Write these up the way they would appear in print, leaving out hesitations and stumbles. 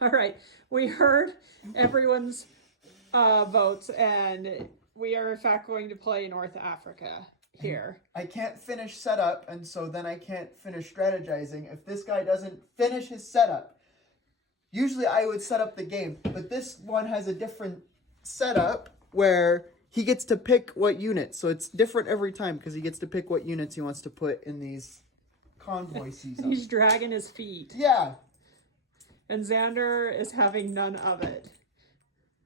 All right. We heard everyone's votes, and we are in fact going to play North Africa here. I can't finish setup, and so then I can't finish strategizing if this guy doesn't finish his setup. Usually I would set up the game, but this one has a different setup where he gets to pick what units. So it's different every time because he gets to pick what units he wants to put in these convoy seasons. He's dragging his feet. Yeah. And Xander is having none of it.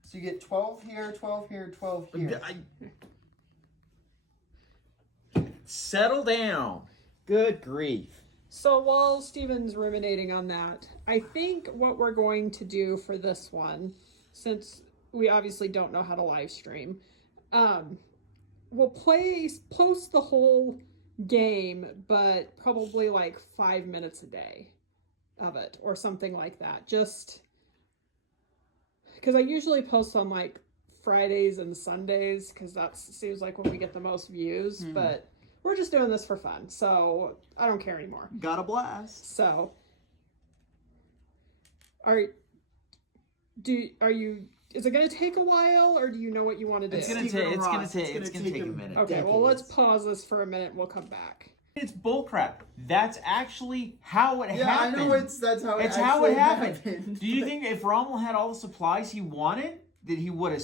So you get 12 here, 12 here, 12 here. Settle down. Good grief. So while Steven's ruminating on that, I think what we're going to do for this one, since we obviously don't know how to live stream, we'll post the whole game, but probably like 5 minutes a day of it or something like that. Just because I usually post on like Fridays and Sundays because that seems like when we get the most views, but we're just doing this for fun, so I don't care anymore. Got a blast. So, is it going to take a while, or do you know what you want to do? It's gonna take a minute. Okay, well, let's pause this for a minute and we'll come back. It's bullcrap. That's actually how it happened. I know that's how it's how it happened. Do you think if Rommel had all the supplies he wanted, that he would have?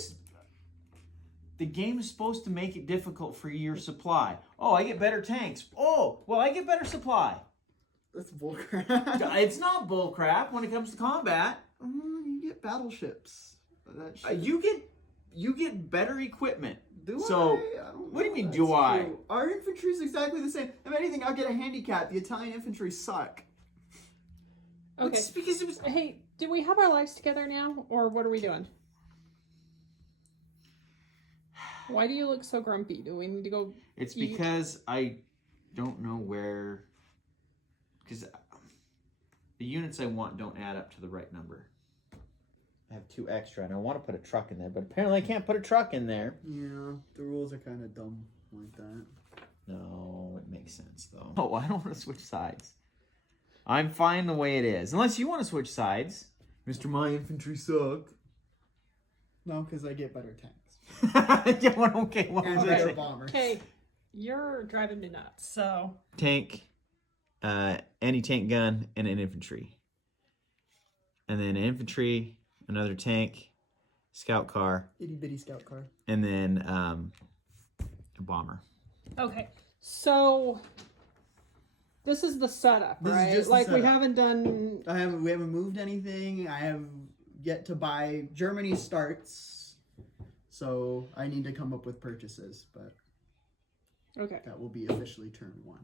The game is supposed to make it difficult for your supply. Oh, I get better tanks. Oh, well, I get better supply. That's bullcrap. It's not bullcrap when it comes to combat. You get battleships. You get better equipment. Do so, I don't what do you mean, That's do I? true. Our infantry is exactly the same. If anything, I'll get a handicap. The Italian infantry suck. Okay. It's because it was... Hey, do we have our lives together now, or what are we doing? Why do you look so grumpy? Do we need to go It's eat? because I don't know where... Because the units I want don't add up to the right number. I have 2 extra, and I want to put a truck in there, but apparently I can't put a truck in there. Yeah, the rules are kind of dumb like that. No, it makes sense, though. Oh, I don't want to switch sides. I'm fine the way it is. Unless you want to switch sides. Mr. My infantry suck. No, because I get better tanks. Yeah, well, okay. Well, And better bombers. Okay, you're driving me nuts, so... Tank, anti-tank gun, and an infantry. And then infantry, another tank, scout car. Itty-bitty scout car. And then a bomber. Okay, so... This is the setup, This is right? just the Like, we setup. haven't done... We haven't moved anything. I have yet to buy... Germany starts, so I need to come up with purchases, but Okay. that will be officially turn 1.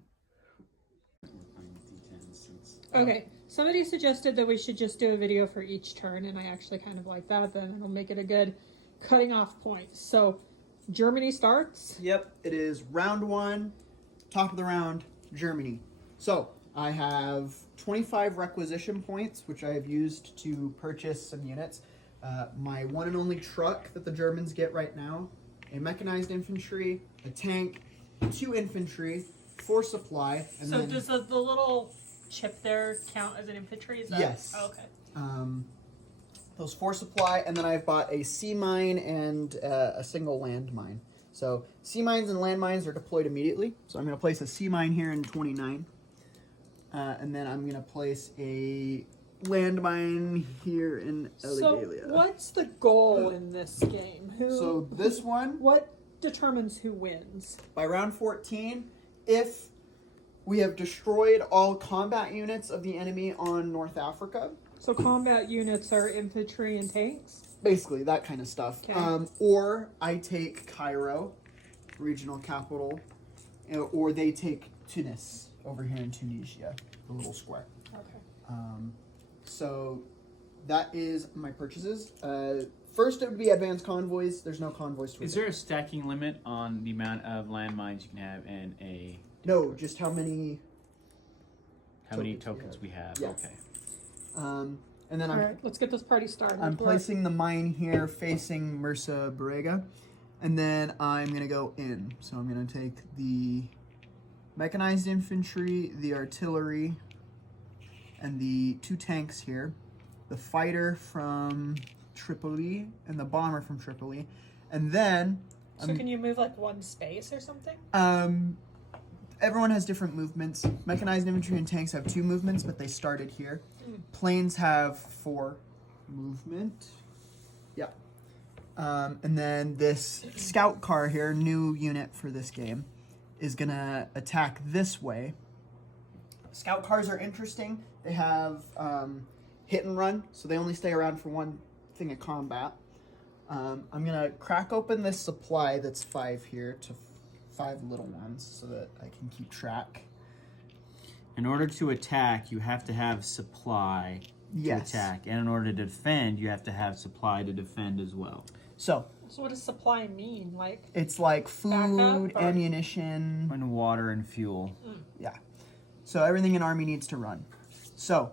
Okay, somebody suggested that we should just do a video for each turn, and I actually kind of like that. Then it'll make it a good cutting off point. So, Germany starts. Yep, it is round 1, top of the round, Germany. So, I have 25 requisition points, which I have used to purchase some units. My one and only truck that the Germans get right now, a mechanized infantry, a tank, 2 infantry, 4 supply, and So then... does the little chip there count as an infantry? Is that... Yes. Oh, okay. Those 4 supply, and then I've bought a sea mine and a single land mine. So sea mines and land mines are deployed immediately. So I'm going to place a sea mine here in 29. And then I'm going to place a landmine here in Eligalia. So what's the goal in this game? So this one, What determines who wins? by round 14, if we have destroyed all combat units of the enemy on North Africa, So combat units are infantry and tanks? basically that kind of stuff. Okay. Or I take Cairo, regional capital, or they take Tunis over here in Tunisia, the little square. Okay. So that is my purchases. First, it would be advanced convoys. There's no convoys to Is there a stacking limit on the amount of landmines you can have in a... No, just how many. How many Tokens tokens we have? Yeah. Okay. And then All right, let's get this party started. I'm We're- placing the mine here facing Mursa Barrega. And then I'm going to go in. So I'm going to take the mechanized infantry, the artillery, and the 2 tanks here. the fighter from Tripoli, and the bomber from Tripoli. And then So can you move like one space or something? everyone has different movements. Mechanized infantry and tanks have 2 movements, but they started here. Planes have 4 movement. Yeah. And then this scout car here, new unit for this game, is gonna attack this way. Scout cars are interesting. They have hit and run, so they only stay around for one thing of combat. I'm gonna crack open this supply that's 5 here to 5 little ones so that I can keep track. In order to attack, you have to have supply to attack. And in order to defend, you have to have supply to defend as well. So So what does supply mean? Like it's like food, Backup or- ammunition. And water and fuel. Yeah. So everything an army needs to run. So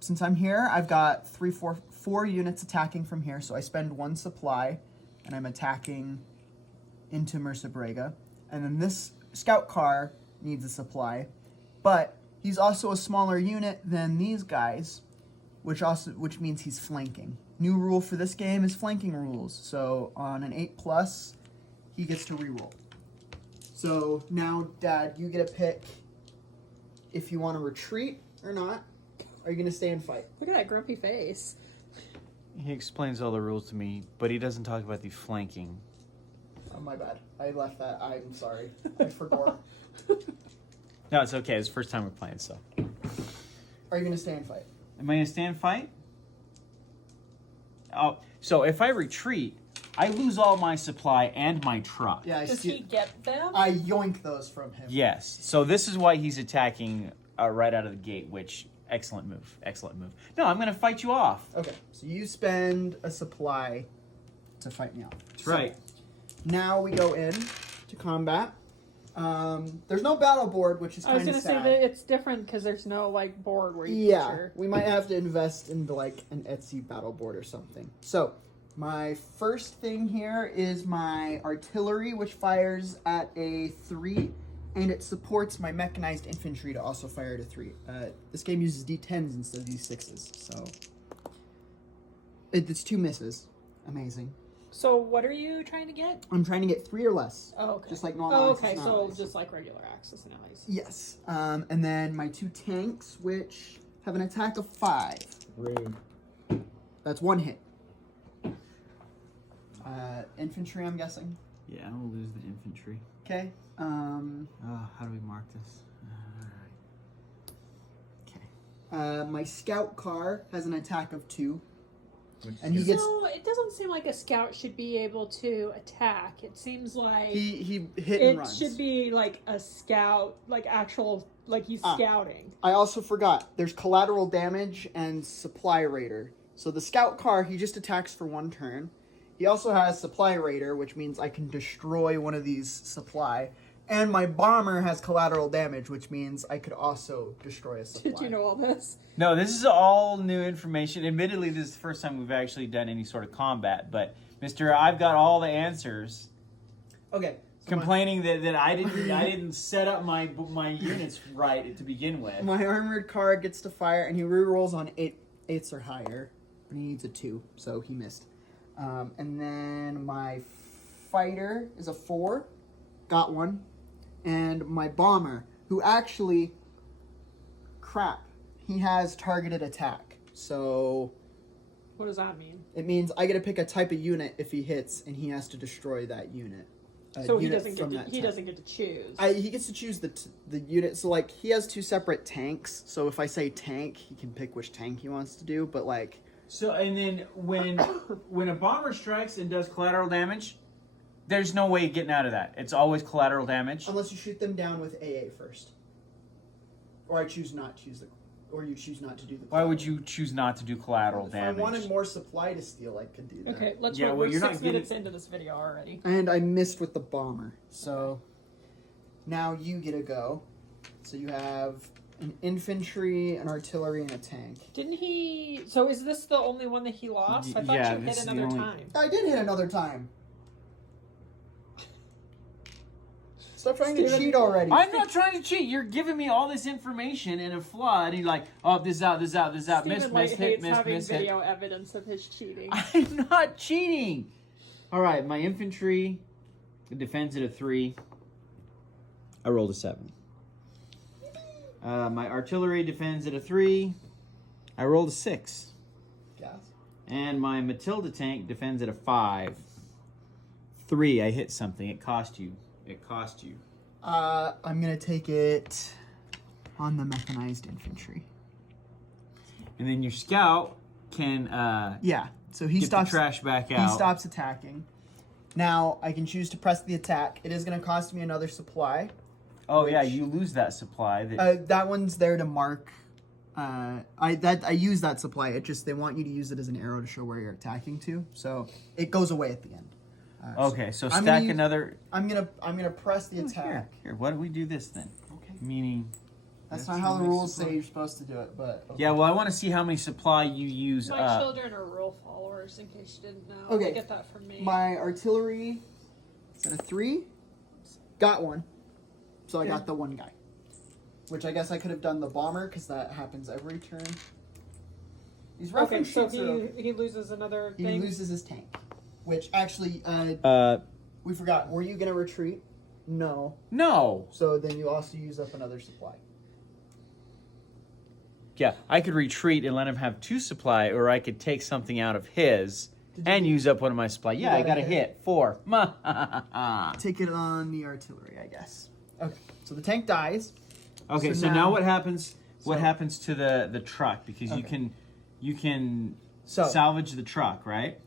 since I'm here, I've got 4 units attacking from here. So I spend 1 supply and I'm attacking into Mersa Brega. And then this scout car needs a supply, but he's also a smaller unit than these guys, which means he's flanking. New rule for this game is flanking rules. So on an 8+, he gets to reroll. So now, Dad, you get a pick if you want to retreat or not. Are you going to stay and fight? look at that grumpy face. He explains all the rules to me, but he doesn't talk about the flanking. Oh, my bad. I left that. I'm sorry. I forgot. No, it's okay. It's the first time we're playing, so. Are you going to stay and fight? Am I going to stand fight? Oh, so if I retreat, I lose all my supply and my truck. Yeah, I Does see. he get them? I yoink those from him. Yes. So this is why he's attacking right out of the gate, which, excellent move. Excellent move. No, I'm going to fight you off. Okay, so you spend a supply to fight me off. That's right. Now we go in to combat. There's no battle board, which is I was kind of gonna say sad. that it's different because there's no like board where you Yeah, picture. we might have to invest in like an Etsy battle board or something. So, my first thing here is my artillery, which fires at a 3, and it supports my mechanized infantry to also fire at a 3. This game uses D10s instead of D6s, so it's 2 misses. Amazing. So what are you trying to get? I'm trying to get 3 or less, Oh, okay. just like normal. Oh, Axis okay. and So allies. just like regular Axis and allies. Yes. And then my 2 tanks, which have an attack of 5. Rude. That's 1 hit. Infantry, I'm guessing. Yeah, we'll lose the infantry. Okay. Oh, how do we mark this? Alright. Okay. My scout car has an attack of 2. And he gets So it doesn't seem like a scout should be able to attack. It seems like he hit and it runs. should be like a scout, like actual, like he's scouting. I also forgot. There's collateral damage and supply raider. So the scout car, he just attacks for 1 turn. He also has supply raider, which means I can destroy one of these supply. And my bomber has collateral damage, which means I could also destroy a supply. Did you know all this? No, this is all new information. Admittedly, this is the first time we've actually done any sort of combat, but Mr. I've got all the answers. Okay. So Complaining that I didn't set up my units right to begin with. my armored car gets to fire, and he rerolls on 8s or higher, but he needs a 2, so he missed. And then my fighter is a 4, got 1, and my bomber, who actually, he has targeted attack. So What does that mean? it means I get to pick a type of unit if he hits, and he has to destroy that unit. So he unit doesn't from get to, that he type. doesn't get to choose. He gets to choose the unit. So like he has 2 separate tanks. So if I say tank, he can pick which tank he wants to do. But like So, and then when a bomber strikes and does collateral damage, there's no way of getting out of that. It's always collateral damage. unless you shoot them down with AA first, or you choose not to do the. Why would you choose not to do collateral If damage? I wanted more supply to steal, I could do that. Okay, let's Yeah, go. well, We're you're 6 not getting- minutes into this video already. And I missed with the bomber. So now you get a go. So you have an infantry, an artillery, and a tank. Didn't he? So is this the only one that he lost? I thought Yeah, you this hit is the another only- time. I did hit another time. Stop trying to Steven- cheat already. I'm not trying to cheat. You're giving me all this information in a flood. And you're like, oh, this is out, this is out, this is out. Stephen Miss, Light hit, hates miss, having miss, hit. video evidence of his cheating. I'm not cheating. All right, my infantry defends at a 3. I rolled a 7. My artillery defends at a 3. I rolled a 6. Gas. And my Matilda tank defends at a 5. 3. I hit something. It cost you. It cost you. I'm gonna take it on the mechanized infantry. And then your scout can Yeah. So he get stops. the trash back He out. stops attacking. Now I can choose to press the attack. It is gonna cost me another supply. Oh yeah, which- you lose that supply. That That one's there to mark. I use that supply. It just they want you to use it as an arrow to show where you're attacking to. So it goes away at the end. okay, so I'm gonna stack use- another. I'm gonna press the Oh, attack. Here, why don't we do this then? Okay. Meaning. That's not how the rules say you're supposed to do it, but okay. Yeah, well, I want to see how many supply you use My up. children are rule followers, in case you didn't know. Okay. They get that from me. My artillery is at a 3. Got one. So I Yeah. got the one guy. Which I guess I could have done the bomber because that happens every turn. These okay, reference so sheets are he loses another he thing. loses his tank. Which actually, Uh, we forgot. Were you going to retreat? No. no. So then you also use up another supply. Yeah, I could retreat and let him have 2 supply, or I could take something out of his Did you- and use up one of my supply. Yeah, I got got a a hit. 4. Take it on the artillery, I guess. Okay. So the tank dies. Okay, So so now now- what happens? What so- happens to the truck? Because Okay. you can So salvage the truck, right?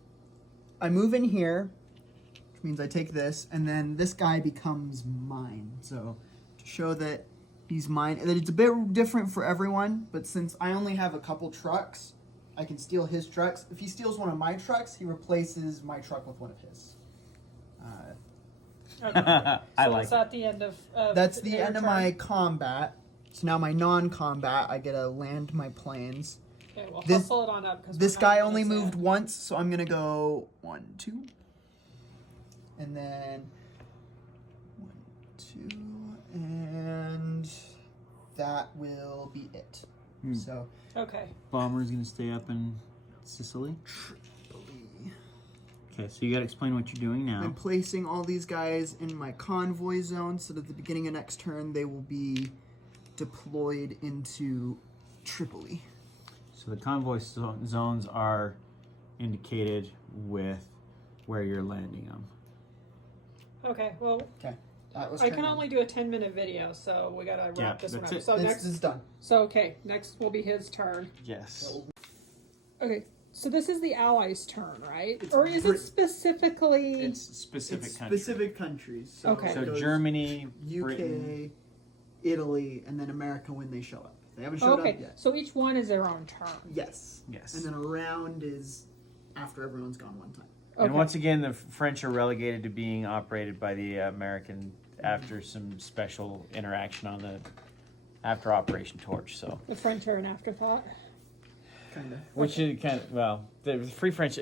I move in here, which means I take this, and then this guy becomes mine. So to show that he's mine, that it's a bit different for everyone, but since I only have a couple trucks, I can steal his trucks. If he steals one of my trucks, he replaces my truck with one of his. Okay. I So like it's it. at the end of That's the their end of turn. my combat. So now my non-combat, I get to land my planes. Okay, well, this- hustle it on up because This guy only moved once, so I'm gonna go 1, 2, and then 1, 2, and that will be it. Hmm. So Okay. Bomber's gonna stay up in Sicily. Okay, so you gotta explain what you're doing now. I'm placing all these guys in my convoy zone, so that at the beginning of next turn they will be deployed into Tripoli. So the convoy zones are indicated with where you're landing them. Okay. Well, That was I turn can one. only do a 10-minute video, so we gotta Yeah, wrap this one that's up. it. So This is done. next will be his turn. Yes. Okay. So this is the Allies' turn, right? It's Or is it Brit- specifically? It's specific It's country. specific countries. So, Okay. it So goes Germany, UK, Britain. Italy, and then America when they show up. They haven't Oh, showed okay. up yet. So each one is their own turn. Yes. Yes. And then a round is after everyone's gone one time. Okay. And once again, the French are relegated to being operated by the American after some special interaction on the after Operation Torch. So, The French are an afterthought. Kind of. which is kind of the Free French.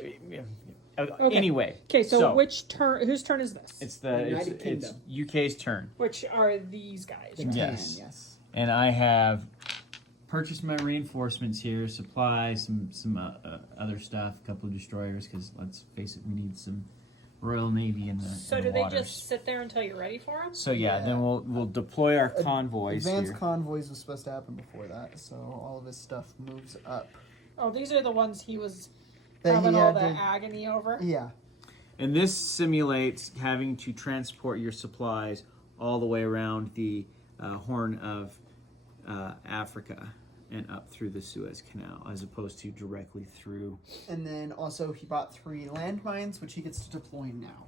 Anyway, Okay. So which turn? Whose turn is this? it's the United it's Kingdom. UK's turn, Which are these guys? The Right? Yes. tan, yes. and I have purchased my reinforcements here, supplies, some other stuff, a couple of destroyers. Because let's face it, we need some Royal Navy in the So in do the they waters. just sit there until you're ready for them? So yeah, Yeah. then we'll deploy our convoys Advanced here. convoys was supposed to happen before that, so all of his stuff moves up. Oh, these are the ones he was That having he all had the to- agony over. Yeah. And this simulates having to transport your supplies all the way around the Horn of Africa and up through the Suez Canal, as opposed to directly through. And then also he bought 3 landmines, which he gets to deploy now.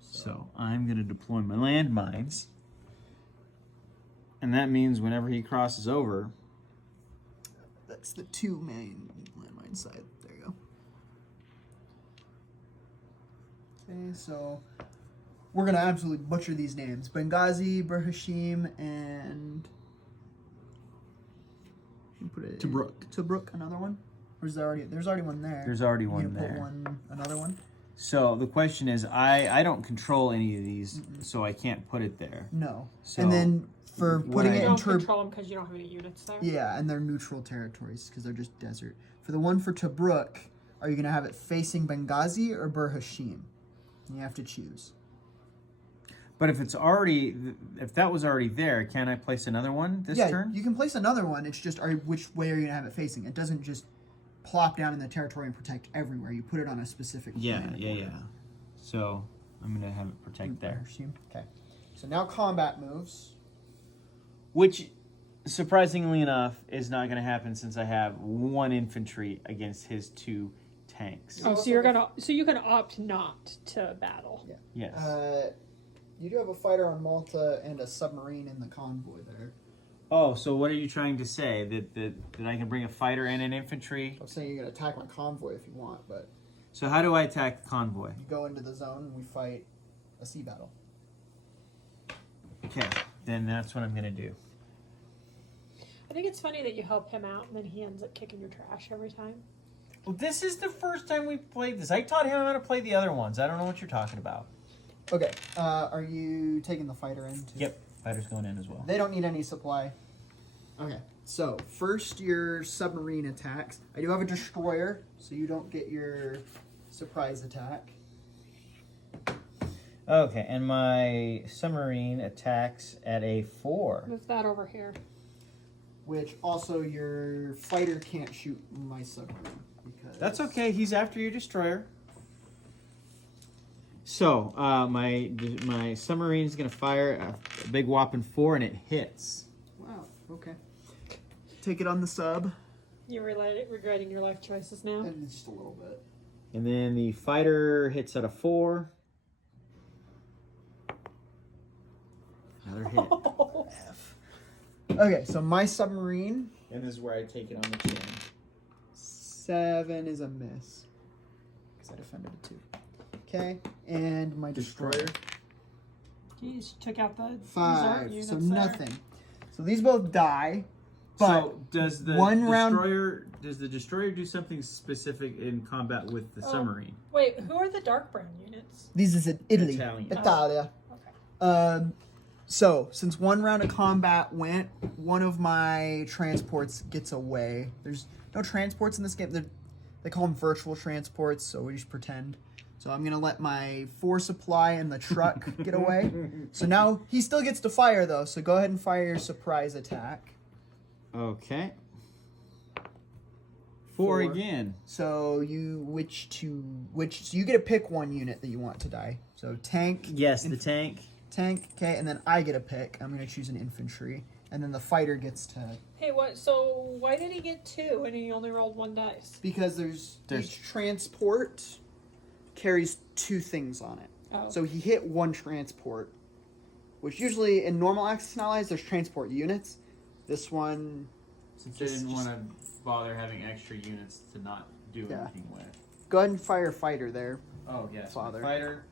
So I'm going to deploy my landmines. And that means whenever he crosses over, That's the 2 main landmine side. There you go. Okay, so we're gonna absolutely butcher these names: Benghazi, Berhashim, and put it Tobruk. Tobruk, another one. Or is there already? There's already one there. there's already You one gonna there. put one, another one. So the question is, I don't control any of these, so I can't put it there. No. So And then for when putting I- it You in don't control them because you don't have any units there. yeah, and they're neutral territories because they're just desert. For the one for Tobruk, are you going to have it facing Benghazi or Bur Hashim? You have to choose. But if that was already there, can I place another one this turn? You can place another one. It's just which way are you going to have it facing? It doesn't just plop down in the territory and protect everywhere. You put it on a specific Yeah. border. So I'm gonna have it protect there. Okay. So now combat moves. Which, surprisingly enough, is not gonna happen since I have 1 infantry against his 2 tanks. Oh, so you can opt not to battle. Yeah. Yes. You do have a fighter on Malta and a submarine in the convoy there. Oh, so what are you trying to say? That I can bring a fighter and an infantry? I'm saying you can attack my convoy if you want, but So how do I attack the convoy? you go into the zone and we fight a sea battle. Okay, then that's what I'm gonna do. I think it's funny that you help him out and then he ends up kicking your trash every time. Well, this is the first time we played this. I taught him how to play the other ones. I don't know what you're talking about. Okay. Are you taking the fighter in too? Yep, fighter's going in as well. They don't need any supply. Okay. So first your submarine attacks. I do have a destroyer, so you don't get your surprise attack. Okay, and my submarine attacks at a 4. Move that over here. Which also your fighter can't shoot my submarine because That's okay. He's after your destroyer. So my submarine is gonna fire a big whopping 4, and it hits. Wow. Okay. Take it on the sub. You're regretting your life choices now. And just a little bit. And then the fighter hits at a 4. Another hit. Okay, so my submarine And this is where I take it on the chin. 7 is a miss because I defended a 2. Okay, and my destroyer Jeez, took out the 5. reserve So units there. nothing. So these both die. But So does the one round- destroyer do something specific in combat with the Oh. submarine? Wait, who are the dark brown units? This is in Italy. Italian. Italia. Okay. So since one round of combat went, one of my transports gets away. There's no transports in this game. They call them virtual transports, so we just pretend. So I'm gonna let my 4 supply and the truck get away. So now he still gets to fire though. So go ahead and fire your surprise attack. Okay. 4 4. again. So you so you get to pick one unit that you want to die. So tank. Yes, the tank. Tank, okay, and then I get a pick. I'm gonna choose an infantry, and then the fighter gets to Hey, what? So why did he get 2 and he only rolled 1 dice? because there's each transport carries 2 things on it. Oh. So he hit 1 transport, which usually in normal Axis and Allies there's transport units. This one, Since they didn't want to bother having extra units to not do Yeah. anything with. go ahead and fire fighter there. Oh yes, Father. fighter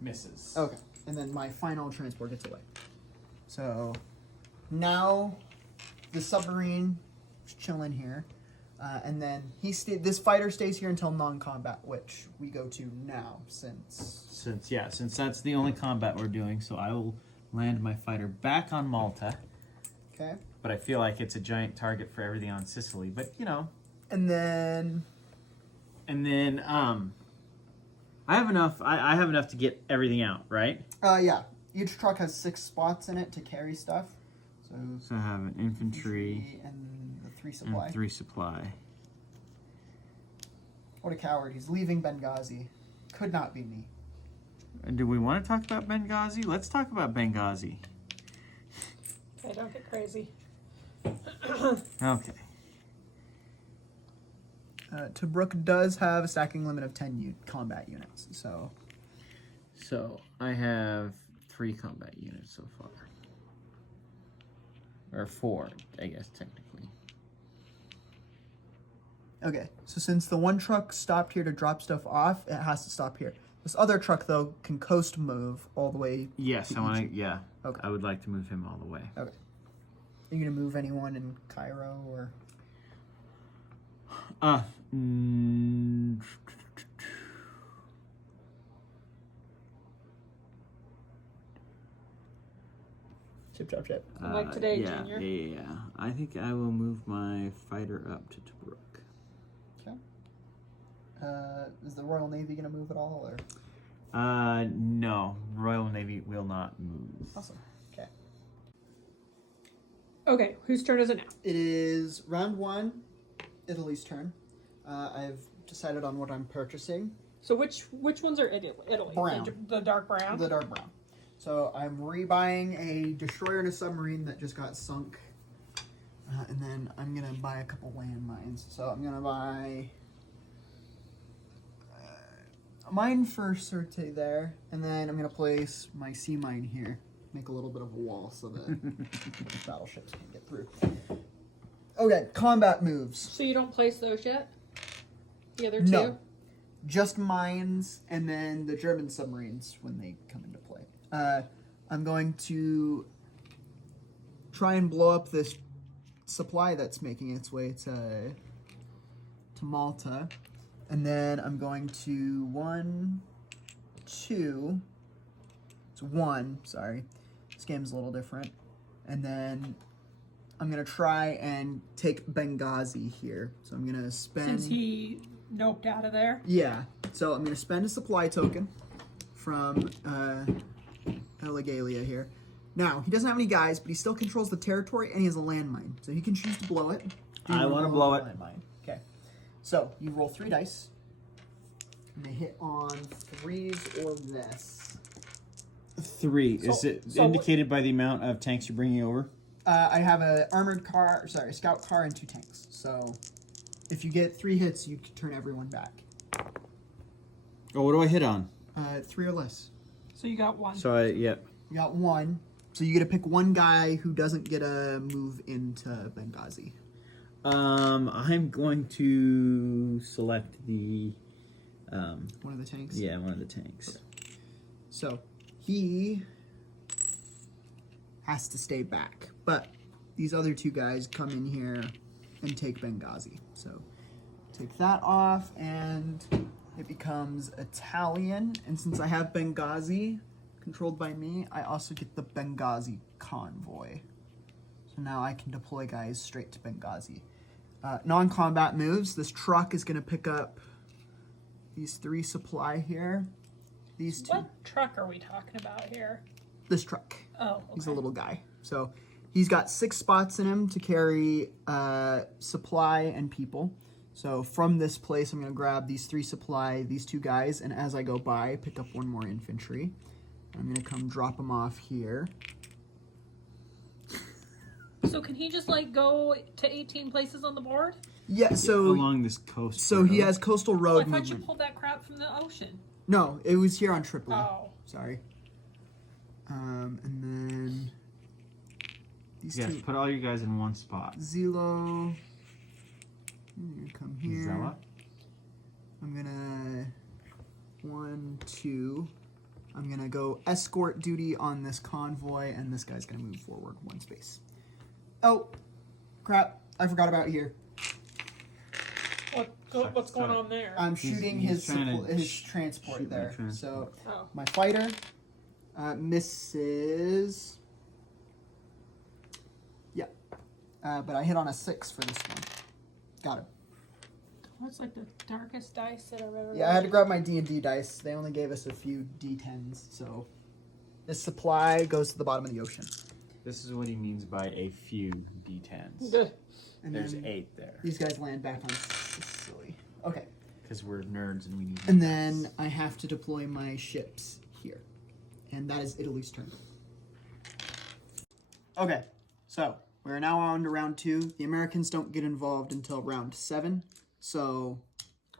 misses. Okay, and then my final transport gets away. So now the submarine is chilling here, and then this fighter stays here until non-combat, which we go to now since Since that's the only combat we're doing, so I will land my fighter back on Malta. okay, But I feel like it's a giant target for everything on Sicily. But and then I have enough. I have enough to get everything out, right? yeah, each truck has 6 spots in it to carry stuff. So I have an infantry and the 3 supply. and 3 supply. What a coward! He's leaving Benghazi. Could not be me. And do we want to talk about Benghazi? Let's talk about Benghazi. Okay, don't get crazy. Okay. Tobruk does have a stacking limit of 10 combat units, so So I have 3 combat units so far. Or 4, I guess, technically. okay. So since the one truck stopped here to drop stuff off, it has to stop here. This other truck though can coast move all the way. Yes, I want to. Yeah. Okay. I would like to move him all the way. Are you gonna move anyone in Cairo or? chip. Like today, yeah, Junior. Yeah. I think I will move my fighter up to Tobruk. Is the Royal Navy going to move at all? Or? No. Royal Navy will not move. Awesome. Okay. Okay, whose turn is it now? It is round 1, Italy's turn. I've decided on what I'm purchasing. So which ones are Italy? Brown. The dark brown? The dark brown. So I'm rebuying a destroyer and a submarine that just got sunk. And then I'm going to buy a couple landmines. So I'm going to buy a mine for Surte there. And then I'm going to place my sea mine here. Make a little bit of a wall so that battleships can get through. Okay, combat moves. So you don't place those yet? The other two? No. Just mines and then the German submarines when they come into play. I'm going to try and blow up this supply that's making its way to Malta. And then I'm going to 1, 2, it's 1, sorry. This game's a little different. And then I'm going to try and take Benghazi here. So I'm going to spend... Since he noped out of there? Yeah. So I'm going to spend a supply token from Elegalia here. Now, he doesn't have any guys, but he still controls the territory, and he has a landmine. So he can choose to blow it. I want to blow it. Landmine. Okay. So you roll 3 dice. And they hit on 3s or this. 3. Is it indicated by the amount of tanks you're bringing over? I have a scout car and 2 tanks. So if you get 3 hits, you can turn everyone back. Oh, what do I hit on? 3 or less. So you got 1. So yep. You got 1. So you get to pick 1 guy who doesn't get a move into Benghazi. I'm going to select the One of the tanks? yeah, one of the tanks. Okay. So he has to stay back. But these other 2 guys come in here and take Benghazi. So take that off and it becomes Italian. And since I have Benghazi controlled by me, I also get the Benghazi convoy. So now I can deploy guys straight to Benghazi. Non-combat moves. This truck is going to pick up these 3 supply here. These 2. What truck are we talking about here? This truck. Oh, okay. He's a little guy. So he's got 6 spots in him to carry supply and people. So from this place, I'm going to grab these 3 supply, these 2 guys, and as I go by, pick up 1 more infantry. I'm going to come drop them off here. So can he just like go to 18 places on the board? Yeah, so along this coast. so he has coastal road I thought you movement. pulled that crap from the ocean. No, it was here on Tripoli. Oh. Sorry. And then these Yes, 2. put all you guys in one spot. Zelo. I'm gonna come here. Zella. I'm gonna 1, 2. I'm gonna go escort duty on this convoy, and this guy's gonna move forward 1 space. Oh, crap! I forgot about here. What's going on there? I'm shooting he's his trying to his transport shoot my there. transport. So Oh. my fighter misses. Yeah, but I hit on a 6 for this one. Got him. That's like the darkest dice that I've ever Yeah, I had to grab my D&D dice. They only gave us a few D10s, so this supply goes to the bottom of the ocean. This is what he means by a few D10s. Duh. And There's then 8 there. these guys land back on Sicily. Okay. Because we're nerds and we need. And then I have to deploy my ships here. And that is Italy's turn. Okay, so we're now on to round 2. The Americans don't get involved until round 7. So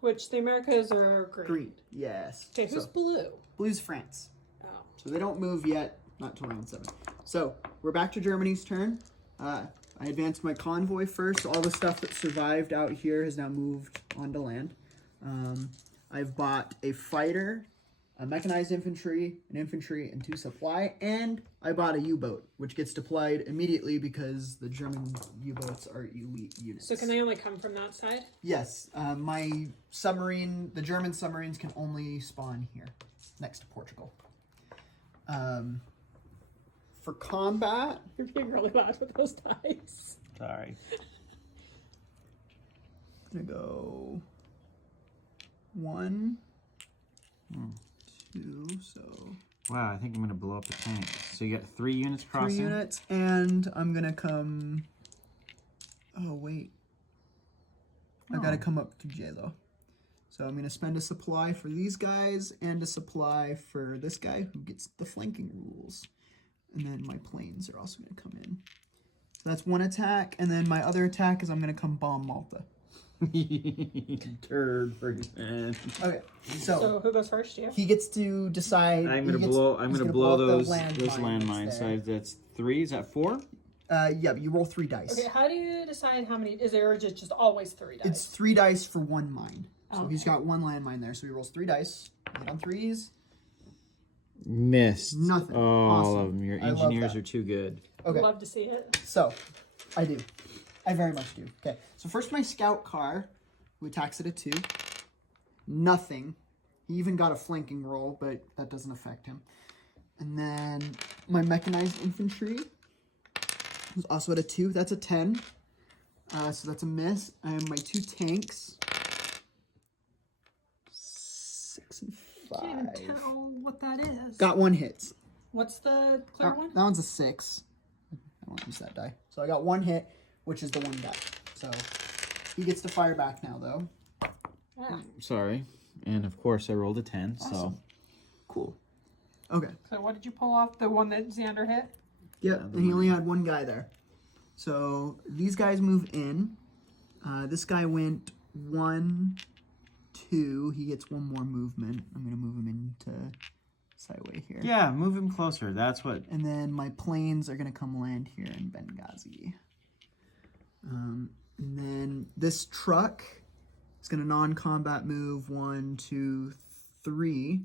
Which the Americas are green. green, yes. Okay, who's So, blue? blue's France. Oh. So they don't move yet, not till round 7. So we're back to Germany's turn. I advanced my convoy first. All the stuff that survived out here has now moved onto land. I've bought a fighter, a mechanized infantry, an infantry, and 2 supply, and I bought a U-boat, which gets deployed immediately because the German U-boats are elite units. So can they only come from that side? Yes, my submarine, the German submarines can only spawn here, next to Portugal. for combat, You're being really loud with those dice. Sorry. I'm gonna go 1, 2, so Wow, I think I'm gonna blow up the tank. So you got 3 units 3 crossing. units, and I'm gonna come. Oh wait, I gotta come up to J though. So I'm gonna spend a supply for these guys and a supply for this guy who gets the flanking rules, and then my planes are also gonna come in. So that's 1 attack, and then my other attack is I'm gonna come bomb Malta. Turd person. Okay, So who goes first? You? he gets to decide. I'm he gonna gets- blow. I'm he's gonna blow blow up the those landmines. that's So there. that's 3. Is that 4? Yeah, but you roll 3 dice. Okay, how do you decide how many? Is there just always 3 dice? It's 3 dice for 1 mine. So he's Okay. got 1 landmine there. So he rolls 3 dice. Hit on 3s. Missed. Nothing. All Awesome. of them. Your I love engineers that. are too good. Okay. Love to see it. So, I do. I very much do. Okay. So first my scout car, who attacks at a 2. Nothing. He even got a flanking roll, but that doesn't affect him. And then my mechanized infantry is also at a 2. That's a 10. So that's a miss. I have my 2 tanks. 6 and Can't 5. even tell what that is. Got 1 hit. What's the clear one? That one's a 6. I won't use that die. So I got 1 hit, which is the 1 die. So he gets to fire back now, though. Yeah. Sorry. And of course I rolled a 10. So Awesome. Cool. Okay. So what did you pull off? The one that Xander hit? Yeah, and he only had 1 guy there. So these guys move in. This guy went 1, 2. He gets 1 more movement. I'm going to move him into sideway here. yeah, move him closer. That's what. And then my planes are going to come land here in Benghazi. And then this truck is going to non-combat move 1, 2, 3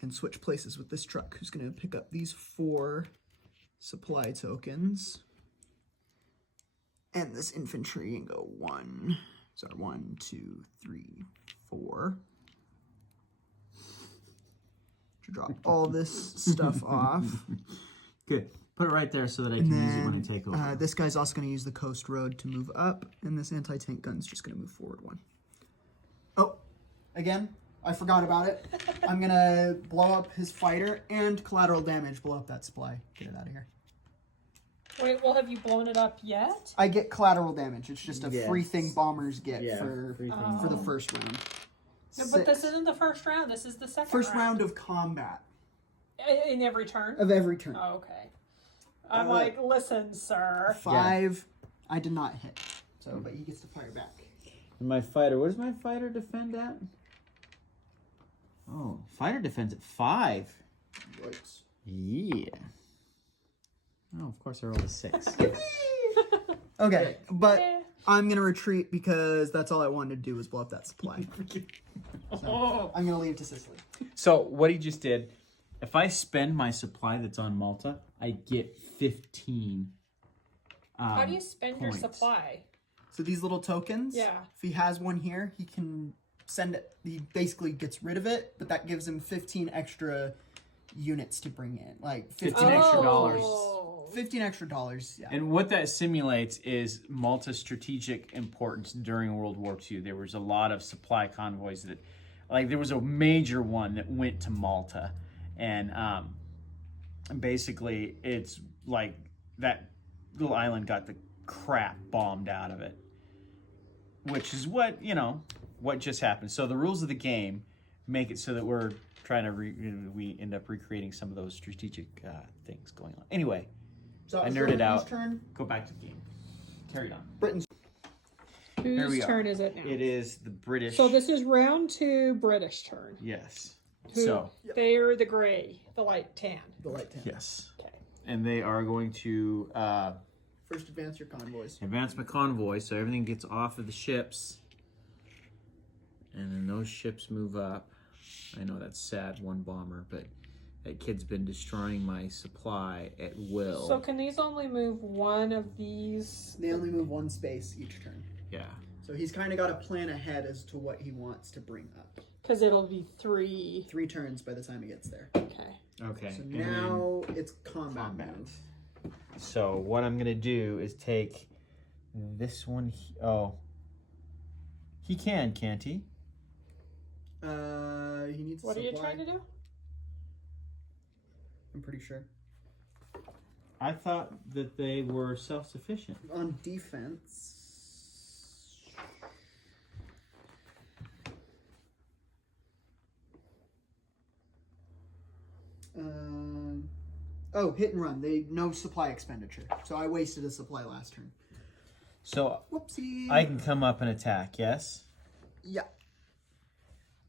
and switch places with this truck, who's going to pick up these 4 supply tokens. And this infantry and go 1, 2, 3, 4. To drop all this stuff off. Good. Put it right there so that I And can use it when I then take over. this guy's also going to use the coast road to move up, and this anti-tank gun's just going to move forward 1. Oh, again, I forgot about it. I'm going to blow up his fighter and collateral damage, blow up that supply. Get it out of here. Wait, well, have you blown it up yet? I get collateral damage. It's just a free Yes. thing bombers get Yeah, for free thing. for the first round. No, but this 6. isn't the first round. This is the second First round of combat In every turn? of every turn. Oh, okay. I'm Uh, like, listen, sir. 5, I did not hit. So, but he gets to fire back. And my fighter, what does my fighter defend at? Oh, fighter defends at 5. Yikes. Yeah. Oh, of course I rolled a 6. Okay, but Eh. I'm gonna retreat because that's all I wanted to do was blow up that supply. Oh. I'm gonna leave to Sicily. So what he just did, if I spend my supply that's on Malta, I get 15. How do you spend your points. supply? So these little tokens, Yeah. if he has one here, he can send it. He basically gets rid of it, but that gives him 15 extra units to bring in, like 15 extra dollars. Oh. 15 extra dollars. Yeah. And what that simulates is Malta's strategic importance during World War II. There was a lot of supply convoys that, like, there was a major one that went to Malta, and basically it's like that little island got the crap bombed out of it, which is what what just happened. So the rules of the game make it so that we're trying to we end up recreating some of those strategic things going on. Anyway. So I it's nerded Britain's out. Turn. Go back to the game. Carry it on. Britain's. Here we Whose are. turn is it now? It is the British. So this is round 2, British turn. Yes. Who- So They're the gray, the light tan. The light 10. yes, Okay. and they are going to First advance your convoys. advance my convoy, so everything gets off of the ships, and then those ships move up. I know that's sad, 1 bomber, but that kid's been destroying my supply at will. So can these only move one of these? They only move 1 space each turn. yeah. So he's kind of got a plan ahead as to what he wants to bring up. Because it'll be 3. 3 turns by the time he gets there. Okay. Okay. So and then now it's combat, combat. move. So what I'm gonna do is take this one. Oh, he can't he? He needs. What are supply. you trying to do? I'm pretty sure. I thought that they were self-sufficient. On defense. Oh, hit and run. They no supply expenditure. So I wasted a supply last turn. So Whoopsie. I can come up and attack, yes? Yeah.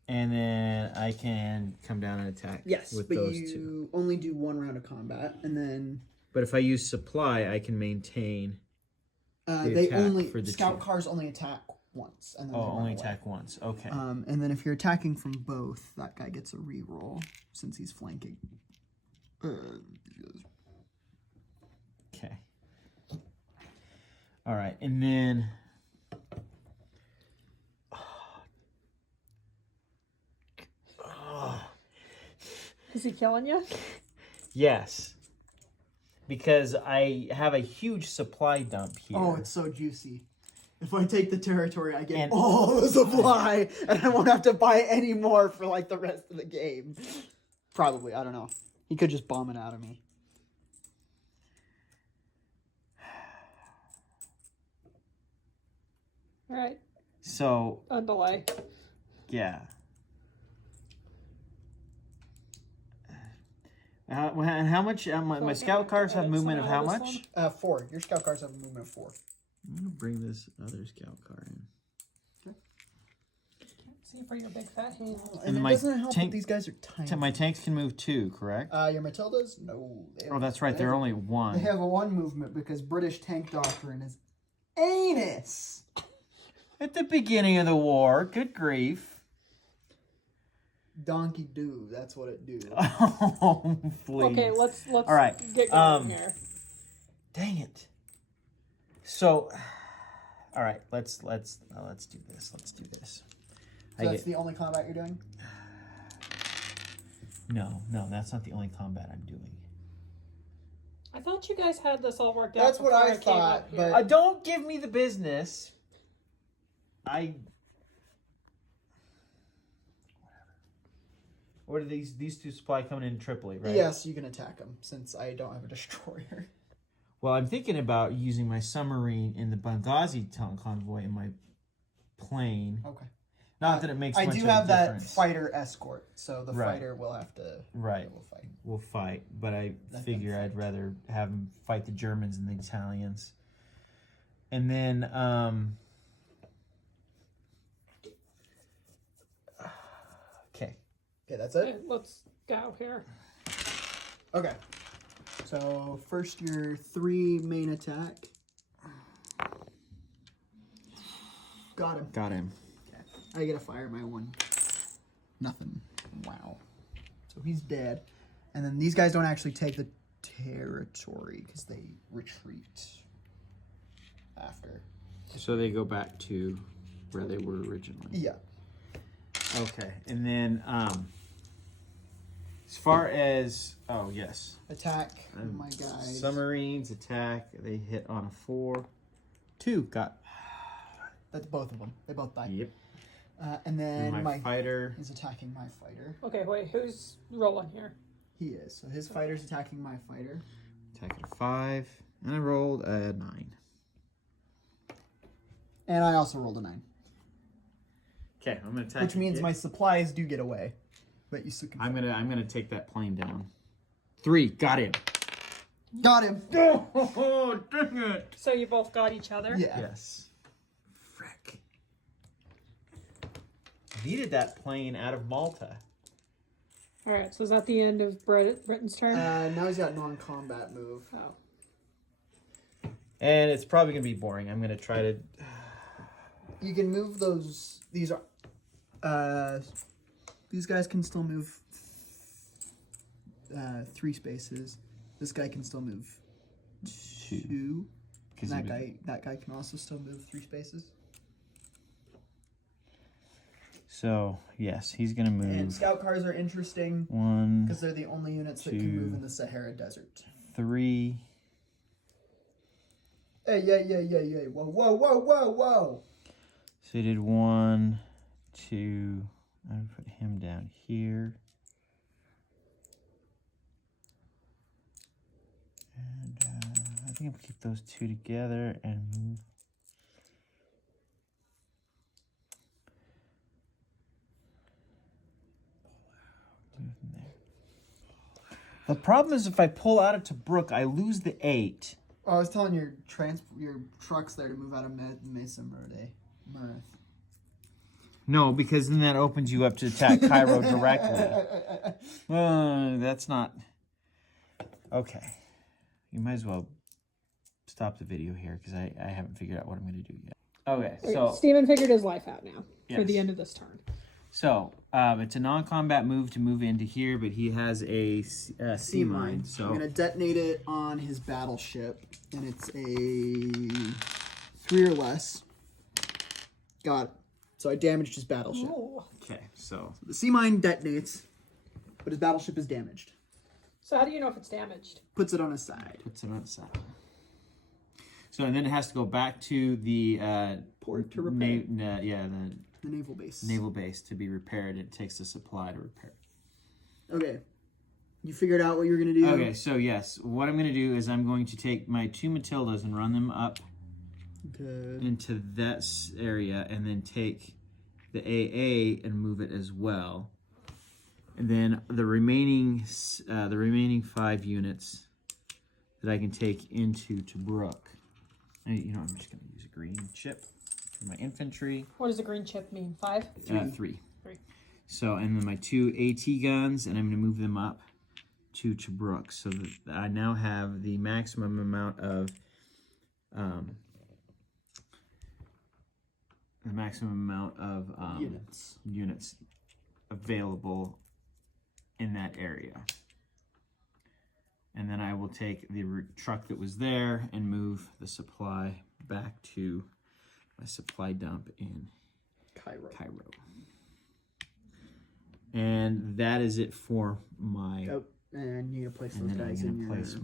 And then I can come down and attack Yes, with but those you two. only do one round of combat, and then But if I use supply, I can maintain. The they attack only for the scout two. cars only attack once, and then Oh, they run only away. attack once. Okay. And then if you're attacking from both, that guy gets a reroll since he's flanking. Okay. All right, and then Is he killing you? yes, because I have a huge supply dump here. Oh, it's so juicy. If I take the territory, I get And- all the supply, and I won't have to buy any more for like the rest of the game. Probably, I don't know. He could just bomb it out of me. All right, So on delay. yeah. And how much? My scout cars have movement of how much? 4. Your scout cars have a movement of 4. I'm gonna bring this other scout car in. See for your big fat hand. And it my doesn't help tank- that these guys are tiny. My tanks can move 2, correct? Your Matildas? No. They Oh, have- that's right. they They're have- only They 1. have a 1 movement because British tank doctrine is anus. At the beginning of the war, good grief. Donkey do. That's what it do. Oh, please. Okay, let's All right, get going here. Dang it. So, all right, let's do this. Let's do this. So that's the only combat you're doing? No, that's not the only combat I'm doing. I thought you guys had this all worked out. That's what before I came thought, up here. but- Don't give me the business. What are these two supply coming in Tripoli, right? Yes, you can attack them since I don't have a destroyer. Well, I'm thinking about using my submarine in the Benghazi convoy in my plane. Okay. Not that it makes I much do of a have that difference. fighter escort, so the Right. fighter will have to Right. will fight. We'll fight, but I Let figure them I'd fight. rather have them fight the Germans and the Italians. And then, okay. Okay, that's Okay, it? let's go here. Okay. So first your 3 main attack. Got him. Got him. I gotta fire my 1. Nothing. Wow. So he's dead. And then these guys don't actually take the territory because they retreat after. So they go back to where they were originally. Yeah. Okay. And then, as far as, oh, yes. Attack my guys. Submarines attack. They hit on a 4. 2 got. That's both of them. They both die. Yep. And then And my fighter. is attacking my fighter. Okay, wait, who's rolling here? He is. So his fighter's attacking my fighter. Attack at a 5. And I rolled a 9. And I also rolled a 9. Okay, I'm gonna attack. Which means again. my supplies do get away. But you still can. I'm gonna take that plane down. 3, got him. Got him! Oh, dang it! So you both got each other? Yeah. Yes. Frick. Needed that plane out of Malta. All right, so is that the end of Britain's turn? Now he's got non-combat move. Oh. And it's probably gonna be boring. I'm gonna try to. You can move those. These guys can still move 3 spaces. This guy can still move 2. And that guy can also still move 3 spaces. So, yes, he's going to And move scout cars are interesting 1, because they're the only units that can 2, move in the Sahara Desert. 3. Hey, yeah. Whoa. So he did 1, 2. I'm going to put him down here. And I think I'll keep those two together and move. Move them there. The problem is if I pull out of Tobruk, I lose the 8. Oh, I was telling your trucks there to move out of Mesa Mirth. No, because then that opens you up to attack Cairo directly. That's not... Okay. You might as well stop the video here because I haven't figured out what I'm going to do yet. Okay, so... Steven figured his life out now for the Yes. end of this turn. So, it's a non-combat move to move into here, but he has a sea mine. So I'm going to detonate it on his battleship, and it's a 3 or less. Got it. So I damaged his battleship. Ooh. Okay, so... The sea mine detonates, but his battleship is damaged. So how do you know if it's damaged? Puts it on his side. Puts it on the side. So, and then it has to go back to the... Port to repair. The The naval base. naval base to be repaired. It takes a supply to repair. Okay. You figured out what you're going to do? Okay, so yes, what I'm going to do is I'm going to take my 2 Matildas and run them up Okay. into that area, and then take the AA and move it as well. And then the remaining 5 units that I can take into Tobruk. I'm just going to use a green chip for my infantry. What does a green chip mean? 5? 3. 3. So, and then my 2 AT guns, and I'm going to move them up to Tobruk, so that I now have the maximum amount of units available in that area. And then I will take the truck that was there and move the supply back to my supply dump in Cairo. And that is it for my... Oh, and you need to place And those then I'm guys going in to your... place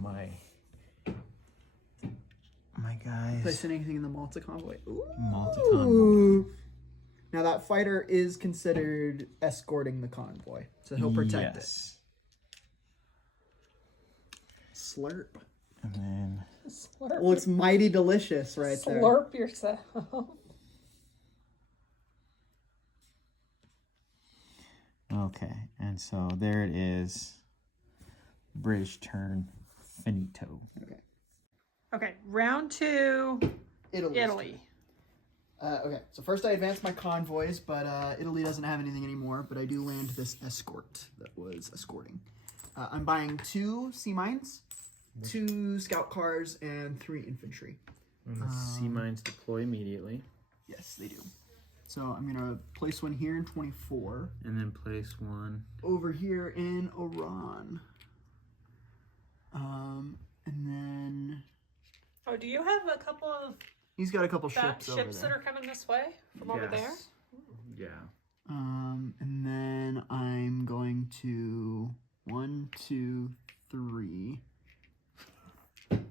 my guys... Place anything in the Malta convoy. Multi-convoy. Ooh. Now that fighter is considered escorting the convoy, so he'll protect it. Slurp. And then... Slurp. Well, it's mighty delicious right there. Slurp yourself. Okay, and so there it is. British turn finito. Okay, round 2, Italy. Italy. Okay, so first I advanced my convoys, but Italy doesn't have anything anymore, but I do land this escort that was escorting. I'm buying 2 sea mines, 2 scout cars, and 3 infantry. And the sea mines deploy immediately. Yes, they do. So I'm going to place one here in 24. And then place one... Over here in Oran. And then... Oh, do you have a couple of He's got a couple ships over ships there. that are coming this way from over there? Yeah. And then I'm going to 1, 2, 3. And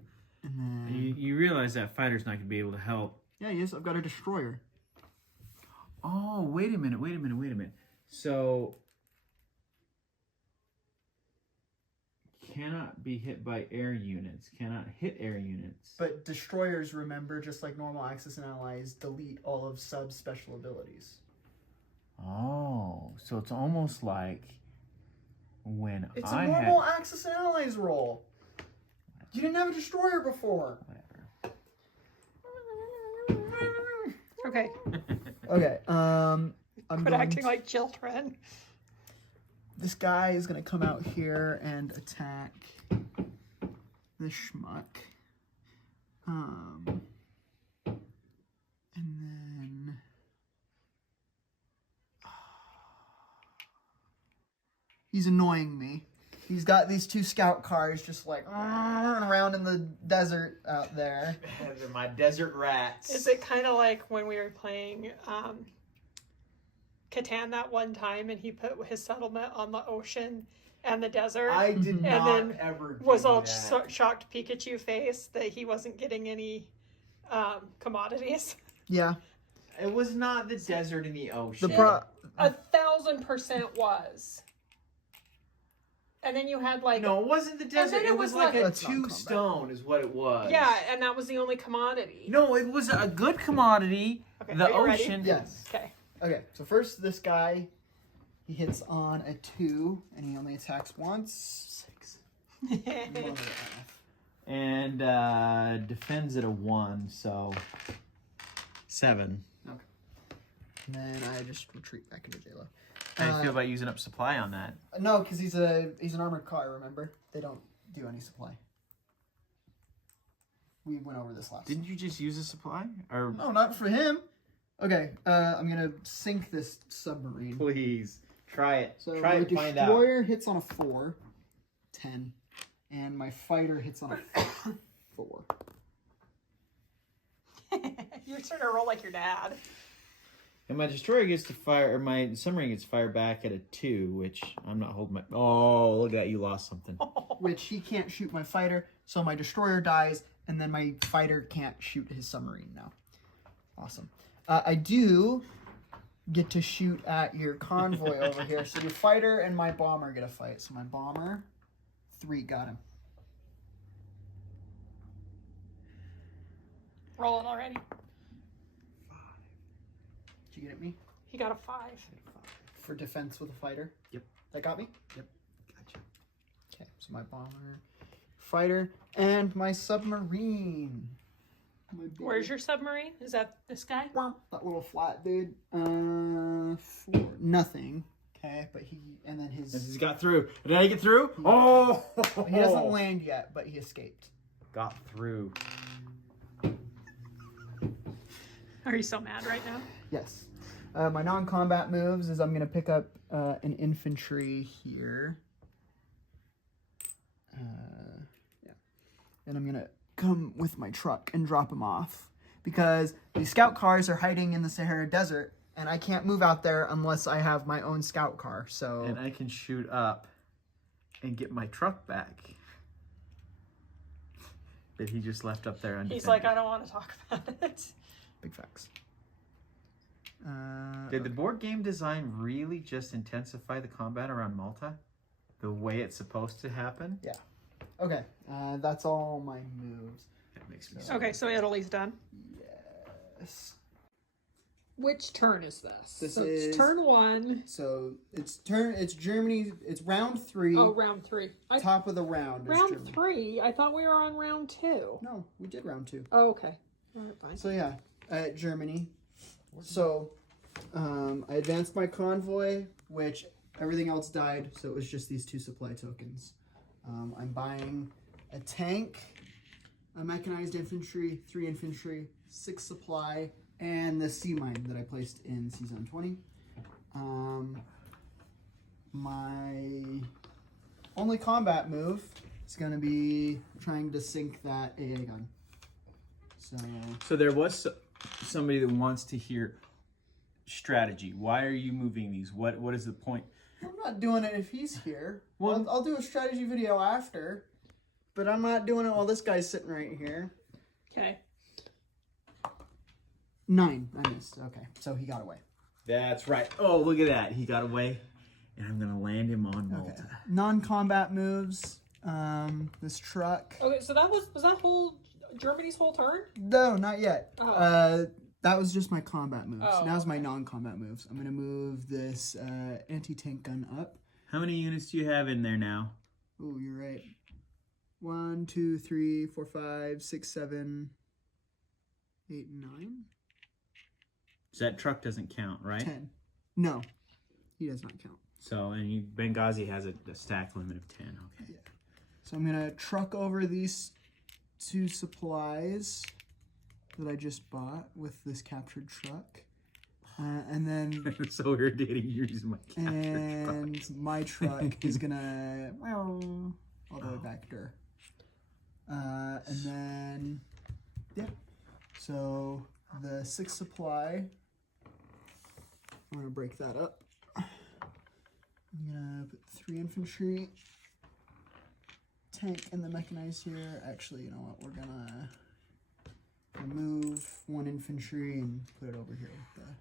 then... You realize that fighter's not going to be able to help. Yeah, yes, I've got a destroyer. Oh, wait a minute. So... Cannot be hit by air units. Cannot hit air units. But destroyers, remember, just like normal Axis and Allies, delete all of sub-special abilities. Oh, so it's almost like when It's I a had... normal Axis and Allies roll. You didn't have a destroyer before. Whatever. Okay, Okay, I'm quit going acting like children. This guy is going to come out here and attack the schmuck. And then... He's annoying me. He's got these 2 scout cars just like running around in the desert out there. They're my desert rats. Is it kind of like when we were playing Catan that one time and he put his settlement on the ocean and the desert? I did And not then ever do was all that. shocked Pikachu face that he wasn't getting any commodities. Yeah. It was not the desert in the ocean. 1,000% was. And then you had like No, it wasn't the desert. then It was like a That's not 2 combat. stone is what it was. yeah, and that was the only commodity. No, it was a good commodity. Okay, The are you ready? ocean. Yes. Okay. Okay, so first this guy, he hits on a 2, and he only attacks once. 6. And defends at a 1, so 7. And then I just retreat back into Jayla. How do you feel about using up supply on that? No, because he's an armored car. Remember, they don't do any supply. We went over this last. Didn't you just use a supply? Or No, not for him. Okay, I'm gonna sink this submarine. please try it. So try my it. Find out. destroyer hits on a 4, 10, and my fighter hits on a 4. You're starting to roll like your dad. And my destroyer gets to fire, or my submarine gets fired back at a 2, which I'm not holding my. Oh, look at that! You lost something. Which he can't shoot my fighter, so my destroyer dies, and then my fighter can't shoot his submarine now. Awesome. I do get to shoot at your convoy over here, so your fighter and my bomber get a fight. So my bomber, 3, got him. Roll it already. Did you get at me? He got a 5. For defense with a fighter? Yep. That got me? Yep. Gotcha. Okay, so my bomber, fighter, and my submarine. My big- Where's your submarine? Is that this guy? That little flat dude. 4. Nothing. Okay, but and then He's his. got through. Did I get through? Oh! He doesn't land yet, but he escaped. Got through. Are you so mad right now? Yes. My non-combat moves is I'm going to pick up an infantry here. Yeah. And I'm going to come with my truck and drop him off. Because these scout cars are hiding in the Sahara Desert, and I can't move out there unless I have my own scout car. So And I can shoot up and get my truck back. That he just left up there undefended. He's like, I don't want to talk about it. big facts. Did the board game design really just intensify the combat around Malta? The way it's supposed to happen? Okay, that's all my moves. That makes me Okay, so Italy's done. Yes. Which turn is this? This so is- it's turn 1. So it's Germany. It's round 3. Oh, round 3. Top of the round. is Round Germany. 3? I thought we were on round 2. No, we did round 2. Oh, okay. All right, fine. So yeah, Germany. So I advanced my convoy, which everything else died. So it was just these 2 supply tokens. I'm buying a tank, a mechanized infantry, 3 infantry, 6 supply, and the sea mine that I placed in Sea Zone 20. My only combat move is going to be trying to sink that AA gun. So there was somebody that wants to hear strategy. Why are you moving these? What is the point? I'm not doing it if he's here. Well- I'll do a strategy video after, but I'm not doing it while this guy's sitting right here. Okay. 9. I missed. Okay, so he got away. That's right. Oh, look at that. He got away. And I'm going to land him on Malta. Okay. Non-combat moves. This truck. Okay, so that was that whole Germany's whole turn? No, not yet. Oh. That was just my combat moves. Oh, Now's my non-combat moves. I'm gonna move this anti-tank gun up. How many units do you have in there now? Oh, you're right. 1, 2, 3, 4, 5, 6, 7, 8, 9, So that truck doesn't count, right? 10. No, he does not count. So, and Benghazi has a stack limit of 10. Okay. So I'm gonna truck over these 2 supplies that I just bought with this captured truck, and then So irritating. You're using my capture truck. and my truck is gonna all the way back there. And then yeah, so the 6 supply I'm gonna break that up. I'm gonna put 3 infantry, tank, and the mechanized here. Actually, you know what? We're gonna remove 1 infantry and put it over here with the.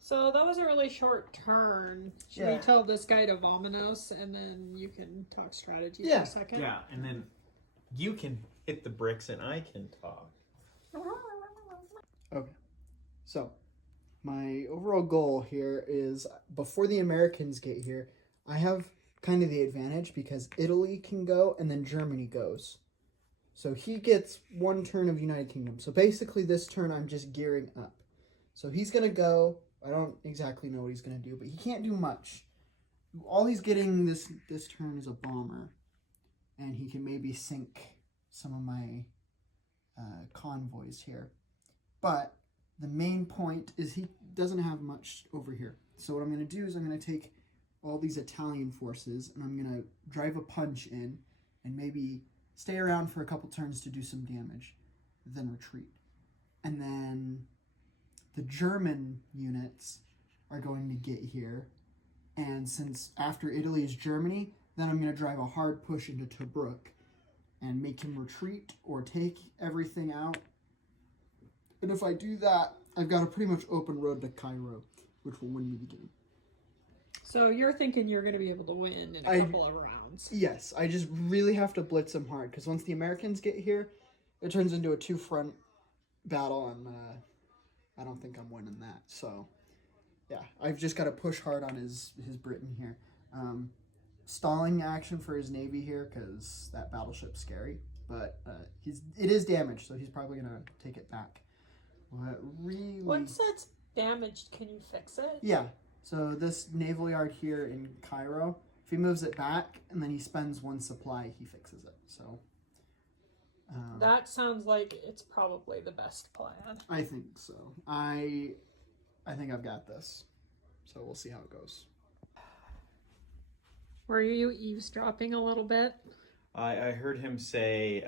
So that was a really short turn. Should Yeah. we tell this guy to Vominos and then you can talk strategy Yeah. for a second? Yeah, and then you can hit the bricks and I can talk. Okay. So, my overall goal here is before the Americans get here, I have kind of the advantage because Italy can go and then Germany goes. So he gets 1 turn of United Kingdom. So basically this turn I'm just gearing up. So he's going to go. I don't exactly know what he's going to do, but he can't do much. All he's getting this turn is a bomber. And he can maybe sink some of my convoys here. But the main point is he doesn't have much over here. So what I'm going to do is I'm going to take all these Italian forces and I'm going to drive a punch in and maybe stay around for a couple turns to do some damage, then retreat. And then the German units are going to get here. And since after Italy is Germany, then I'm going to drive a hard push into Tobruk and make him retreat or take everything out. And if I do that, I've got a pretty much open road to Cairo, which will win me the game. So you're thinking you're going to be able to win in a couple of rounds. Yes, I just really have to blitz them hard, because once the Americans get here, it turns into a 2-front battle, and I don't think I'm winning that. So, yeah, I've just got to push hard on his Britain here. Stalling action for his navy here, because that battleship's scary. But it is damaged, so he's probably going to take it back. What really... Once that's damaged, can you fix it? Yeah. So this naval yard here in Cairo, if he moves it back and then he spends 1 supply, he fixes it. So That sounds like it's probably the best plan. I think so. I think I've got this. So we'll see how it goes. Were you eavesdropping a little bit? I heard him say,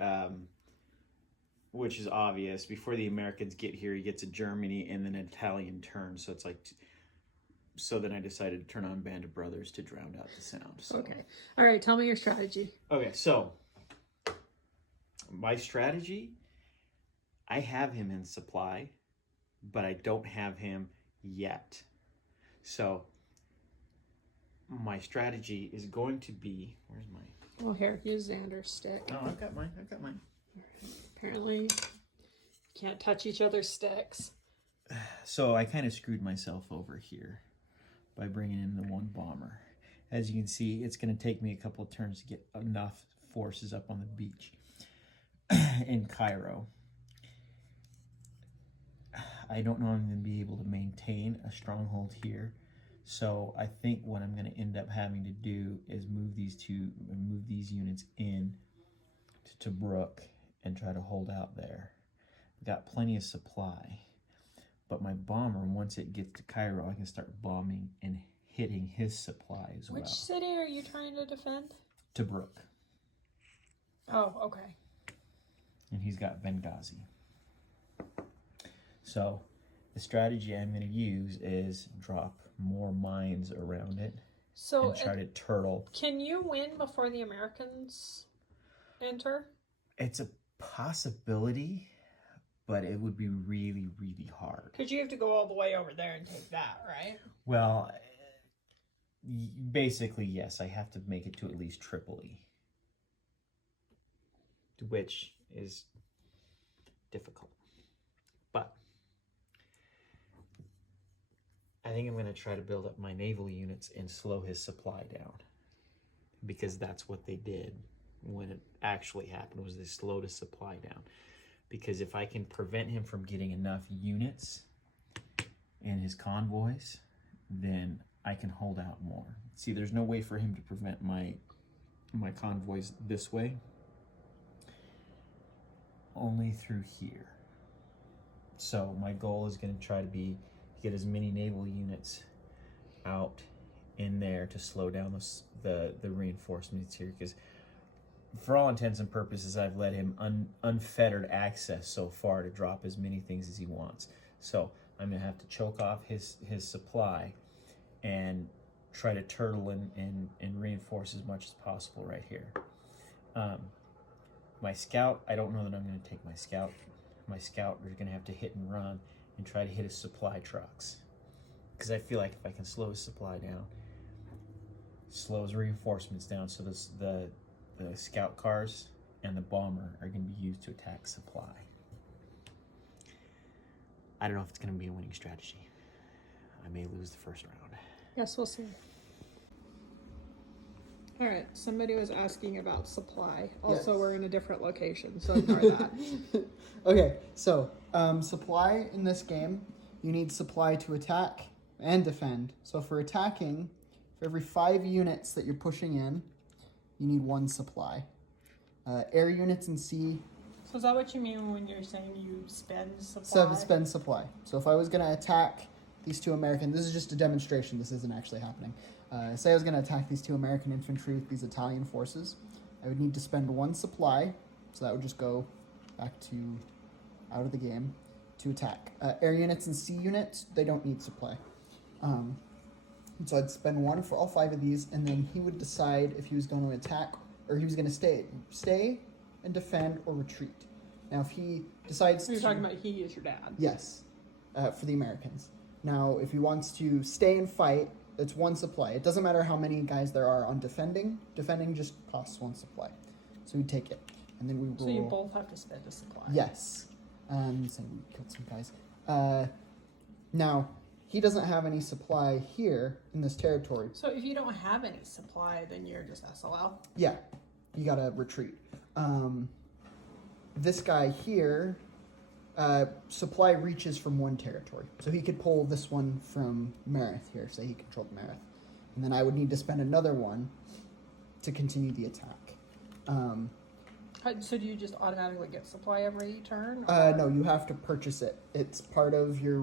which is obvious, before the Americans get here, he gets a Germany and then an Italian turn. So it's like, so then I decided to turn on Band of Brothers to drown out the sound. So. Okay. All right, tell me your strategy. Okay, so my strategy, I have him in supply, but I don't have him yet. So my strategy is going to be, where's my... Well, here, use Xander's stick. Oh, I've got mine. Apparently, you can't touch each other's sticks. So I kind of screwed myself over here by bringing in the 1 bomber. As you can see, it's going to take me a couple of turns to get enough forces up on the beach in Cairo. I don't know if I'm going to be able to maintain a stronghold here. So I think what I'm going to end up having to do is move these units in to Tobruk and try to hold out there. I've got plenty of supply. But my bomber, once it gets to Cairo, I can start bombing and hitting his supply as well. Which city are you trying to defend? Tobruk. Oh, okay. And he's got Benghazi. So the strategy I'm going to use is drop more mines around it So and try to turtle. can you win before the Americans enter? It's a possibility, but it would be really, really hard. Because you have to go all the way over there and take that, right? Well, basically, yes. I have to make it to at least Tripoli, which is difficult. But I think I'm going to try to build up my naval units and slow his supply down, because that's what they did when it actually happened, was they slowed his supply down. Because if I can prevent him from getting enough units in his convoys, then I can hold out more. See, there's no way for him to prevent my convoys this way. Only through here. So my goal is going to try to be get as many naval units out in there to slow down the reinforcements here, because for all intents and purposes, I've let him unfettered access so far to drop as many things as he wants. So I'm gonna have to choke off his supply and try to turtle and reinforce as much as possible right here. My scout, I don't know that I'm gonna take my scout. My scout is gonna have to hit and run and try to hit his supply trucks. Because I feel like if I can slow his supply down, slow his reinforcements down, so the scout cars and the bomber are going to be used to attack supply. I don't know if it's going to be a winning strategy. I may lose the first round. Yes, we'll see. All right, somebody was asking about supply. Also, Yes. we're in a different location, so ignore that. Okay, so supply in this game, you need supply to attack and defend. So for attacking, for every 5 units that you're pushing in, you need 1 supply. Air units and sea, So is that what you mean when you're saying you spend supply? spend supply. So if I was going to attack these 2 American, this is just a demonstration, this isn't actually happening. Say I was going to attack these 2 American infantry with these Italian forces, I would need to spend 1 supply, so that would just go back to out of the game to attack. Air units and sea units, they don't need supply. So I'd spend 1 for all 5 of these, and then he would decide if he was going to attack or he was going to stay and defend or retreat. Now, if he decides So you're to, talking about he is your dad. yes, for the Americans. Now, if he wants to stay and fight, it's 1 supply. It doesn't matter how many guys there are on defending. Defending just costs 1 supply. So we take it, and then we roll. So you both have to spend a supply. Yes. So we killed some guys. Now, he doesn't have any supply here in this territory. So if you don't have any supply, then you're just SOL. Yeah, you gotta retreat. This guy here, supply reaches from 1 territory. So he could pull this one from Mareth here, say he controlled Mareth. And then I would need to spend another 1 to continue the attack. So do you just automatically get supply every turn? or- No, you have to purchase it. It's part of your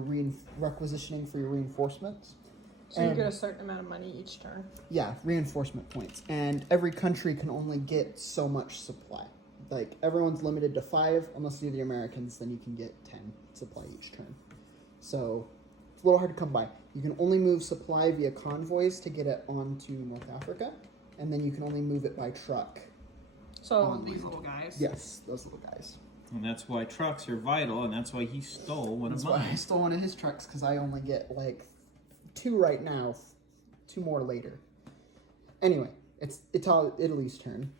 requisitioning for your reinforcements. So you and- get a certain amount of money each turn. Yeah, reinforcement points. And every country can only get so much supply. Like, everyone's limited to 5, unless you're the Americans, then you can get 10 supply each turn. So, it's a little hard to come by. You can only move supply via convoys to get it onto North Africa, and then you can only move it by truck. So On these land. little guys. Yes, those little guys. And that's why trucks are vital, and that's why he stole one That's of why mine. I stole one of his trucks, because I only get, like, 2 right now, 2 more later. Anyway, it's Italy's turn.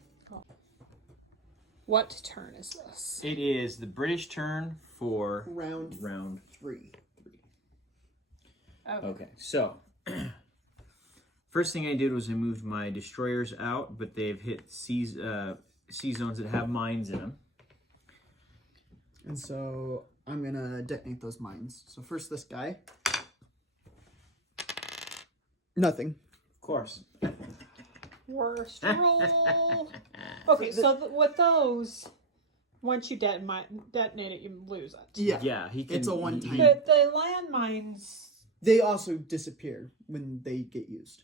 What turn is this? It is the British turn for Round round. 3. Okay, so first thing I did was I moved my destroyers out, but they've hit sea zones that have mines in them. And so I'm gonna detonate those mines. So first this guy. Nothing. Of course. Worst roll. Okay, so with those, once you detonate it, you lose it. Yeah. Yeah, he can. It's a one-time. The landmines. They also disappear when they get used.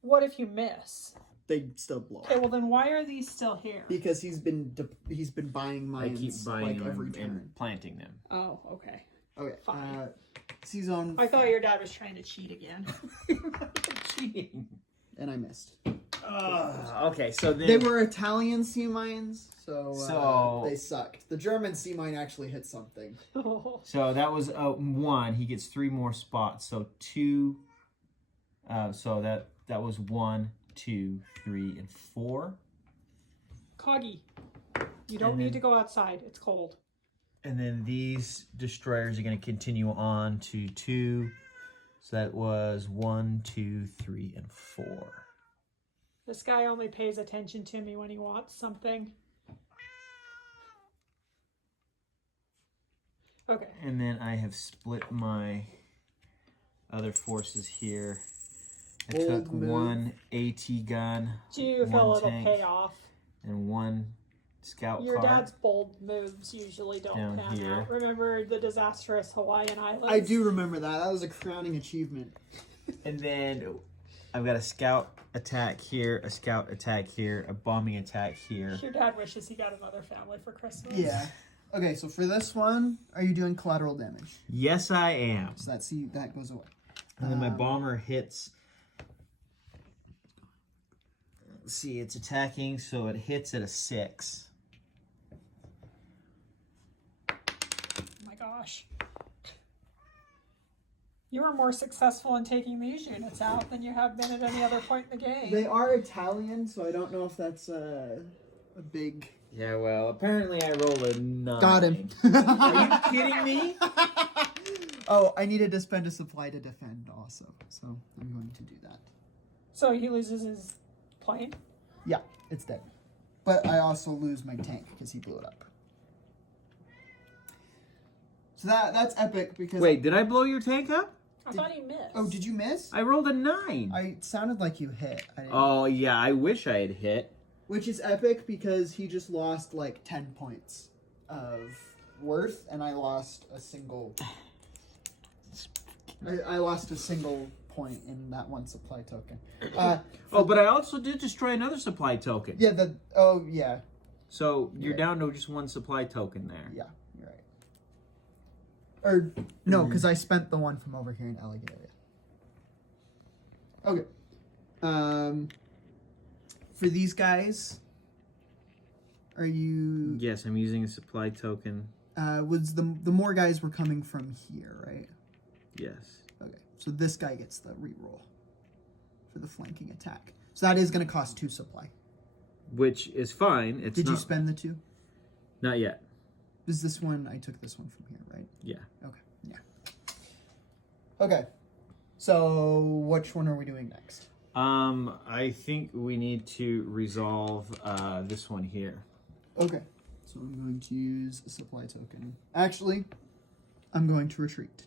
What if you miss? They still blow Okay, up. well then why are these still here? Because he's been buying I mines keep buying like them every and turn. planting them. Oh, okay. Okay. Fine. C-zone, I thought your dad was trying to cheat again. Cheating. and I missed. Okay, so then They were Italian sea mines, so So- they sucked. The German sea mine actually hit something. So that was 1. He gets 3 more spots. So 2. So that was 1, 2, 3, and 4. Coggy, you don't And need then- to go outside. It's cold. And then these destroyers are going to continue on to 2. So that was 1, 2, 3, and 4. This guy only pays attention to me when he wants something. Okay. And then I have split my other forces here. I Bold took move. 1 AT gun Do you feel One it'll tank. pay off? and 1 scout Your car. dad's bold moves usually don't Down pan here. out. Remember the disastrous Hawaiian Islands? I do remember that. That was a crowning achievement. And then I've got a scout attack here, a scout attack here, a bombing attack here. Your dad wishes he got another family for Christmas. Yeah. Okay, so for this one, are you doing collateral damage? Yes, I am. So that goes away. And then my bomber hits. Let's see, it's attacking, so it hits at a 6. Oh my gosh. You were more successful in taking these units out than you have been at any other point in the game. They are Italian, so I don't know if that's a big... Yeah, well, apparently I rolled a 9. Got him. Are you kidding me? Oh, I needed to spend a supply to defend also, so I'm going to do that. So he loses his plane? Yeah, it's dead. But I also lose my tank because he blew it up. So that's epic because... Wait, did I blow your tank up? I thought he missed. Oh, did you miss? I rolled a 9. It sounded like you hit. I didn't... Oh, yeah, I wish I had hit. Which is epic because he just lost like 10 points of worth, and I lost a single... I lost a single point in that one supply token. Oh, but I also did destroy another supply token. Yeah, yeah. So you're Yeah. down to just one supply token there. Yeah, you're right. Or, no, because I spent the one from over here in Alligator. Okay. For these guys, are you... Yes, I'm using a supply token. Was the more guys were coming from here, right? Yes. Okay, so this guy gets the reroll for the flanking attack. So that is going to cost 2 supply. Which is fine. It's Did you not- spend the 2? Not yet. Is this one, I took this one from here, right? Yeah. Okay, yeah. Okay, so which one are we doing next? I think we need to resolve this one here. Okay, so I'm going to use a supply token. Actually, I'm going to retreat.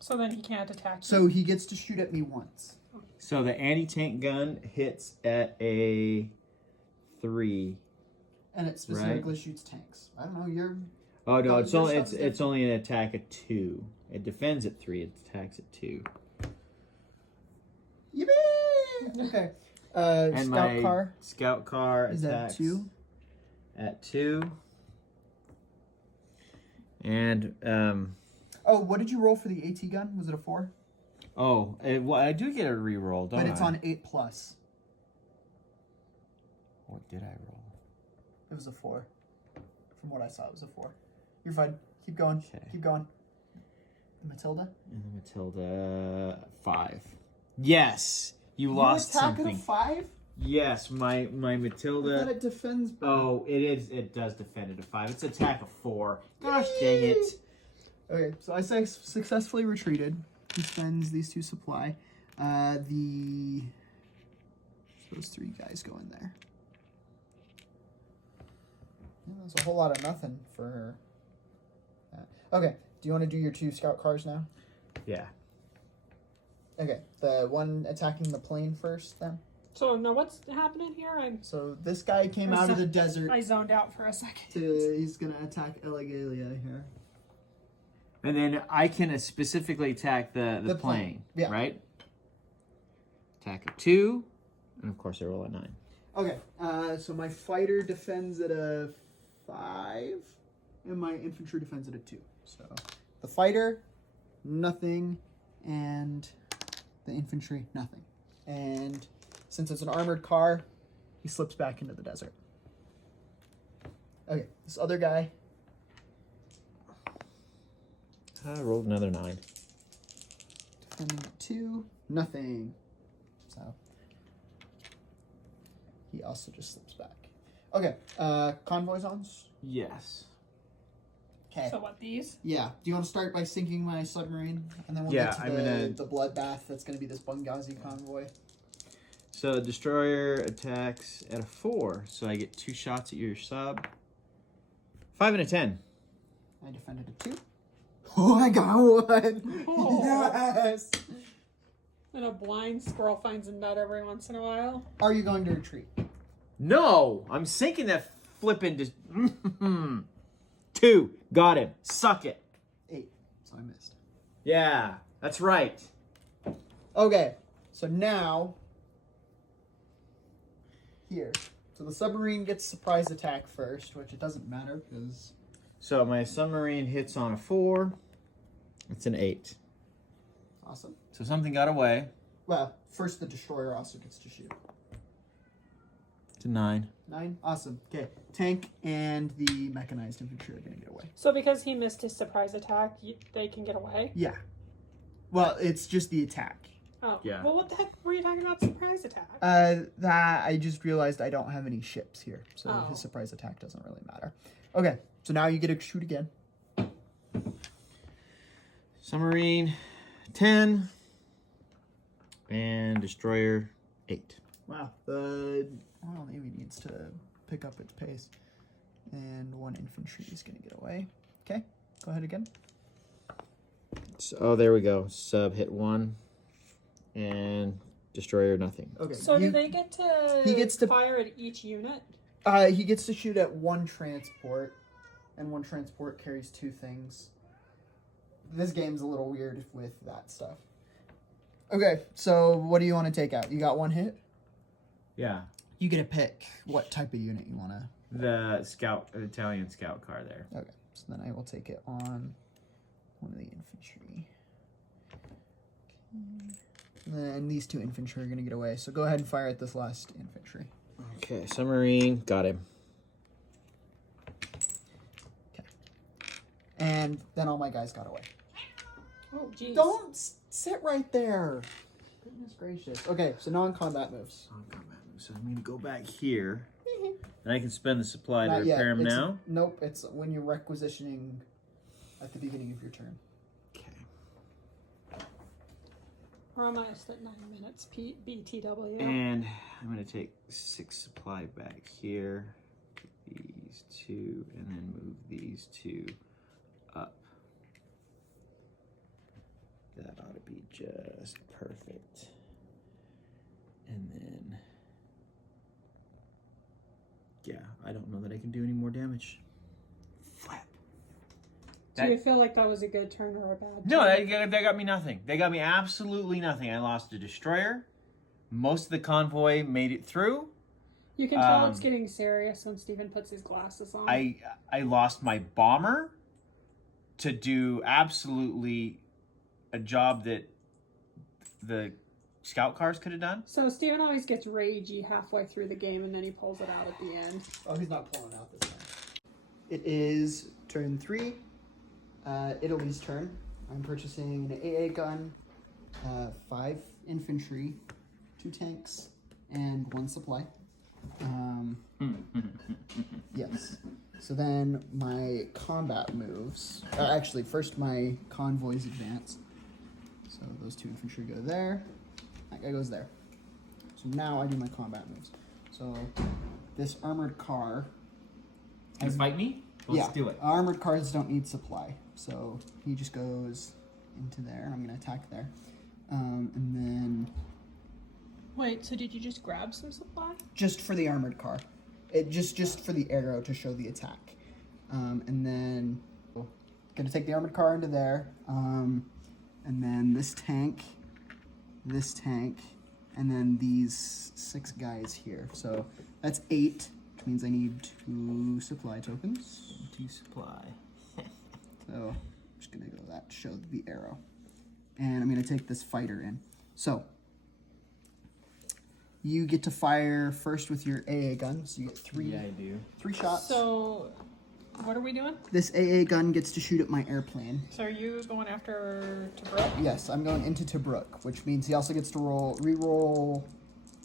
So then he can't attack you. So he gets to shoot at me once. So the anti-tank gun hits at a 3. And it specifically shoots tanks. I don't know, you're... Oh no, Oh, it's your only stuff's it's only an attack at 2. It defends at 3. It attacks at 2. Yippee! Okay. And Scout my car. scout car Is that attacks 2? at 2. And Oh, what did you roll for the AT gun? Was it a 4? well, I do get a reroll, don't I? But it's on 8+. What did I roll? It was a 4. From what I saw, it was a 4. You're fine. Keep going. Okay. Keep going. Matilda? And then Matilda 5. Yes, you lost attack something. at a 5? Yes, my I thought Matilda. it defends better. Oh, it is. It does defend at a 5. It's attack of 4. Gosh dang it! Okay, so I successfully retreated. He spends these 2 supply. Those 3 guys go in there. Yeah, that's a whole lot of nothing for her. Okay, do you want to do your 2 scout cars now? Yeah. Okay, the one attacking the plane first then. So now what's happening here? So this guy came out of the desert. I zoned out for a second. He's going to attack Elagalia here. And then I can specifically attack the The plane, plane, yeah. right? Attack of 2, and of course I roll a 9. Okay, so my fighter defends at a 5, and my infantry defends at a 2. So the fighter, nothing, and the infantry, nothing. And since it's an armored car, he slips back into the desert. Okay, this other guy, I rolled another 9. defending at 2, nothing. So he also just slips back. Okay, convoy zones. Yes. Okay. So what, these? Yeah. Do you want to start by sinking my submarine, and then we'll Yeah, get to I'm gonna- the bloodbath that's going to be this Benghazi convoy. So destroyer attacks at a 4, so I get 2 shots at your sub. 5 and a 10. I defended a 2. Oh, I got one. Oh. Yes. And a blind squirrel finds a nut every once in a while. Are you going to retreat? No, I'm sinking that flippin' 2. Got him. Suck it. 8. So I missed. Yeah, that's right. Okay. So now here. So the submarine gets surprise attack first, which it doesn't matter because So my submarine hits on a 4. It's an 8. awesome. So something got away. Well, first the destroyer also gets to shoot. It's a 9. 9, awesome. Okay, tank and the mechanized infantry are gonna get away. So because he missed his surprise attack, they can get away? Yeah. Well, it's just the attack. Oh. Yeah. Well, what the heck were you talking about surprise attack? That I just realized I don't have any ships here, so Oh. his surprise attack doesn't really matter. Okay, so now you get to shoot again. Submarine 10. And destroyer 8. Wow, the Royal Navy needs to pick up its pace, and 1 infantry is gonna get away. Okay, go ahead again. So, oh, there we go. Sub hit 1. And destroyer nothing. Okay, So do they get to he gets to- fire at each unit? He gets to shoot at 1 transport, and 1 transport carries 2 things. This game's a little weird with that stuff. Okay, so what do you want to take out? You got 1 hit? Yeah. You get to pick what type of unit you want to. The Italian scout car there. Okay, so then I will take it on one of the infantry. Okay. And then these 2 infantry are going to get away, so go ahead and fire at this last infantry. Okay, submarine. Got him. And then all my guys got away. Oh, jeez. Don't sit right there. Goodness gracious. Okay, so non-combat moves. So I'm going to go back here. And I can spend the supply to Not yet. repair him It's- now. Nope, it's when you're requisitioning at the beginning of your turn. Okay. We're almost at 9 minutes, BTW. And I'm going to take 6 supply back here. Get these 2, and then move these 2 up. That ought to be just perfect. And then, yeah, I don't know that I can do any more damage. Flap. Do you feel like that was a good turn or a bad No, turn? they got me nothing. They got me absolutely nothing. I lost a destroyer. Most of the convoy made it through. You can tell it's getting serious when Steven puts his glasses on. I lost my bomber to do absolutely a job that the scout cars could have done. So Steven always gets ragey halfway through the game and then he pulls it out at the end. Oh, he's not pulling out this time. It is turn 3. Italy's turn. I'm purchasing an AA gun, 5 infantry, 2 tanks, and 1 supply. Yes. So then my combat moves. Actually, first my convoys advance. So those 2 infantry go there. That guy goes there. So now I do my combat moves. So this armored car. You fight me? Let's do it. Armored cars don't need supply. So he just goes into there. I'm going to attack there. And then Wait, so did you just grab some supply? just for the armored car. It just for the arrow to show the attack. And then gonna take the armored car into there. And then this tank, and then these 6 guys here. So that's 8, which means I need 2 supply tokens. 2 supply. So I'm just gonna go that to show the arrow. And I'm gonna take this fighter in. So you get to fire first with your AA gun. So you get 3 do. 3 shots. So, what are we doing? This AA gun gets to shoot at my airplane. So are you going after Tobruk? Yes, I'm going into Tobruk, which means he also gets to re-roll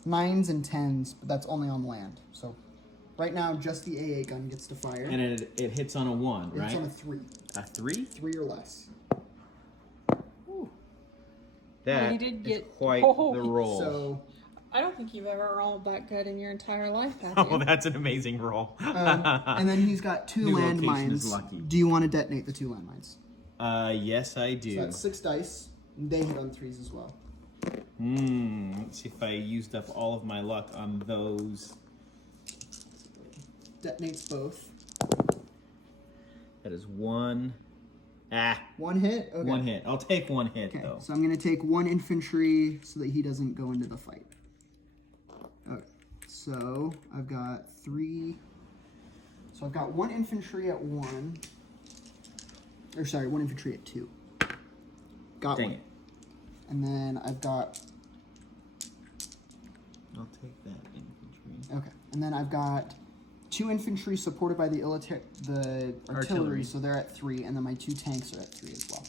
9s and 10s, but that's only on land. So right now, just the AA gun gets to fire. And it hits on a 1, right? It's on a 3. A 3? 3 or less. That he did is get- quite Oh. the roll. So I don't think you've ever rolled that good in your entire life, have Oh, you? that's an amazing roll. and then he's got 2 New location is landmines. lucky. Do you want to detonate the 2 landmines? Yes, I do. So that's 6 dice. And they hit on 3s as well. Let's see if I used up all of my luck on those. Detonates both. That is 1. 1 hit? Okay. 1 hit. I'll take 1 hit, Okay, though. so I'm going to take 1 infantry so that he doesn't go into the fight. Okay, So I've got 3. So I've got 1 infantry at 1. Or sorry, 1 infantry at 2. Got Dang 1. it. And then I've got, I'll take that infantry. okay. And then I've got 2 infantry supported by the artillery, so they're at 3. And then my 2 tanks are at 3 as well.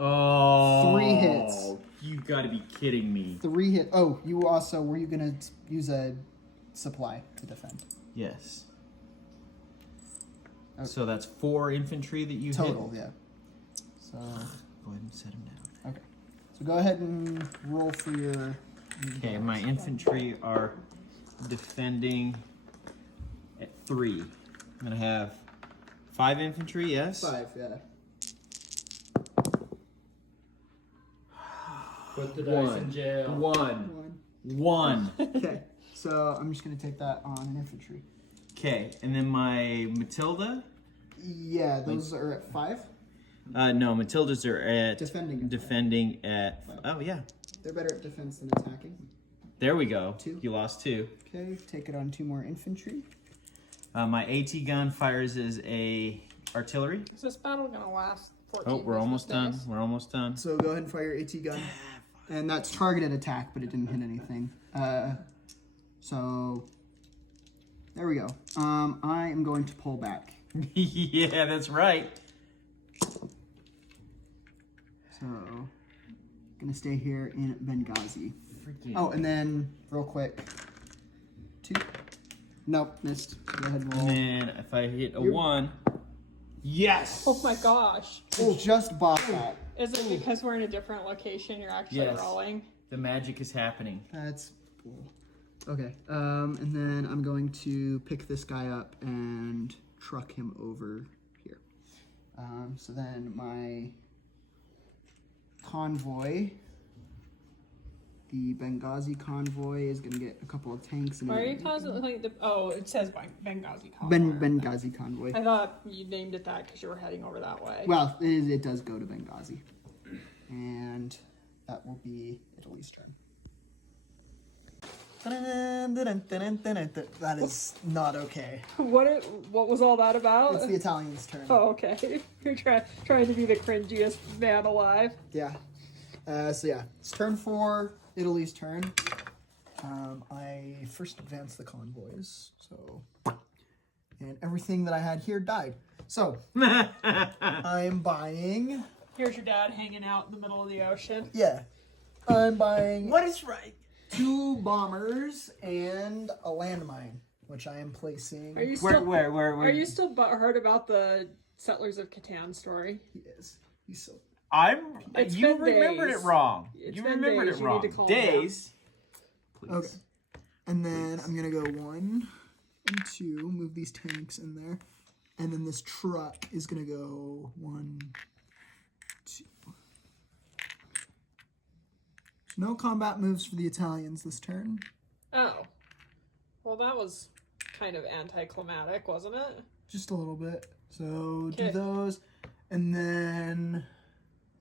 Oh. 3 hits. You gotta be kidding me. 3 hit. Oh, you also, were you going to use a supply to defend? Yes. Okay. So that's 4 infantry that you Total, hit? yeah. So, Go ahead and set them down. okay. So go ahead and roll for your... Okay, my infantry are defending at 3. I'm gonna have 5 infantry, yes? 5, yeah. Put the dice in jail. 1. Okay, so I'm just going to take that on infantry. Okay, and then my Matilda? Yeah, those are at 5. No, Matildas are at Defending. at oh yeah. They're better at defense than attacking. There we go. 2. You lost 2. Okay, take it on 2 more infantry. My AT gun fires as a artillery. Is this battle gonna last 14 Oh, we're almost business done. days? We're almost done. So go ahead and fire your AT gun. And that's targeted attack, but it didn't hit anything. So there we go. I am going to pull back. Yeah, that's right. So gonna stay here in Benghazi. Freaking. Oh, and then real quick. 2. Nope, missed. Go ahead and roll. And then if I hit a You're- 1, yes. Oh my gosh. Just bought that. Is it because we're in a different location you're actually Yes. rolling? The magic is happening. That's cool. Okay, and then I'm going to pick this guy up and truck him over here. So then my convoy, the Benghazi convoy, is going to get a couple of tanks. And Why are you constantly like the? Oh, it says Benghazi. Benghazi convoy. I thought you named it that because you were heading over that way. Well, it does go to Benghazi. And that will be Italy's turn. That is not okay. What was all that about? It's the Italians' turn. Oh, okay. You're trying to be the cringiest man alive. Yeah. So yeah, it's turn 4, Italy's turn. I first advanced the convoys, so, and everything that I had here died. So I'm buying. Here's your dad hanging out in the middle of the ocean. Yeah, I'm buying What is right? 2 bombers and a landmine, which I am placing. Are you still? Where? Are you still butthurt about the Settlers of Catan story? He is. He's so. It's You been remembered days. it wrong. It's You been remembered days. it You wrong. need to calm down. Days. Please. Okay. And then I'm gonna go 1 and 2, move these tanks in there. And then this truck is gonna go 1, 2. No combat moves for the Italians this turn. Oh. Well, that was kind of anticlimactic, wasn't it? Just a little bit. So Okay. do those. And then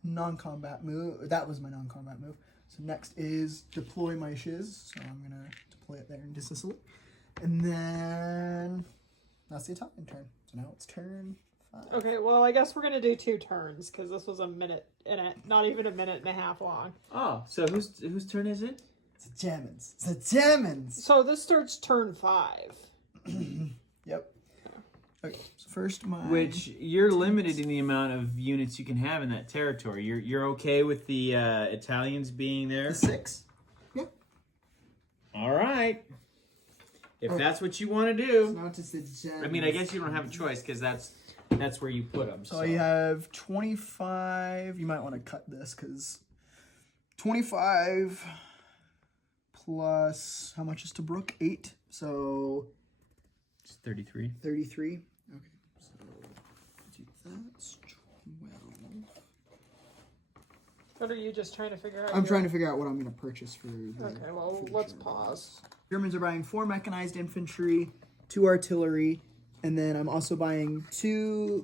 non-combat move. That was my non-combat move. So next is deploy my shiz. So I'm gonna deploy it there into Sicily. And then that's the Italian turn. So now it's turn 5. Okay, well, I guess we're gonna do 2 turns because this was a minute and not even a minute and a half long. Oh, so whose turn is it? It's the Germans. It's the Germans. So this starts turn 5. Yep. Okay. So first my. Which you're limited in the amount of units you can have in that territory. You're okay with the Italians being there? The 6. All right. If Okay. that's what you want to So do. now it's the Germans. I mean, I guess you don't have a choice because that's where you put them. So you have 25. You might want to cut this because 25 plus how much is to Brook? 8. So It's 33. 33. Okay. So do that's 12. What are you just trying to figure out? I'm trying to figure out what I'm going to purchase for. Okay, well, let's pause. Germans are buying 4 mechanized infantry, 2 artillery, and then I'm also buying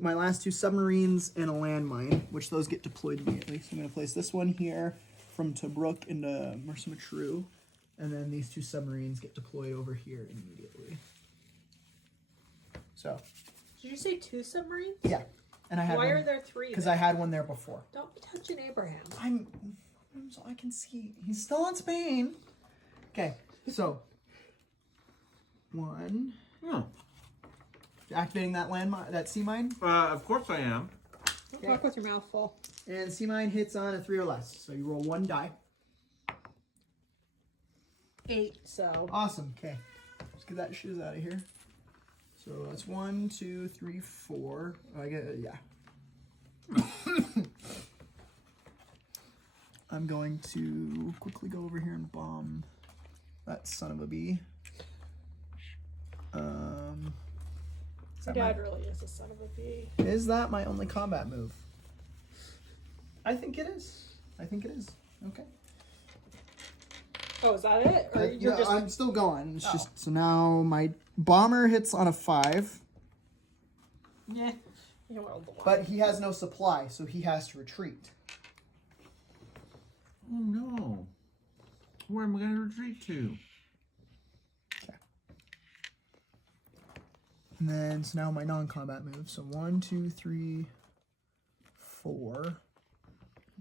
my last 2 submarines and a landmine, which those get deployed immediately. So I'm going to place this one here from Tobruk into Mersa Matruh, and then these 2 submarines get deployed over here immediately. So, Did you say 2 submarines? yeah. And I had Why one, are there 3? because I had one there before. Don't be touching Abraham. I'm so I can see. He's still in Spain. Okay, so 1. Oh. Activating that that sea mine, Of course I am. Don't talk with your mouth full. and sea mine hits on a 3 or less. So you roll 1 die. 8, so. Awesome. Okay, let's get that shiz out of here. So that's 1, 2, 3, 4. I get yeah. I'm going to quickly go over here and bomb that son of a bee. Is Your that my- dad really is a son of a bee. Is that my only combat move? I think it is. I think it is. Okay. Oh, is that it? Or you're No, just. I'm still going. It's Oh. just so now my bomber hits on a 5, Yeah. You rolled the 1. but he has no supply, so he has to retreat. Oh no. Where am I going to retreat to? And then so now my non-combat move. So 1, 2, 3, 4.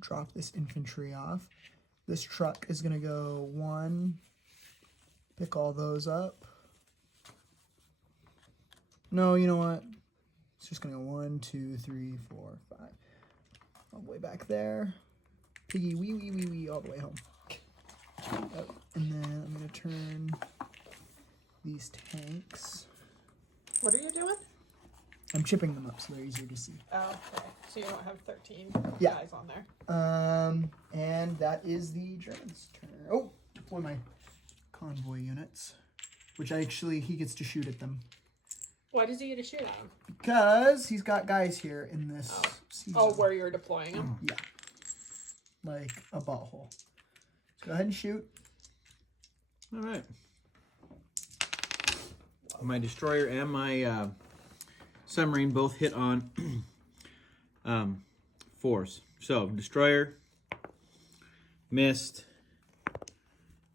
Drop this infantry off. This truck is gonna go 1. Pick all those up. No, you know what? It's just gonna go 1, 2, 3, 4, 5. All the way back there. Piggy wee wee wee wee all the way home. Yep. And then I'm gonna turn these tanks. What are you doing? I'm chipping them up so they're easier to see. Oh, okay. So you don't have 13 Yeah. guys on there. And that is the Germans' turn. Oh, deploy my convoy units, which he gets to shoot at them Why does he get to shoot at him? because he's got guys here in this season. Oh, where you're deploying him? Yeah, like a butthole. Go ahead and shoot. All right. My destroyer and my submarine both hit on 4s. So destroyer missed.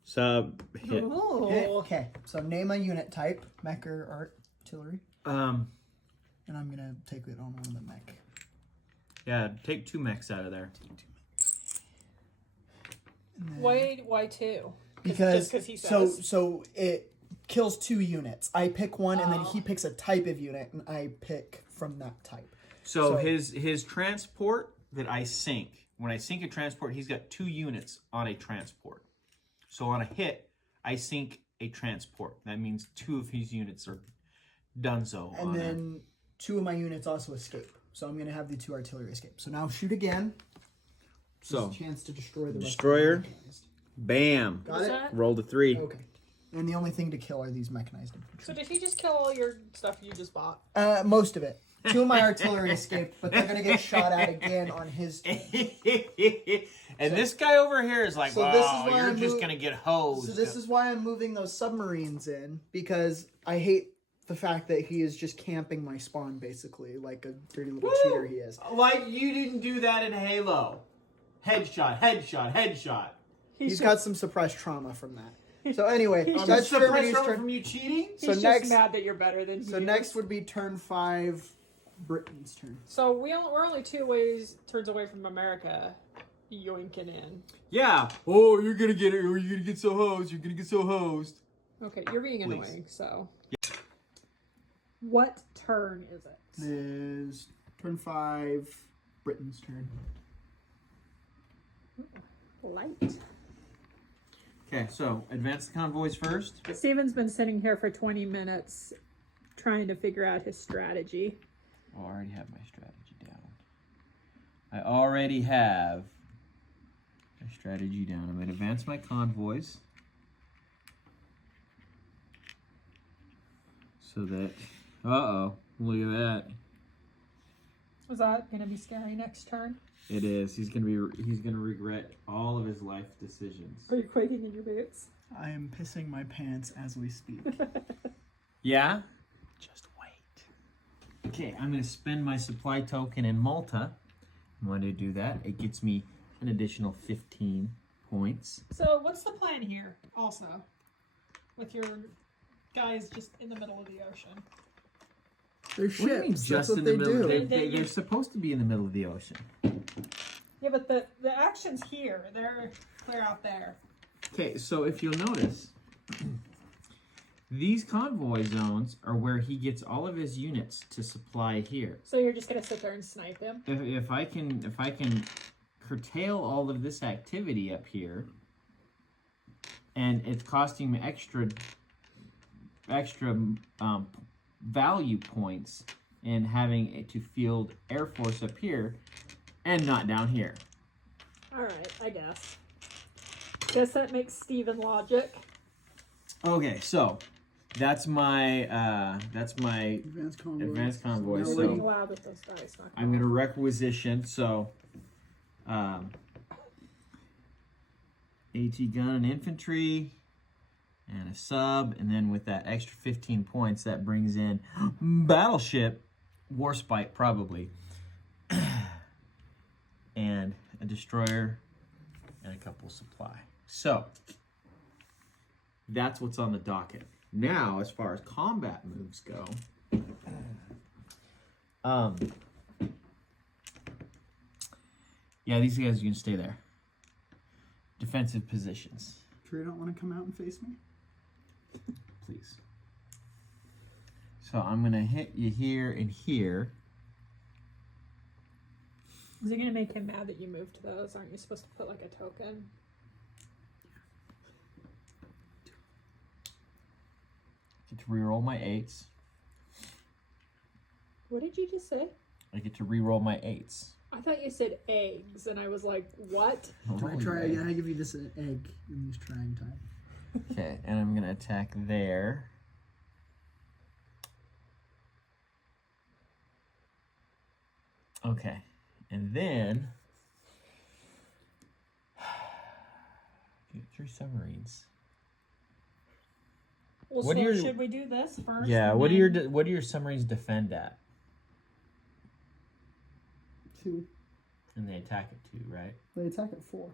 Sub hit. Oh. Okay, so name a unit type, mech or artillery, and I'm gonna take it on one of the mech. Yeah, take 2 mechs out of there. And then- Why 2? Because just he so says. so it kills 2 units. I pick one, and then Oh. he picks a type of unit, and I pick from that type. So, So- his transport that I sink, when I sink a transport, he's got 2 units on a transport. So on a hit, I sink a transport. That means 2 of his units are donezo. And on it. then 2 of my units also escape. So I'm going to have the 2 artillery escape. So now shoot again. So Just a chance to destroy the destroyer. rest of the mechanized. Bam. Got What's it? that? Rolled a 3. Okay. And the only thing to kill are these mechanized So infantry. did he just kill all your stuff you just bought? Most of it. 2 of my artillery escaped, but they're going to get shot at again on his turn. And this guy over here is like, So wow, this is why you're I'm just mov- going to get hosed. So this is why I'm moving those submarines in, because I hate the fact that he is just camping my spawn, basically, like a dirty little cheater he is. Like you didn't do that in Halo. Headshot, headshot, headshot. He's got some suppressed trauma from that. So anyway, He's that's Suppressed Germany's from turn. you cheating? He's So just next- mad that you're better than he So is. next would be turn 5, Britain's turn. So we're only 2 turns away from America yoinking in. Yeah. Oh, you're gonna get it. You're gonna get so hosed. You're gonna get so hosed. Okay, you're being Please. annoying, so. What turn is it? It is turn 5, Britain's turn. Light. Okay, so advance the convoys first. Steven's been sitting here for 20 minutes trying to figure out his strategy. Oh, I already have my strategy down. I already have my strategy down. I'm gonna advance my convoys so that. Look at that. Is that going to be scary next turn? It is. He's gonna regret all of his life decisions. Are you quaking in your boots? I am pissing my pants as we speak. Yeah? Just wait. Okay, I'm gonna spend my supply token in Malta. I'm going to do that. It gets me an additional 15 points. So what's the plan here? Also, with your guys just in the middle of the ocean. They're What do you mean ships. That's just what in they the middle? do. They're supposed to be in the middle of the ocean. Yeah, but the action's here. They're clear out there. Okay, so if you'll notice, these convoy zones are where he gets all of his units to supply here. So you're just gonna sit there and snipe him? If I can curtail all of this activity up here, and it's costing me extra value points in having it to field Air Force up here and not down here. Alright, I guess. Guess that makes Steven logic. Okay, so that's my Advanced convoy. advanced convoy. So now So Being loud with those dice. Not I'm gonna requisition AT gun and infantry and a sub, and then with that extra 15 points that brings in battleship, warspite probably, and a destroyer and a couple supply. So that's what's on the docket. Now, as far as combat moves go, yeah, these guys are gonna stay there. Defensive positions, Sure you don't want to come out and face me? please. So I'm gonna hit you here and here. Is it gonna make him mad that you moved those? Aren't you supposed to put like a token? Get to reroll my 8s. What did you just say? I get to reroll my 8s. I thought you said eggs, and I was like, what? Try again. I give you this egg in these trying times. Okay, and I'm gonna attack there. Okay, and then get 3 submarines. Well, What so do your- should we do this first? Yeah, and what do then- your submarines defend at? 2. And they attack at 2, right? They attack at 4.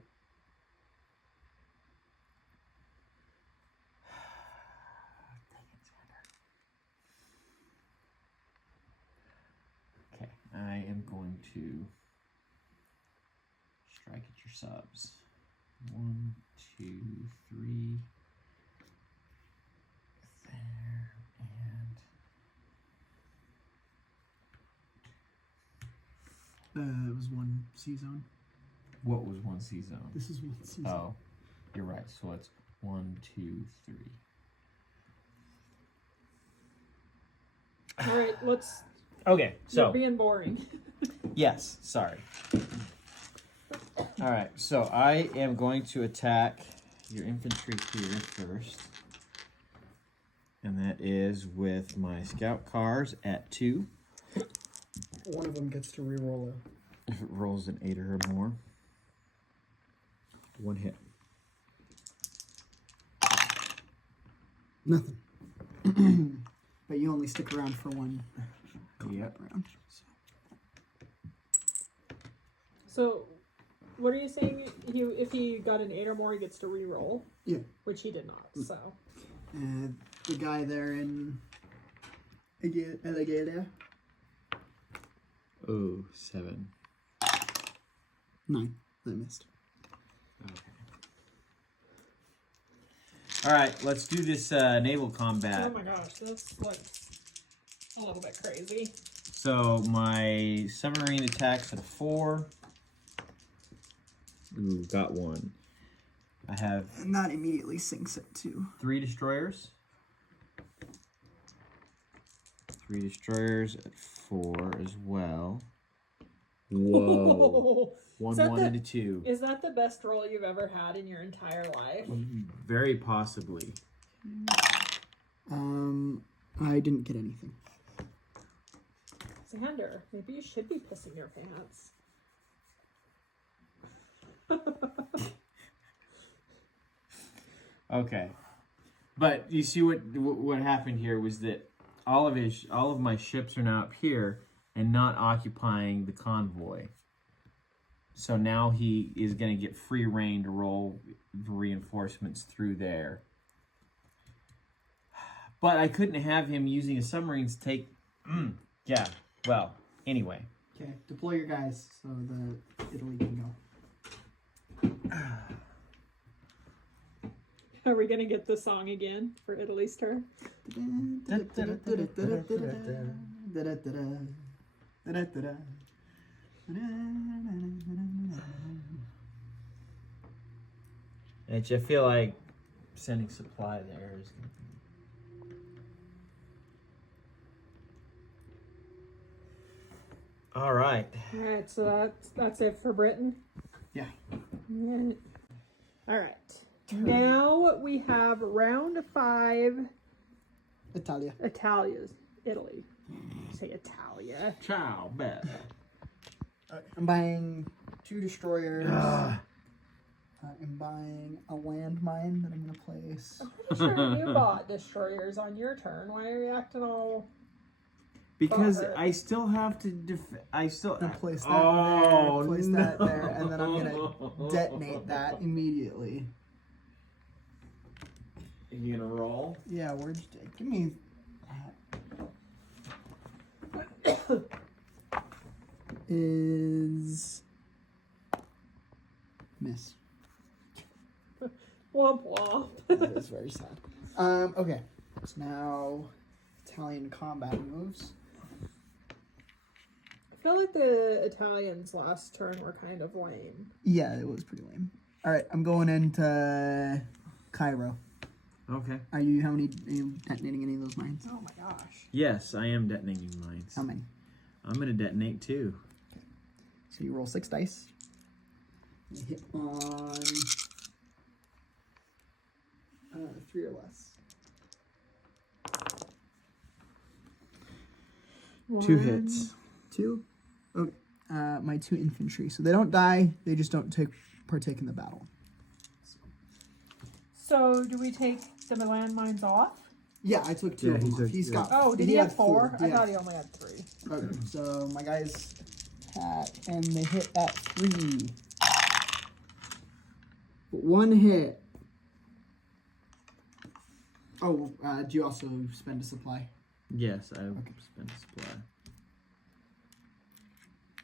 Okay, I am going to strike at your subs. 1, 2, 3. There and It was 1 C zone. what was 1 C zone? This is 1 C zone. Oh, you're right. So it's 1, 2, 3. All right, let's. Okay, You're being boring. yes, sorry. All right, so I am going to attack your infantry here first. And that is with my scout cars at 2. One of them gets to reroll a. If it rolls an 8 or more. 1 hit. Nothing. But you only stick around for 1 combat round. So, what are you saying? If he got an 8 or more, he gets to re-roll? Yeah. Which he did not, so. And the guy there in Alligator. Oh, 7. 9. I missed. Okay. All right, let's do this naval combat. Oh my gosh, that's like a little bit crazy. So my submarine attacks at a 4. Ooh, got 1. I have And that immediately sinks it to. 3 destroyers. 3 destroyers at 4 as well. Whoa. 1, that 1, the- and a 2. Is that the best roll you've ever had in your entire life? Very possibly. I didn't get anything. Xander, maybe you should be pissing your pants. Okay. But you see what happened here was that all of my ships are now up here and not occupying the convoy. So now he is going to get free reign to roll reinforcements through there. But I couldn't have him using his submarines take... yeah, well, anyway. Okay, deploy your guys so the Italy can go. Are we gonna get the song again for Italy's turn? And I feel like sending supply there is going to be... All right. All right, so that's it for Britain. Yeah. All right. Now we have round 5. Italia. Italy. Say Italia. Ciao, bet. I'm buying 2 destroyers. I'm buying a landmine that I'm gonna place. I'm pretty sure you bought destroyers on your turn. Why are you acting all... Because Bummer. I still have to I'm gonna place that Oh, there, place no. that there, and then I'm gonna detonate that immediately. You gonna roll? Yeah, where'd you take? Give me that. Is miss. Womp womp. That is very sad. Okay. So now Italian combat moves. I feel like the Italians last turn were kind of lame. Yeah, it was pretty lame. All right, I'm going into Cairo. Okay. Are you detonating any of those mines? Oh my gosh. Yes, I am detonating mines. How many? I'm gonna detonate 2. So you roll 6 dice. You hit on 3 or less. 2 hits. 2. Oh, my 2 infantry. So they don't die. They just don't partake in the battle. So do we take the landmines off? Yeah, I took 2 Yeah, of them he off. took He's 2. got. Oh, did he have had 4? I Yeah. thought he only had 3. Okay, so my guys attack, and they hit at 3. 1 hit. Oh, do you also spend a supply? Yes, I spent a supply.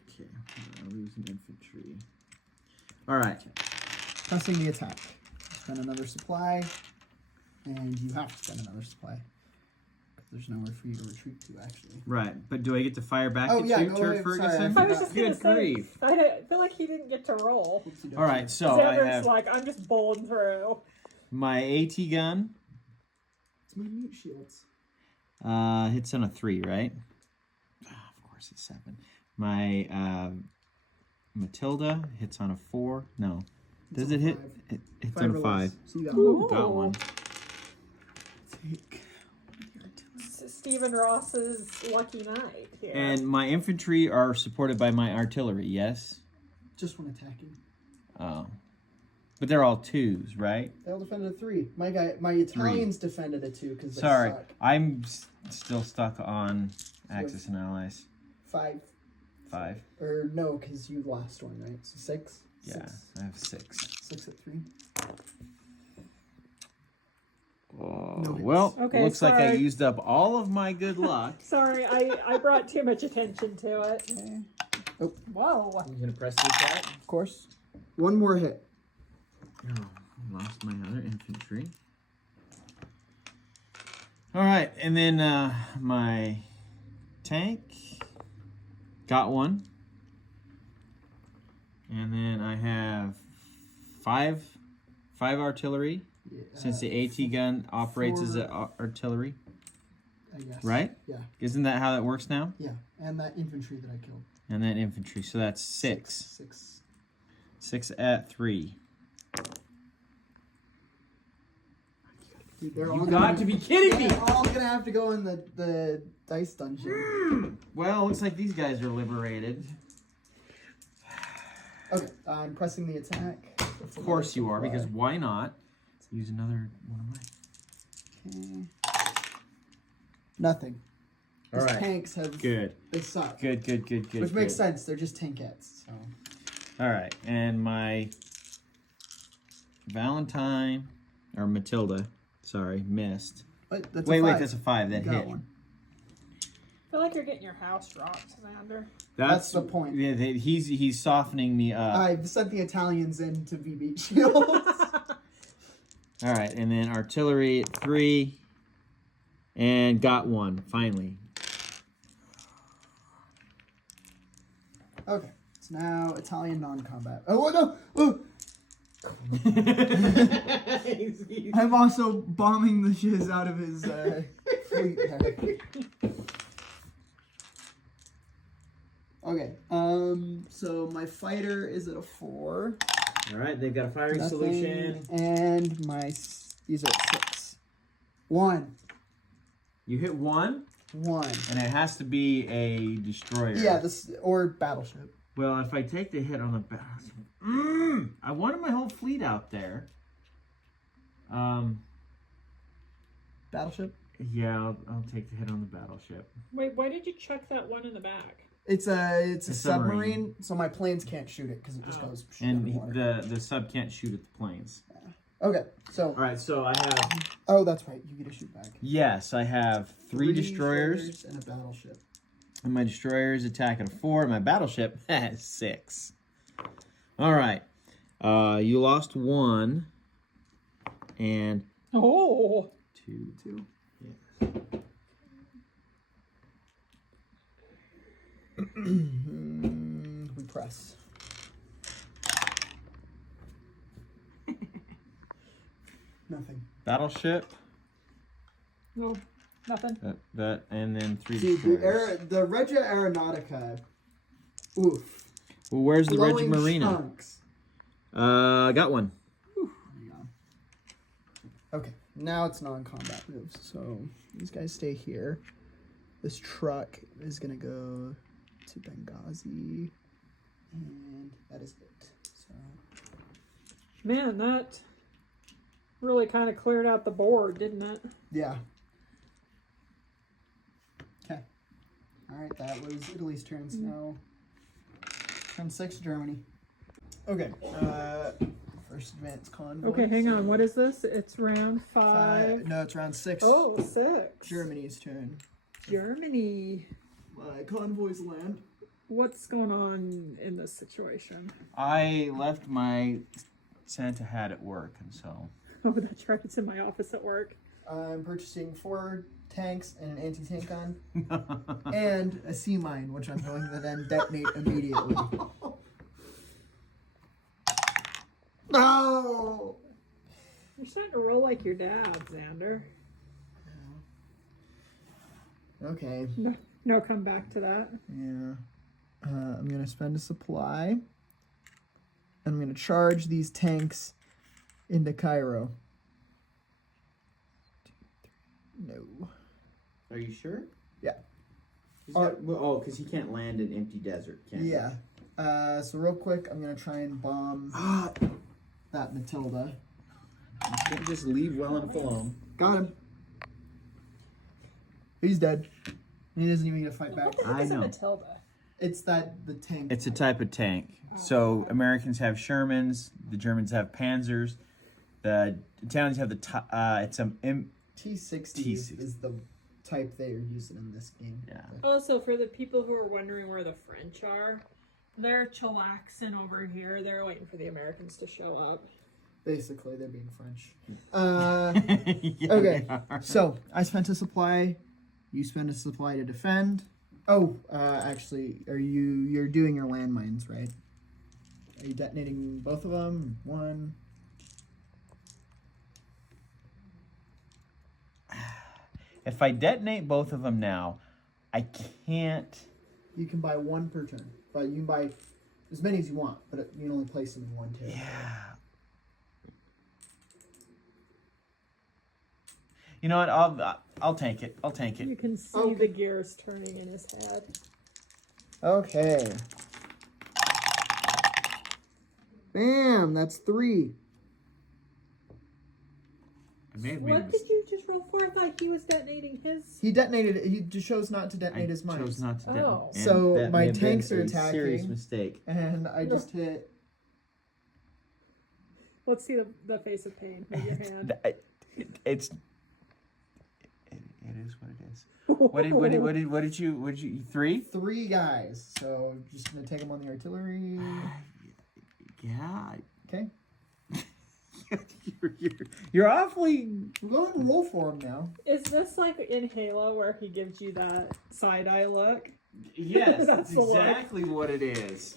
Okay, I'll lose an infantry. All right. Pressing the attack. Spend another supply, and you have to spend another supply. There's nowhere for you to retreat to, actually. Right, but do I get to fire back Oh, at yeah, you, go Turd ahead. Sorry, Ferguson? I was just gonna Good say, grief. I feel like he didn't get to roll. All right, so I Zevran's have like, I'm just bowling through. my AT gun. It's my mute shields. Hits on a 3, right? Of course, it's 7. My Matilda hits on a 4. No, does it hit? It hits on a 5. So you got Ooh. Got one. take. Stephen Ross's lucky night here. And my infantry are supported by my artillery. Yes. Just one attacking. Oh, but they're all 2s, right? They all defended a 3. My Italians defended a 2 because they Sorry, suck. I'm still stuck on Axis and Allies. 5. 5. Or no, because you lost one, right? So 6. Yeah, I have 6. 6 at 3. Oh, No hits. well, Okay, looks like I sorry. used up all of my good luck. Sorry, I brought too much attention to it. Okay. Whoa. You gonna press the attack? Of course. One more hit. Oh, lost my other infantry. All right, and then my tank got one, and then I have five artillery. Yeah, Since the AT gun operates as 4, an artillery, I guess. right? Yeah, Isn't that how that works now? yeah. And that infantry that I killed. And then infantry, so that's 6. 6. 6 at 3. Dude, they're all You gonna got to be kidding me! They're all gonna have to go in the dice dungeon. Well, looks like these guys are liberated. Okay, I'm pressing the attack. Of course you are, because why not? Use another one of mine. Okay. Nothing. All These right. tanks have Good. they suck. Good. Which makes sense. They're just tankettes. So All right, and my Valentine or Matilda, sorry, missed. Wait, that's Wait, a 5. that's a 5. That You got hit. one. I feel like you're getting your house rocked, Xander. That's the point. Yeah, he's softening me up. I've sent the Italians in to be beat shields. All right, and then artillery at 3, and got one finally. Okay, it's now Italian non-combat. Oh no! Oh! I'm also bombing the shiz out of his fleet there. Okay, so my fighter is at a 4. All right, they've got a firing Nothing, solution. and these are at 6. 1. You hit 1, 1. and it has to be a destroyer. Yeah, this or battleship. Well, if I take the hit on the battleship, I wanted my whole fleet out there. Battleship. Yeah, I'll take the hit on the battleship. Wait, why did you chuck that one in the back? It's a A submarine, submarine. so my planes can't shoot it because it just Oh. goes. And underwater. the sub can't shoot at the planes. Okay, so All right, so I have oh, that's right. You get to shoot back. yes, I have 3 destroyers, and a battleship. and my destroyers attack at a 4, and my battleship has 6. All right, you lost 1, and Oh, 2. Yes. We press. Nothing. Battleship. no, nothing. That and then 3 See, destroyers. the Regia Aeronautica. Oof. Well, where's the Regia Blowing Marina? chunks. Got one. There you go. Okay, now it's non-combat moves. So these guys stay here. This truck is gonna go to Benghazi, and that is it. So Man, that really kind of cleared out the board, didn't it? yeah. Okay. All right, that was Italy's turns. Now turn 6, Germany. Okay. First advance convoy. Okay, hang on. What is this? It's round 5. No, it's round 6. Oh, 6. Germany's turn. Germany. My convoys land. What's going on in this situation? I left my Santa hat at work, and so. Oh, that's right. It's in my office at work. I'm purchasing 4 tanks and an anti-tank gun, and a sea mine, which I'm going to then detonate immediately. No! You're starting to roll like your dad, Xander. Okay. No, come back to that. Yeah. I'm going to spend a supply. I'm going to charge these tanks into Cairo. No. Are you sure? Yeah. Because he can't land in empty desert, can he? Yeah. So real quick, I'm going to try and bomb that Matilda. You can't just leave well enough alone. Got him. He's dead. He doesn't even get to fight back. What the heck I is a know. Matilda? It's the tank. It's a type of tank. So Americans have Shermans, the Germans have Panzers, the Italians have the it's a T60 T60. is the type they are using in this game. Yeah. Also, for the people who are wondering where the French are, they're chillaxing over here. They're waiting for the Americans to show up. Basically, they're being French. Yeah, Okay, they are. so I spent a supply. You spend a supply to defend. Oh, actually, you're doing your landmines, right? Are you detonating both of them? One. If I detonate both of them now, I can't. You can buy 1 per turn, but you can buy as many as you want, but you can only place them in 1 turn. Yeah. You know what? I'll tank it. I'll tank You it. can see Okay. the gears turning in his head. Okay. Bam! That's 3. may have made a What did you just roll for? I thought he was detonating his. He detonated it. He just chose not to I detonate his mines. chose not to detonate. Oh. And So that my may have been tanks are a serious attacking. mistake. And I just hit. Let's see the face of pain. Move your hand. It's. It is what it is. What did you 3? 3 guys. So just gonna take them on the artillery. Yeah. Okay. You're awfully. We're going to roll for him now. Is this like in Halo where he gives you that side eye look? Yes, That's that's the look. exactly what it is.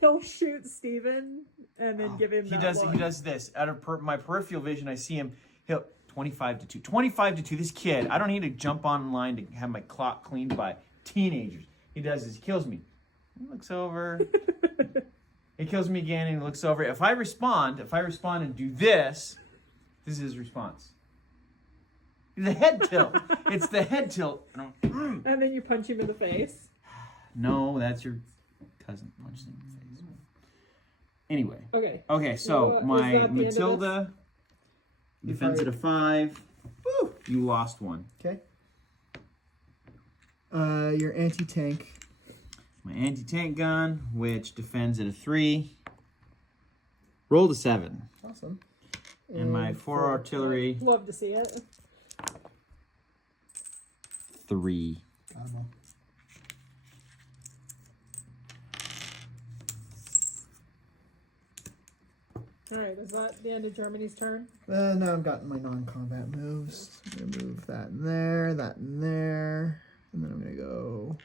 He'll shoot Steven and then give him He that does. look. He does this out of my peripheral vision. I see him. He'll 25 to 2. 25 to 2. This kid. I don't need to jump online to have my clock cleaned by teenagers. He does this. He kills me. He looks over. He kills me again, and he looks over. If I respond and do this, this is his response. The head tilt. It's the head tilt. And then you punch him in the face. No, that's your cousin punched him in the face. Anyway. Okay. Okay, so Was my that the end of Matilda defends at a 5. Woo! You lost 1. Okay. Your anti-tank. My anti-tank gun, which defends at a 3, rolled a 7. Awesome. And my 4 artillery, Love to see it. 3. Alright, is that the end of Germany's turn? Now I've gotten my non-combat moves. I'm gonna move that in there, and then I'm gonna go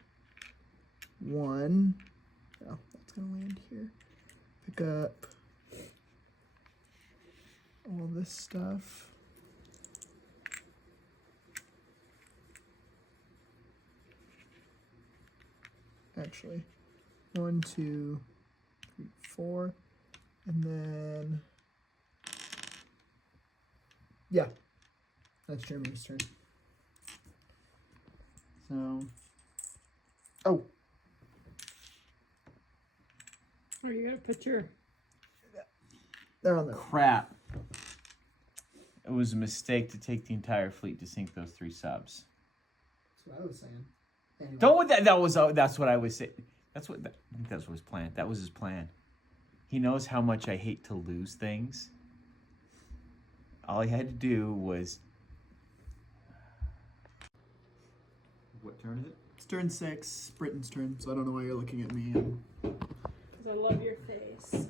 1. Oh, that's gonna land here. Pick up all this stuff. Actually, 1, 2, 3, 4, and then yeah, that's Germany's turn. So, oh, Are you gonna put your they're on there. Crap. It was a mistake to take the entire fleet to sink those 3 subs. That's what I was saying. Anyway. Don't that's what I was saying. I think that's what his plan. That was his plan. He knows how much I hate to lose things. All he had to do was. What turn is it? It's turn 6, Britain's turn, so I don't know why you're looking at me. because I love your face.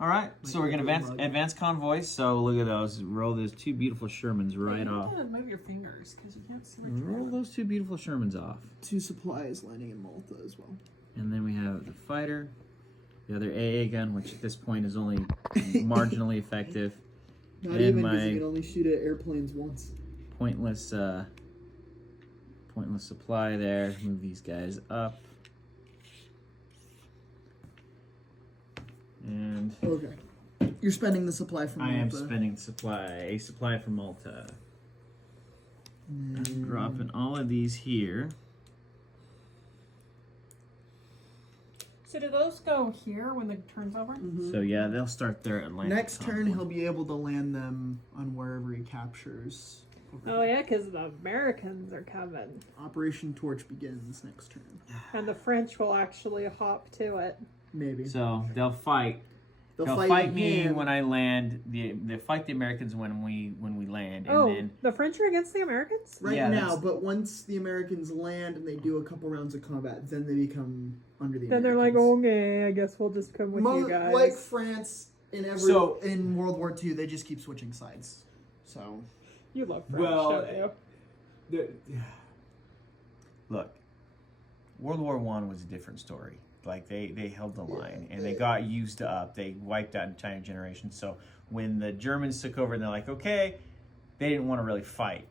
All right, so we're gonna advance convoys. So look at those. Roll those 2 beautiful Shermans right off. Move your fingers because you can't see Roll those 2 beautiful Shermans off. 2 supplies landing in Malta as well. And then we have the fighter, the other AA gun, which at this point is only marginally effective. Not And even my- because you can only shoot at airplanes once. Pointless supply there. Move these guys up. And Okay. You're spending the supply from I Malta. am spending a supply from Malta. I'm dropping all of these here. So do those go here when the turn's over? So yeah, they'll start their Atlantic Next turn, convoy. he'll be able to land them on wherever he captures. Oh yeah, because the Americans are coming, Operation Torch begins next turn. and the French will actually hop to it. Maybe. So they'll fight. They'll fight me when I land. They fight the Americans when we land, and Oh, then the French are against the Americans? right Yeah, now, that's- but once the Americans land and they do a couple rounds of combat, then they become under the Then they're like, Americans. okay, I guess we'll just come with you guys. Like France in in World War II, they just keep switching sides. So You love French, Well, don't you? look, World War I was a different story. Like they held the line and they got used up. They wiped out an entire generation. So when the Germans took over and they're like, okay, they didn't want to really fight.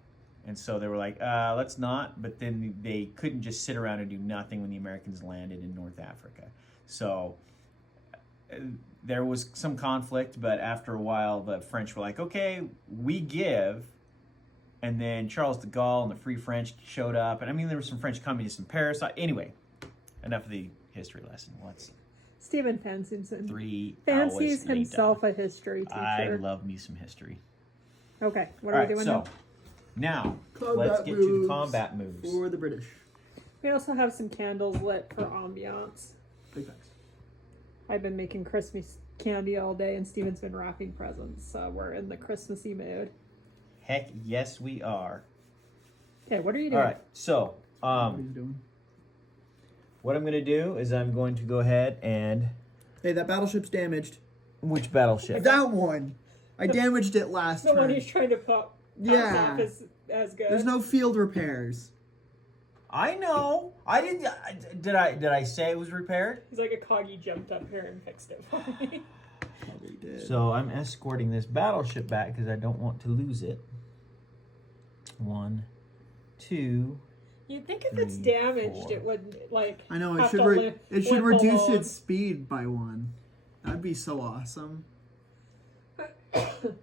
And so they were like, let's not. But then they couldn't just sit around and do nothing when the Americans landed in North Africa. So there was some conflict, but after a while, the French were like, okay, we give. And then Charles de Gaulle and the Free French showed up. And I mean, there were some French communists in Paris. Anyway, enough of the history lesson. What's Stephen fancies 3 fancies hours later? himself a history teacher. I love me some history. Okay, what All are right, we doing so now? now let's get to the combat moves. for the British. We also have some candles lit for ambiance. Big facts. I've been making Christmas candy all day, and Steven's been wrapping presents, so we're in the Christmassy mood. Heck yes, we are. Okay, what are you All doing? right, so What are you doing? what I'm going to do is I'm going to go ahead and Hey, that battleship's damaged. which battleship? That one. I damaged it last The one turn. he's trying to pass Yeah. off as good. There's no field repairs. I know. I didn't. Did I say it was repaired? He's like a coggy jumped up here and fixed it for me. Probably did. So I'm escorting this battleship back because I don't want to lose it. 1, 2. You'd think if it's 3, damaged, 4. it would like. I know have it should to limp reduce along. its speed by 1. That'd be so awesome.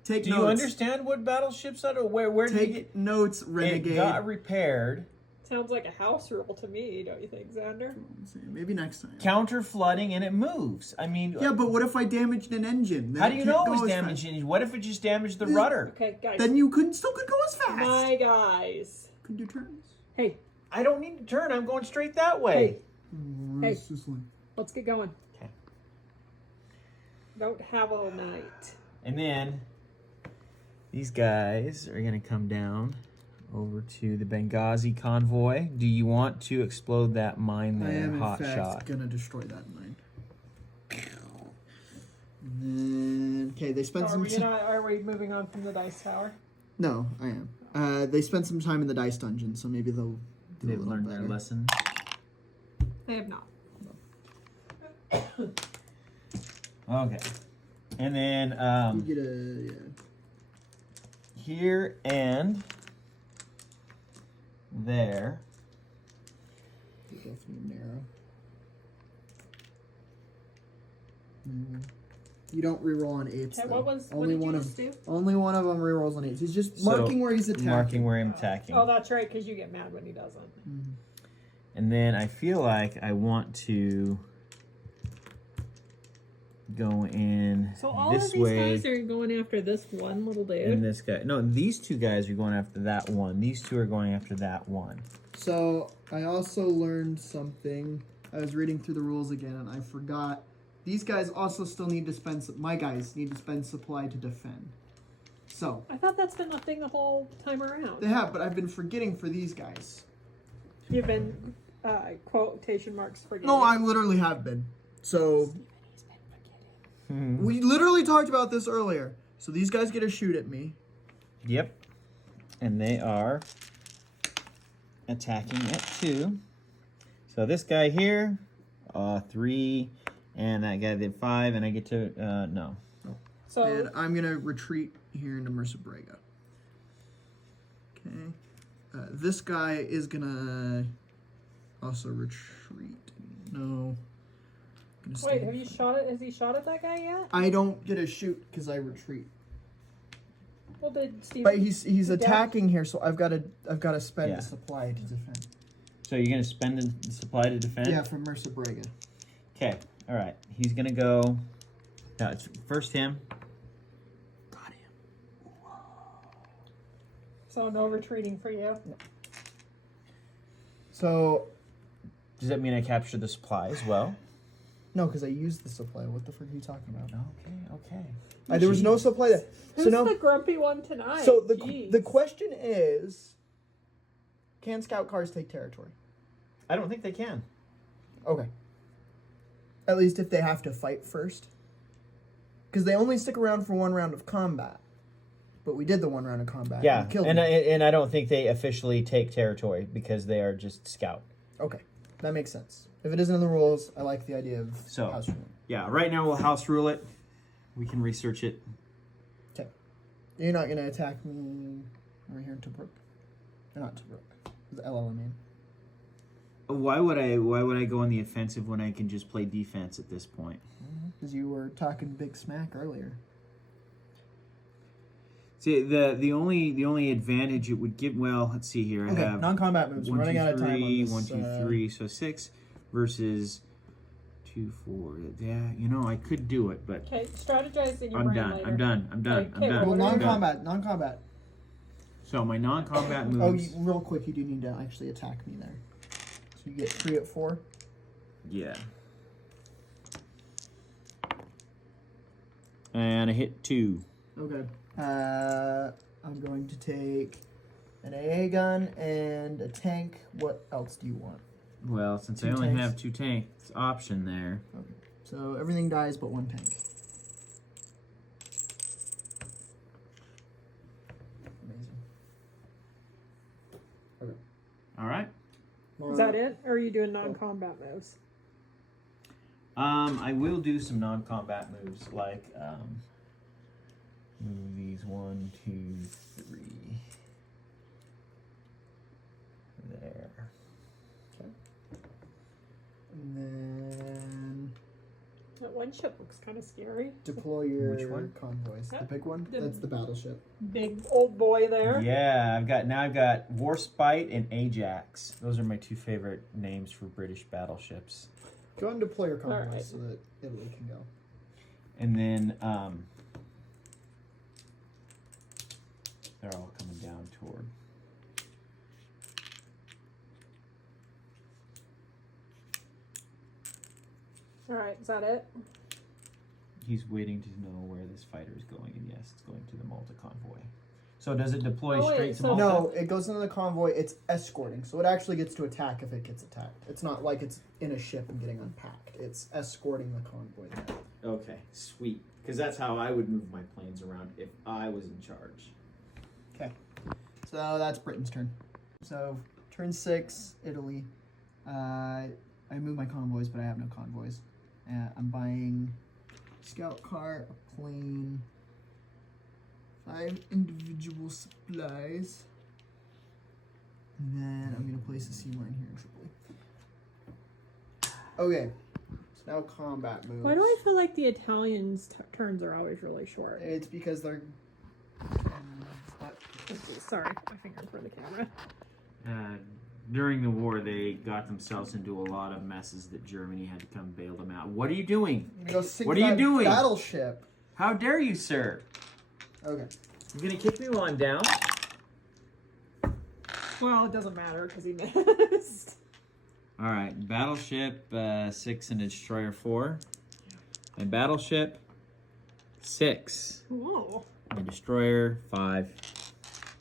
Take Do notes. you understand what battleships are? Where did you get? Take notes, Renegade. It got repaired. Sounds like a house rule to me, don't you think, Xander? Maybe next time. Counter flooding and it moves. I mean, Yeah, but what if I damaged an engine? Then how do you can't know it go was as damaging? What if it just damaged the rudder? Okay, guys. Then you still could go as fast. My guys. Could do turns. Hey, I don't need to turn. I'm going straight that way. Hey. It's just like- let's get going. Okay. Don't have all night. And then these guys are going to come down over to the Benghazi convoy. Do you want to explode that mine I there, am in hot fact shot? gonna destroy that mine. And then okay, they spent some. Are we moving on from the dice tower? No, I am. They spent some time in the dice dungeon, so maybe they'll do a They've little learned their better. lesson. I have not. Okay. And then You get a here and there. yeah. Definitely narrow. You don't reroll on 8s. Okay, though. what only did you one just of do? only one of them rerolls on 8s. He's just So, marking where he's attacking. Marking where I'm attacking. Oh, that's right, because you get mad when he doesn't. And then I feel like I want to go in So all this of these way. guys are going after this one little And dude. this guy. No, these two guys are going after that one. These two are going after that one. So I also learned something. I was reading through the rules again, and I forgot. These guys also still need to spend. My guys need to spend supply to defend. So I thought that's been the thing the whole time around. they have, but I've been forgetting for these guys. You've been quotation marks forgetting. No, I literally have been. So we literally talked about this earlier. So these guys get a shoot at me. Yep. And they are attacking at 2. So this guy here, 3, and that guy did 5, and I get to, no. So And I'm going to retreat here into Mersa Brega. Okay. This guy is going to also retreat. No. Gonna wait, stay. have you shot it? Has he shot at that guy yet? I don't get a shoot because I retreat. Well, did Steve? But he's Yeah. attacking here, so I've got to spend Yeah. the supply to defend. So you're going to spend the supply to defend? Yeah, from Mersa Brega. Okay. All right. He's going to go. Now, it's first him. Got him. So no retreating for you. So Does that mean I capture the supply as well? no, because I used the supply. What the frick are you talking about? Okay. There was no supply there. Who's So now, the grumpy one tonight? so Jeez. the question is, can scout cars take territory? I don't think they can. Okay. At least if they have to fight first. Because they only stick around for one round of combat. But we did the one round of combat. Yeah, And killed and them. I don't think they officially take territory because they are just scout. Okay. That makes sense. If it isn't in the rules, I like the idea of So- house ruling. Yeah, right now we'll house rule it. We can research it. Okay. You're not going to attack me over here in Tobruk? Or not Tobruk. The LL, I mean. Why would I go on the offensive when I can just play defense at this point? Because you were talking big smack earlier. See, the only advantage it would give. Well, let's see here. I Okay, have non-combat moves. We're 1, 2, running out of time on 3, this. 1, 2, 3. So 6 versus 2, 2, 4. Yeah, I could do it, but Okay, strategize in your I'm brain done. later. I'm done. I'm done. Okay, I'm done. Well, what are you non-combat. Non-combat. So my non-combat Oh, moves. real quick, you do need to actually attack me there. So you get 3 at 4. Yeah. And I hit 2. Okay. I'm going to take an AA gun and a tank. What else do you want? Well, since I 2 only tanks. have 2 tanks option there. Okay. So everything dies but 1 tank. Amazing. All right. Is that it? Or are you doing non-combat moves? I will do some non-combat moves like move these 1, 2, 3. There. And then That one ship looks kind of scary. deploy your Which one? convoys. The Yep. big one? The- That's the battleship. Big old boy there. Yeah, I've got Warspite and Ajax. Those are my 2 favorite names for British battleships. Go and deploy your convoys Alright. so that Italy can go. And then they're all coming down toward. All right, is that it? He's waiting to know where this fighter is going, and yes, it's going to the Malta convoy. So does it deploy Oh, wait, straight to so- Malta? No, it goes into the convoy. It's escorting, so it actually gets to attack if it gets attacked. It's not like it's in a ship and getting unpacked. It's escorting the convoy there. Okay, sweet. Because that's how I would move my planes around if I was in charge. So that's Britain's turn. So turn 6, Italy. I move my convoys, but I have no convoys. I'm buying scout car, a plane, 5 individual supplies, and then I'm gonna place a sea line here in Tripoli. Okay, so now combat moves. Why do I feel like the Italians' turns are always really short? It's because they're. Sorry, my finger for the camera. During the war, they got themselves into a lot of messes that Germany had to come bail them out. What are you doing? I'm gonna go sink What are you that doing? Battleship. How dare you, sir? Okay. You gonna kick me while I'm down? Well, it doesn't matter because he missed. All right, battleship 6 and a destroyer 4. And battleship 6. Whoa. And destroyer 5.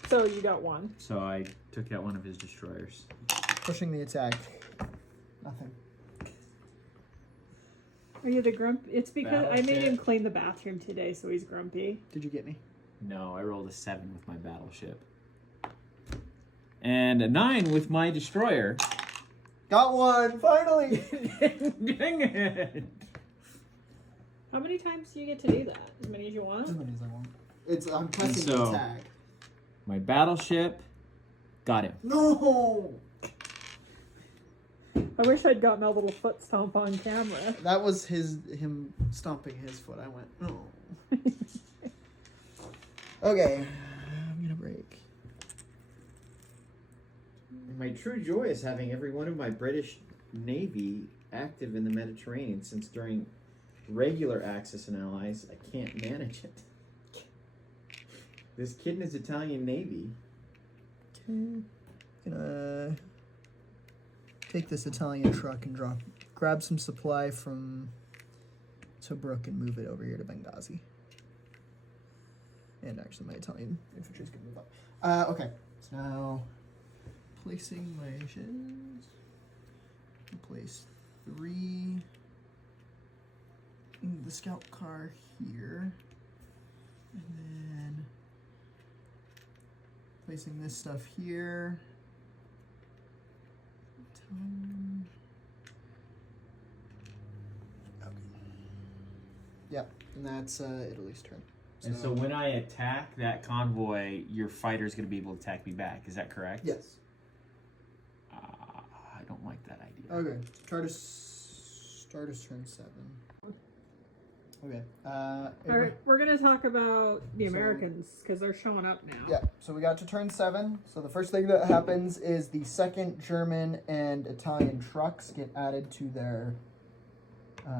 So you got one. So I took out one of his destroyers. Pushing the attack. Nothing. Are you the grump? It's because I made him Battleship. clean the bathroom today, so he's grumpy. Did you get me? No, I rolled a 7 with my battleship. And a 9 with my destroyer. Got one, finally! Dang it! How many times do you get to do that? As many as you As want? many as I want. I'm testing so- the attack. My battleship got him. No! I wish I'd gotten a little foot stomp on camera. That was him stomping his foot. I went, no. Okay, I'm gonna break. My true joy is having every one of my British Navy active in the Mediterranean, since during regular Axis and Allies, I can't manage it. This kid in his Italian Navy. Okay, gonna take this Italian truck and grab some supply from Tobruk and move it over here to Benghazi. And actually, my Italian infantry's gonna move up. Okay, so now placing my ships. Place 3 in the scout car here, and then placing this stuff here. Okay. Yep, and that's Italy's turn. And so when I attack that convoy, your fighter's going to be able to attack me back. Is that correct? Yes. I don't like that idea. Okay. Stardust turn 7. Okay. All right, we're gonna talk about the Americans because they're showing up now. Yeah, so we got to turn 7. So the first thing that happens is the second German and Italian trucks get added to their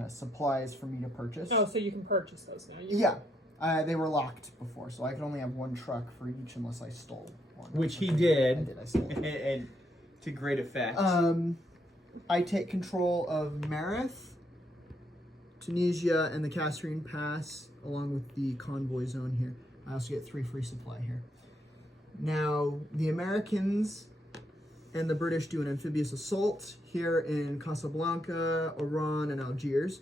supplies for me to purchase. Oh, so you can purchase those now. Yeah. They were locked before, so I could only have one truck for each unless I stole one. Which he I did. I stole. and to great effect. I take control of Marith, Tunisia, and the Kasserine Pass, along with the convoy zone here. I also get 3 free supply here. Now, the Americans and the British do an amphibious assault here in Casablanca, Oran, and Algiers.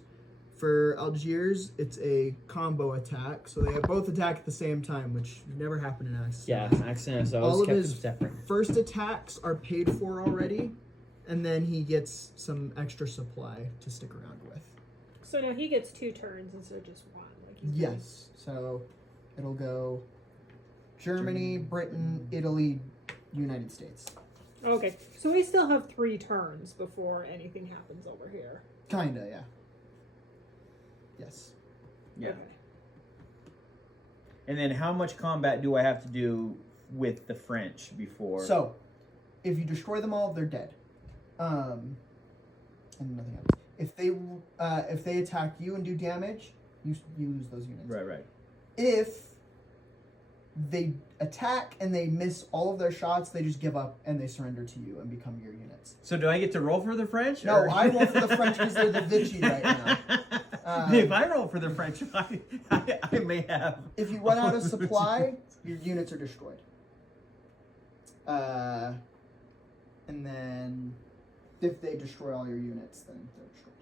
For Algiers, it's a combo attack, so they both attack at the same time, which never happened in Axis. Yeah, accent is All always of kept his them separate. first attacks are paid for already, and then he gets some extra supply to stick around with. So now he gets 2 turns instead of just 1. Like he's Yes, so it'll go Germany, Britain, Italy, United States. Okay, so we still have 3 turns before anything happens over here. Kinda, yeah. Yes. Yeah. Okay. And then how much combat do I have to do with the French before? So, if you destroy them all, they're dead. And nothing else. If they attack you and do damage, you lose those units. Right. If they attack and they miss all of their shots, they just give up and they surrender to you and become your units. So do I get to roll for the French? No, or- I roll for the French because they're the Vichy right now. If I roll for the French, I may have. If you run out of supply, your units are destroyed. And then if they destroy all your units, then they're destroyed.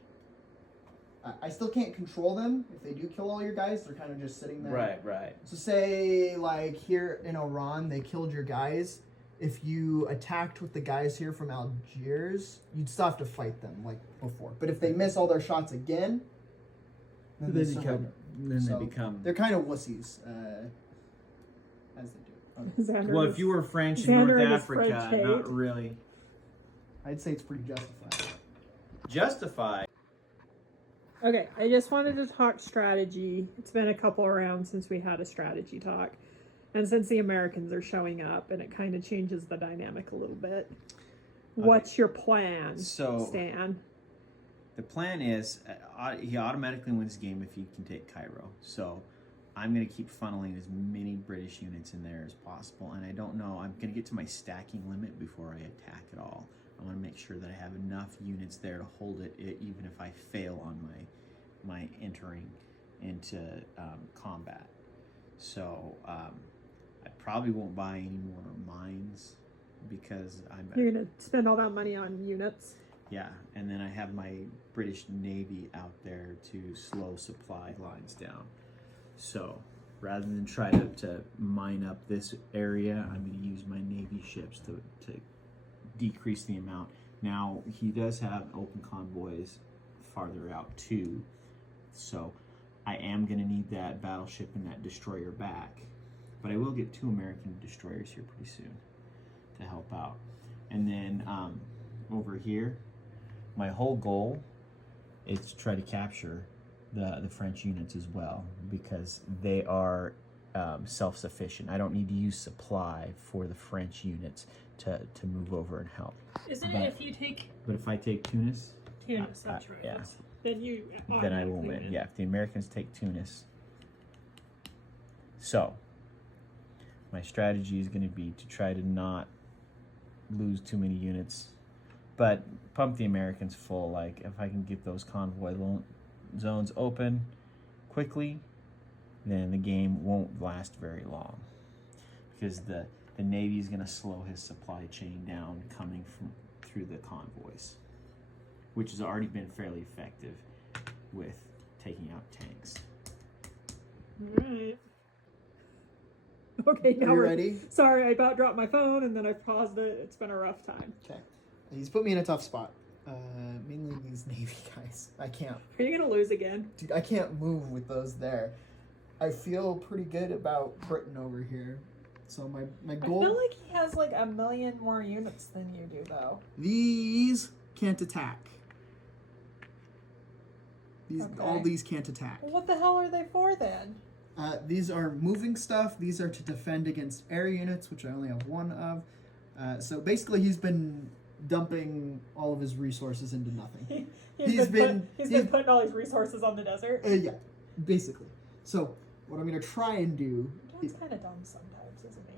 I still can't control them. If they do kill all your guys, they're kind of just sitting there. Right. So say, like, here in Oran, they killed your guys. If you attacked with the guys here from Algiers, you'd still have to fight them, like before. But if they miss all their shots again, then they surrender. So they become. They're kind of wussies, as they do. Okay. Xander Well, is- if you were French in Xander North and his Africa, French not hate. really. I'd say it's pretty justified. Justified. Okay, I just wanted to talk strategy. It's been a couple rounds since we had a strategy talk. And since the Americans are showing up, and it kind of changes the dynamic a little bit. What's your plan, So- Stan? The plan is he automatically wins the game if he can take Cairo. So I'm going to keep funneling as many British units in there as possible. And I don't know, I'm going to get to my stacking limit before I attack at all. I want to make sure that I have enough units there to hold it even if I fail on my entering into combat. So I probably won't buy any more mines because You're going to spend all that money on units? yeah, and then I have my British Navy out there to slow supply lines down. So rather than try to mine up this area, I'm going to use my Navy ships to decrease the amount. Now, he does have open convoys farther out too, so I am going to need that battleship and that destroyer back. But I will get 2 American destroyers here pretty soon to help out. And then over here, my whole goal is to try to capture the French units as well, because they are self-sufficient. I don't need to use supply for the French units to move over and help. Isn't But- it if you take But if I take Tunis, Tunis, that's right. yeah. Then you then I will automatically win. Yeah, if the Americans take Tunis. So, my strategy is going to be to try to not lose too many units, but pump the Americans full. Like, if I can get those convoy zones open quickly, then the game won't last very long, because the Navy is going to slow his supply chain down coming through the convoys, which has already been fairly effective with taking out tanks. Alright. Okay, now Are you we're ready? Sorry, I about dropped my phone and then I paused it. It's been a rough time. Okay. He's put me in a tough spot. Mainly these Navy guys. I can't. Are you gonna lose again? Dude, I can't move with those there. I feel pretty good about Britain over here. So my I goal... feel like he has like 1 million more units than you do, though. These can't attack. All Okay. these can't attack. Well, what the hell are they for then? These are moving stuff. These are to defend against air units, which I only have 1 of. So basically, he's been dumping all of his resources into nothing. He's been putting all his resources on the desert. Yeah, basically. So what I'm gonna try and do. He's kind of dumb sometimes, isn't he?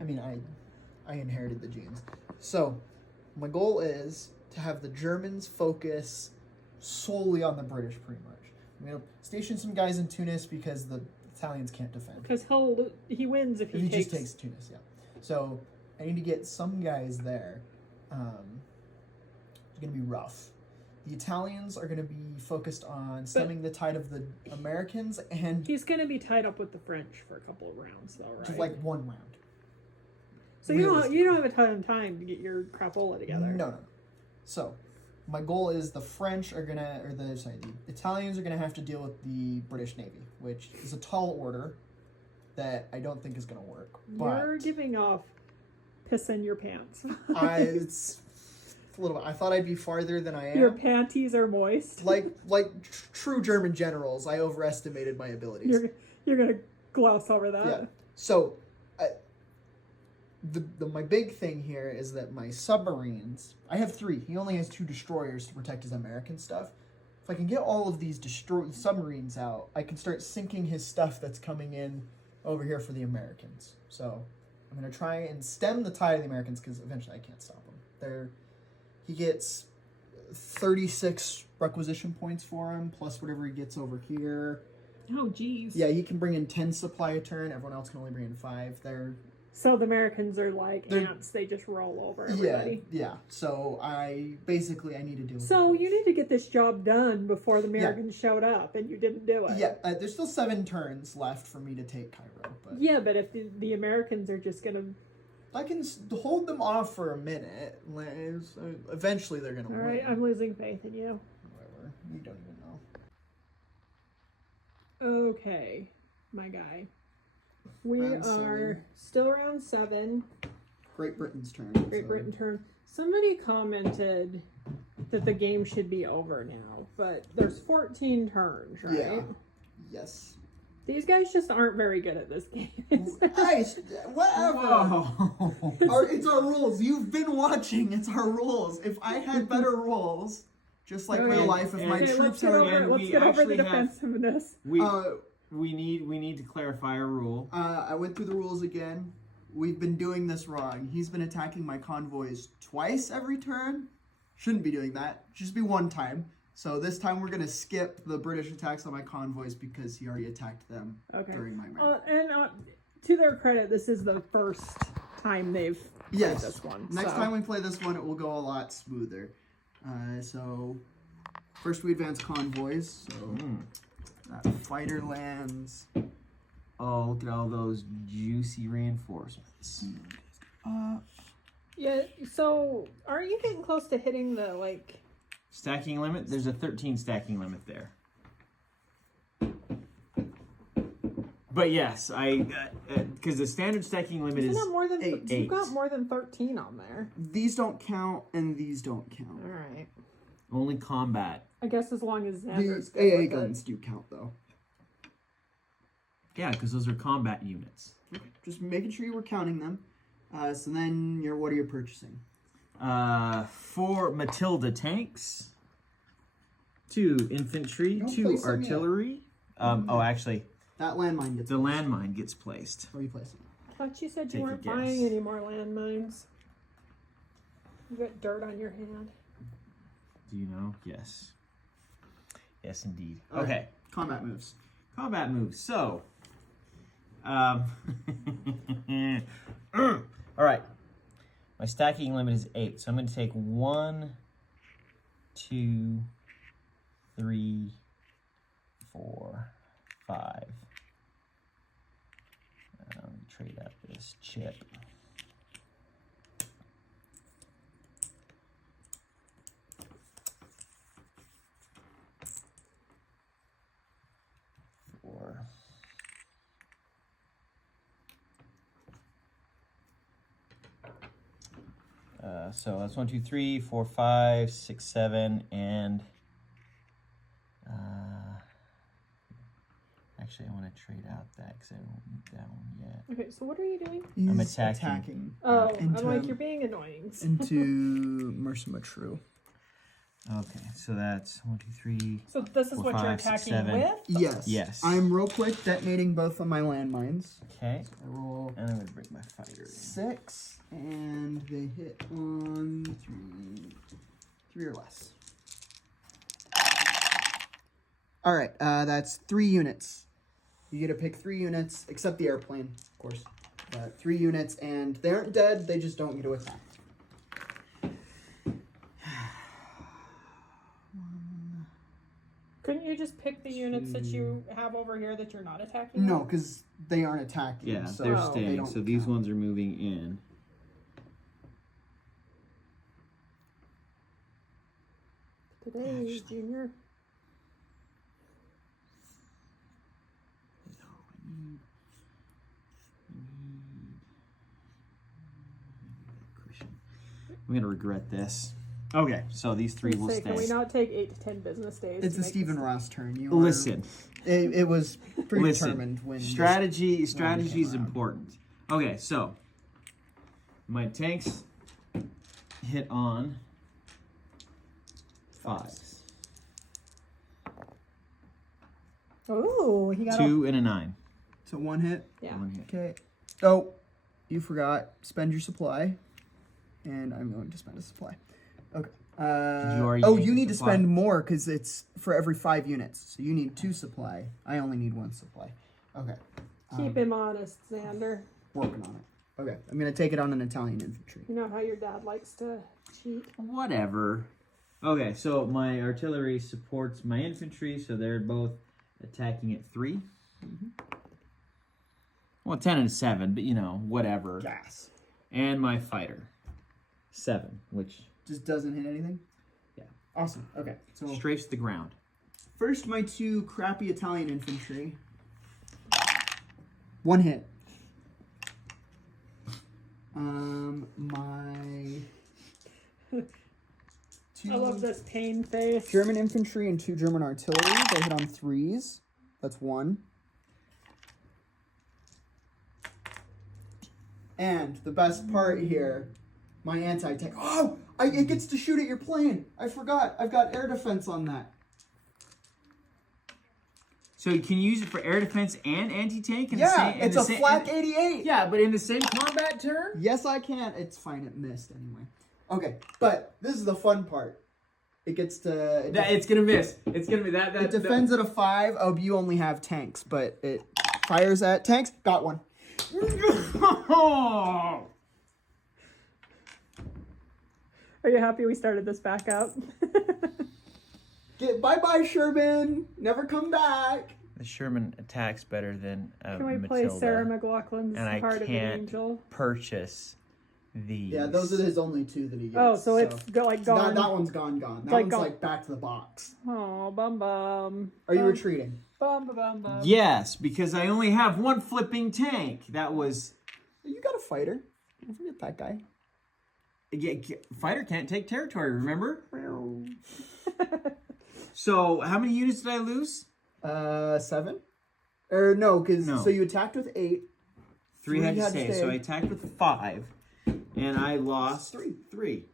I mean, I inherited the genes. So my goal is to have the Germans focus solely on the British, pretty much. I'm gonna station some guys in Tunis because the Italians can't defend. Because he wins if he takes... just takes Tunis, yeah. So I need to get some guys there. It's gonna be rough. The Italians are gonna be focused on stemming the tide of the Americans, and He's going to be tied up with the French for a couple of rounds, though, right? just like one round. So you don't have a ton of time to get your crapola together. No. So my goal is the French are gonna, the Italians are gonna have to deal with the British Navy, which is a tall order that I don't think is gonna work. But You're giving off piss in your pants. it's a little bit. I thought I'd be farther than I am. Your panties are moist. like true German generals, I overestimated my abilities. You're gonna gloss over that. Yeah. So, my big thing here is that my submarines. I have 3. He only has 2 destroyers to protect his American stuff. If I can get all of these submarines out, I can start sinking his stuff that's coming in over here for the Americans. So, I'm gonna try and stem the tide of the Americans because eventually I can't stop him. He gets 36 requisition points for him, plus whatever he gets over here. Oh, geez. Yeah, he can bring in 10 supply a turn. Everyone else can only bring in 5. So the Americans are like ants. They just roll over everybody. Yeah. So I need to do it. So you need to get this job done before the Americans showed up, and you didn't do it. Yeah, there's still 7 turns left for me to take Cairo. But yeah, but if the Americans are just going to... I can hold them off for a minute. Eventually they're going to win. All right, I'm losing faith in you. Whatever. You don't even know. Okay, my guy. We Round are 7. still round 7. Great Britain's turn. Great Britain turn. Somebody commented that the game should be over now, but there's 14 turns, right? Yeah. Yes. These guys just aren't very good at this game. Whatever. Whoa. It's our rules. You've been watching. It's our rules. If I had better rules, just like real life, if my Okay, troops let's get over the actually have- defensiveness. We need to clarify a rule. I went through the rules again. We've been doing this wrong. He's been attacking my convoys twice every turn. Shouldn't be doing that. Just be one time. So this time we're going to skip the British attacks on my convoys because he already attacked them during my marathon. And to their credit, this is the first time they've played this one. Next time we play this one, it will go a lot smoother. So first we advance convoys. So that fighter lands. Oh, look at all those juicy reinforcements. Yeah, so aren't you getting close to hitting the, Stacking limit? There's a 13 stacking limit there. But yes, because the standard stacking limit is more than 8. You've got more than 13 on there. These don't count and these don't count. All right. only combat. I guess as long as Xander's The good AA with it. guns do count though. Yeah, because those are combat units. Just making sure you were counting them. So then, what are you purchasing? 4 Matilda tanks, 2 infantry, Don't 2 place them yet. artillery. Oh, actually, That landmine gets the placed. landmine gets placed. Where are you placing? I thought you said Take you a weren't guess. buying any more landmines. You got dirt on your hand. Do you know? Yes. Yes, indeed. All right. Okay. Combat moves. Combat moves. So, all right. My stacking limit is 8, so I'm going to take 1, 2, 3, 4, 5. Let me trade up this chip. So that's 1, 2, 3, 4, 5, 6, 7, and actually Actually, I want to trade out that because I don't need that one yet. Okay, so what are you doing? He's attacking. Oh, I'm Into- like, you're being annoying. into Mercima True. Okay, so that's 1, 2, 3. So this is 4, what you're 5, 6, attacking 7. with? Yes. Yes. I'm real quick detonating both of my landmines. Okay, I roll and I'm gonna bring my fighter in. 6, and they hit on 3 or less. All right, that's 3 units. You get to pick 3 units, except the airplane, of course. 3 units, and they aren't dead. They just don't get to attack. Couldn't you just pick the units that you have over here that you're not attacking? No, because they aren't attacking. Yeah, so they're they staying. don't So these count. ones are moving in. Today, Junior. I'm gonna regret this. Okay, so these 3 will Say, can we stay. not take 8 to 10 business days? It's to a make Stephen this- Ross turn. You Listen, it was predetermined listen. when this- Strategy is came around. important. Okay, so my tanks hit on 5s. Oh, he got 2 and a 9. So 1 hit. Yeah. 1 hit. Okay. Oh, you forgot. Spend your supply. And I'm going to spend a supply. Okay. you already Oh, use you your need to supply? spend more because it's for every 5 units. So you need 2 supply. I only need 1 supply. Okay. Keep him honest, Xander. Working on it. Okay. I'm going to take it on an Italian infantry. You know how your dad likes to cheat. Whatever. Okay, so my artillery supports my infantry, so they're both attacking at 3. Well, 10 and 7, but you know, whatever. Gas. And my fighter, 7, which Just doesn't hit anything? Yeah. Awesome. Okay. So strafes the ground. first, my 2 crappy Italian infantry. 1 hit. My 2 I love this pain face. German infantry and 2 German artillery. They hit on 3s. That's 1. And the best part here, my anti-tank. Oh, it gets to shoot at your plane. I forgot. I've got air defense on that. So you can use it for air defense and anti-tank? Yeah, it's a flak 88. Yeah, but in the same combat turn? Yes, I can. It's fine. It missed anyway. Okay, but this is the fun part. It gets to. It's gonna miss. It's gonna be that. It defends at a 5. Oh, you only have tanks, but it fires at tanks. Got one. Are you happy we started this back up? Get bye, Sherman. Never come back. The Sherman attacks better than Can we play Sarah McLaughlin's and I Heart of an can't Angel? purchase these. Yeah, those are his only 2 that he gets. Oh, so it's like gone. That one's gone. That Like one's gone. like back to the box. Oh, bum bum. Are you Bum, retreating? Bum bum bum bum. Yes, because I only have 1 flipping tank. That was. You got a fighter. Don't forget that guy. Yeah, fighter can't take territory, remember? So, how many units did I lose? 7? Or no, because No. so you attacked with 8. 3 had to had to stay. stay. So I attacked with 5, and I lost 3.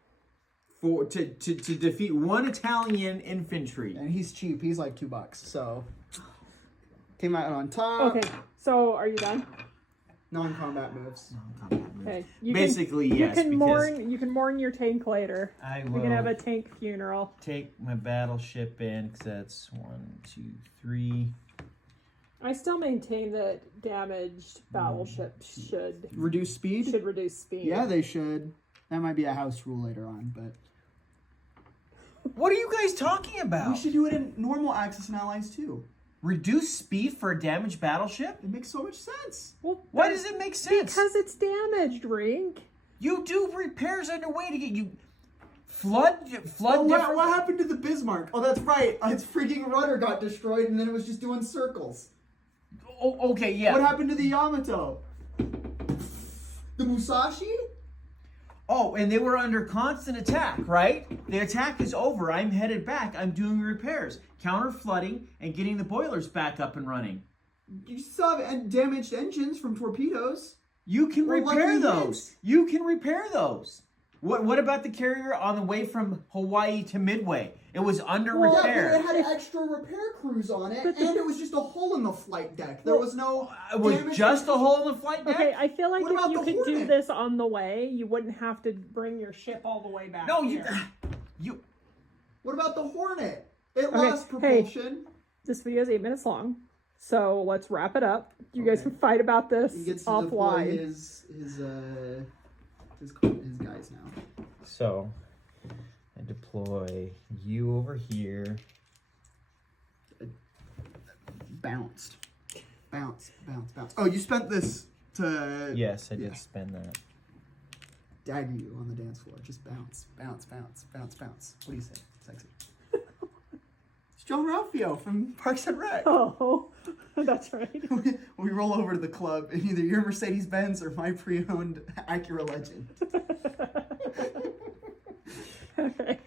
To defeat 1 Italian infantry. And he's cheap. He's like $2. So came out on top. Okay, so are you done? Non-combat moves. Okay. You Basically, can, yes. You can because mourn. You can mourn your tank later. I We will can have a tank funeral. take my battleship in because that's 1, 2, 3. I still maintain that damaged battleships should Reduce speed. reduce speed. Yeah, they should. That might be a house rule later on, but What are you guys talking about? we should do it in normal Axis and Allies too. Reduce speed for a damaged battleship? It makes so much sense. Well, Why does it make sense? because it's damaged, Rink. You do repairs underway to get you flood Oh, different. what happened to the Bismarck? Oh, that's right. Its freaking rudder got destroyed, and then it was just doing circles. Oh, okay, yeah. What happened to the Yamato? The Musashi? Oh, and they were under constant attack, right? The attack is over. I'm headed back. I'm doing repairs, counter flooding, and getting the boilers back up and running. You still have damaged engines from torpedoes. You can Well, what repair do you those. get? You can repair those. What about the carrier on the way from Hawaii to Midway? It was under Yeah, but repair. it had extra repair crews on it, and it was just a hole in the flight deck. There was no. It was damage just a to- hole in the flight deck. Okay, I feel like What if about you the could do Hornet? this on the way, you wouldn't have to bring your ship all the way back. No, here. you. What about the Hornet? It Okay, lost hey. propulsion. This video is 8 minutes long, so let's wrap it up. You guys Okay. can fight about this He gets to deploy offline. his guys now. So, I deploy you over here. Bounced. Bounce. Oh, you spent this to Yes, I did spend that. dagger you on the dance floor. Just bounce. What do you say? Sexy. It's John Ralphio from Parks and Rec. Oh, that's right. We roll over to the club in either your Mercedes-Benz or my pre-owned Acura Legend. Okay.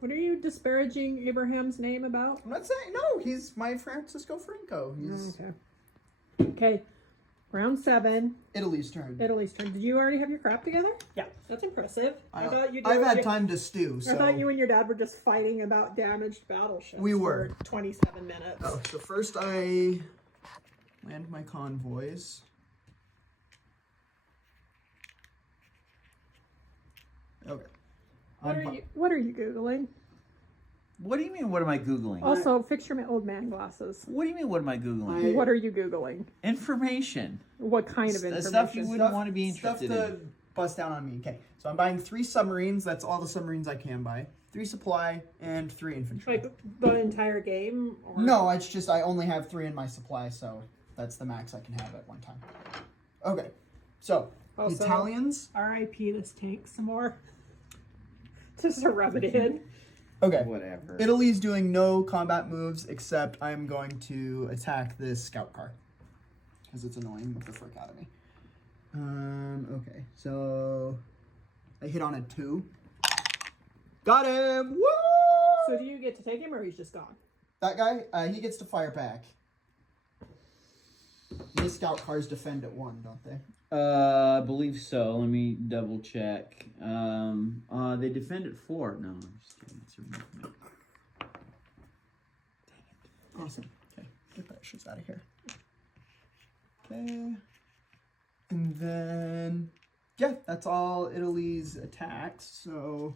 What are you disparaging Abraham's name about? I'm not saying no. He's my Francisco Franco. He's Okay. Okay. Round 7. Italy's turn. Italy's turn. Did you already have your crap together? Yeah, that's impressive. I thought you did. I've had time to stew. So I thought you and your dad were just fighting about damaged battleships. We were. For 27 minutes. Oh, so first I land my convoys. Okay. What are you Googling? What do you mean? What am I googling? Also, fix your old man glasses. What do you mean? What am I googling? What are you Googling? Information. What kind of information? Stuff you wouldn't want to be Stuff interested to in. bust down on me. Okay, so I'm buying 3 submarines. That's all the submarines I can buy. 3 supply and 3 infantry. Like the entire game? Or... No, it's just I only have 3 in my supply, so that's the max I can have at one time. Okay, so Also, Italians. R.I.P. this tank some more. Just to rub it in. Okay. Whatever. Italy's doing no combat moves except I'm going to attack this scout car because it's annoying the frick out of me. Okay, so I hit on a 2. Got him! Woo! So do you get to take him or he's just gone? That guy, he gets to fire back. These scout cars defend at 1, don't they? I believe so. Let me double check. They defend at 4. No, I'm just kidding. It's a movement. Awesome. Okay, get that shit out of here. Okay. And then, yeah, that's all Italy's attacks. So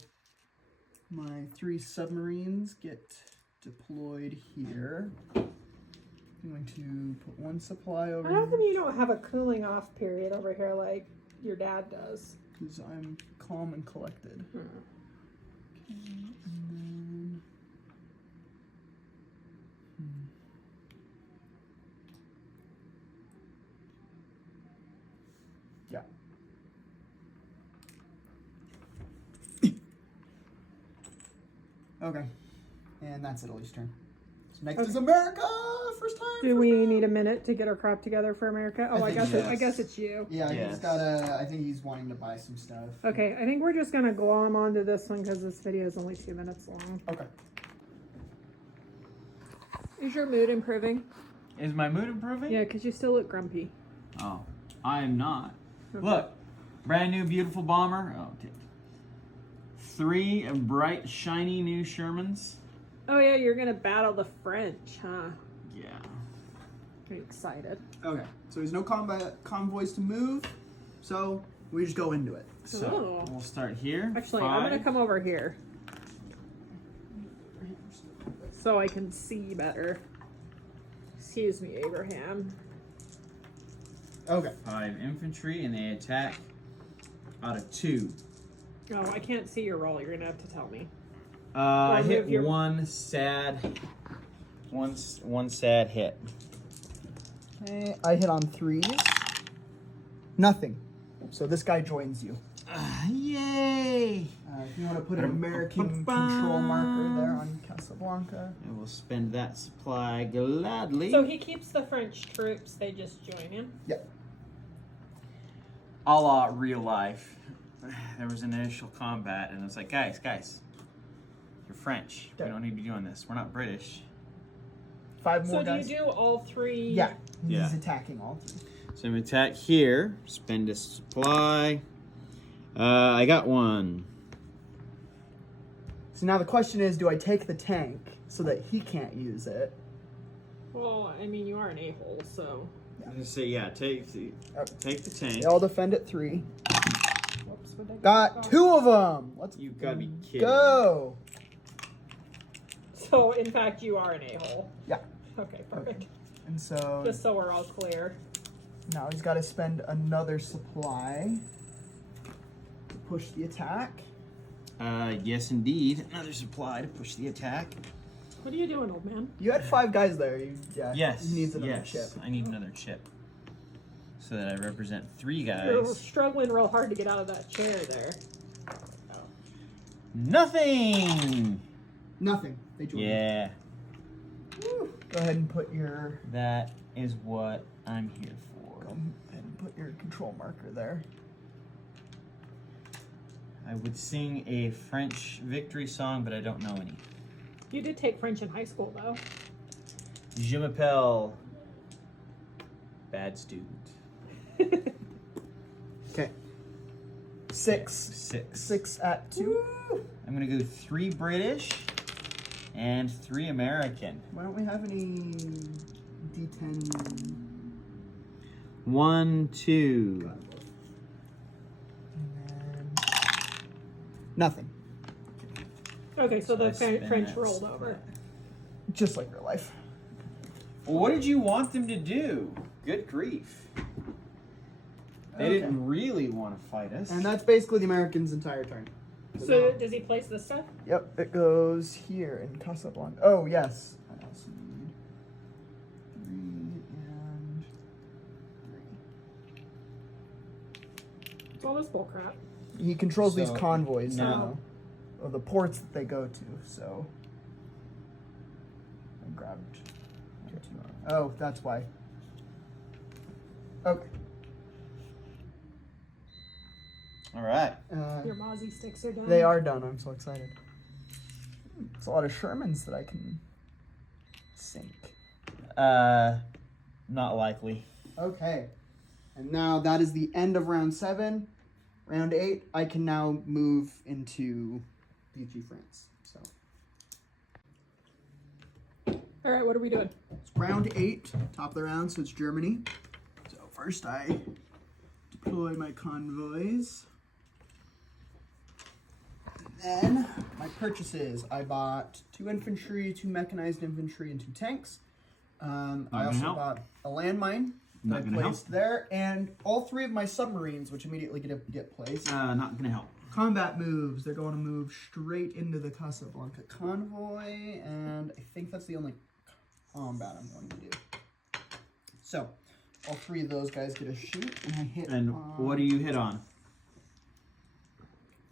my 3 submarines get deployed here. I'm going to put 1 supply over How come here you don't have a cooling off period over here like your dad does? because I'm calm and collected. Okay, and then... Yeah. Okay. And that's Italy's turn. So next is America! First time! Do we need a minute to get our crap together for America? Oh, I think guess yes. I guess it's you. Yeah, Yes. he's gotta... I think he's wanting to buy some stuff. Okay, I think we're just gonna glom onto this one because this video is only 2 minutes long. Okay. Is your mood improving? Is my mood improving? Yeah, because you still look grumpy. Oh, I am not. Okay. Look, brand new, beautiful bomber. Oh, okay. 3 bright, shiny new Shermans. Oh yeah, you're gonna battle the French, huh? Yeah. I'm excited. Okay. So there's no combat convoys to move, so we just go into it. So Oh. we'll start here. Actually, 5. I'm gonna come over here so I can see better. Excuse me, Abraham. Okay. 5 infantry, and they attack out of 2. Oh, I can't see your roll. You're gonna have to tell me. I move hit your- one sad hit. Okay, I hit on 3s. Nothing. So this guy joins you. Yay! If you want to put an American control marker there on Casablanca. I will spend that supply gladly. So he keeps the French troops. They just join him. Yep. A la real life. There was an initial combat, and it's like, guys, you're French. We don't need to be doing this. We're not British. 5 more So do you guys. do all 3? Yeah, Yeah. he's attacking all 3. So I'm gonna attack here. Spend a supply. I got 1. So now the question is, do I take the tank so that he can't use it? Well, I mean, you are an a-hole, so. I'm gonna say take the tank. They all defend at 3. Whoops, what did I Got do? 2 of them. Let's You gotta be kidding. go. So, in fact, you are an a-hole. Yeah. Okay, perfect. And so Just so we're all clear. now he's got to spend another supply to push the attack. Yes, indeed. Another supply to push the attack. What are you doing, old man? You had 5 guys there. Yes. He needs another yes. chip. I need another chip. So that I represent 3 You're guys. struggling real hard to get out of that chair there. Nothing. Nothing. They join. Yeah. Woo. Go ahead and put your That is what I'm here for. go ahead and put your control marker there. I would sing a French victory song, but I don't know any. You did take French in high school, though. Je m'appelle bad student. Okay. 6. 6. 6 at 2. I'm gonna go 3 British and 3 American. Why don't we have any D10? 1, 2. And then nothing. Okay, so the I spin French that rolled spot. over. Just like your life. Well, what did you want them to do? Good grief. They Okay. didn't really want to fight us. And that's basically the Americans' entire turn. So does he place this stuff? Yep, it goes here in Casablanca. Oh, yes. I also need 3 and 3. It's all this bullcrap. He controls these So, convoys now- now. Or the ports that they go to, so. I grabbed 1, 2. Oh, that's why. Okay. All right. Your Mozzie sticks are done. They are done. I'm so excited. It's a lot of Shermans that I can sink. Not likely. Okay. And now that is the end of round 7. Round 8, I can now move into Vichy France. So All right, what are we doing? it's round 8, top of the round, so it's Germany. So first I deploy my convoys. And then my purchases. I bought 2 infantry, 2 mechanized infantry, and 2 tanks. I gonna also help. bought a landmine Not that I gonna help. placed there, and all 3 of my submarines, which immediately get placed. Not gonna help. Combat moves. They're going to move straight into the Casablanca convoy, and I think that's the only combat I'm going to do. So, all 3 of those guys get a shoot, and I hit. And what do you hit on?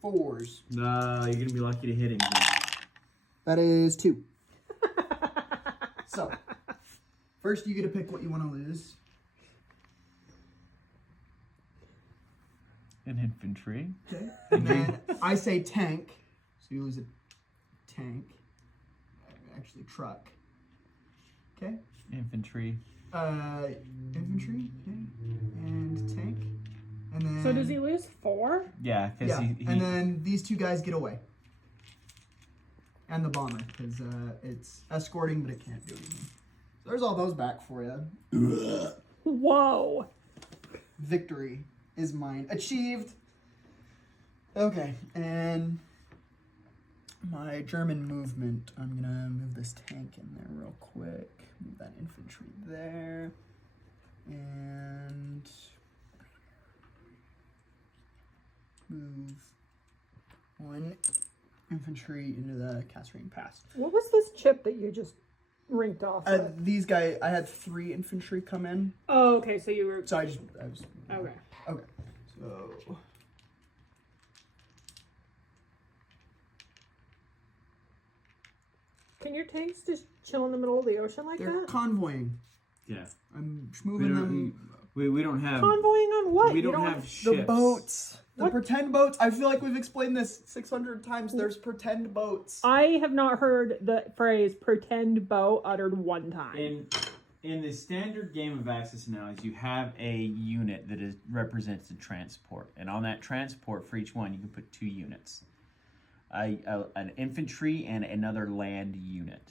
4s. You're gonna be lucky to hit him. That is 2. So, first you get to pick what you want to lose. An infantry. Okay. And then I say tank, so you lose a tank. Actually, truck. Okay. Infantry. Infantry, okay, and tank, and then. So does he lose 4? Yeah, because Yeah, he and then these 2 guys get away. And the bomber, because it's escorting, but it can't do anything. So there's all those back for you. Whoa. Victory is mine. Achieved. Okay, and my German movement. I'm gonna move this tank in there real quick. Move that infantry there. And move 1 infantry into the Kasserine Pass. What was this chip that you just rinked off? with? These guys, I had 3 infantry come in, Oh, okay, so you were... so I was. Okay. Okay. So. Can your tanks just chill in the middle of the ocean like They're that? convoying. yeah. I'm We moving don't- them We don't have. Convoying on what? We You don't have ships. The boats. The What? pretend boats. I feel like we've explained this 600 times. There's pretend boats. I have not heard the phrase pretend boat uttered one time. In the standard game of Axis Analogies, you have a unit that represents the transport, and on that transport, for each one, you can put 2 units, an infantry and another land unit.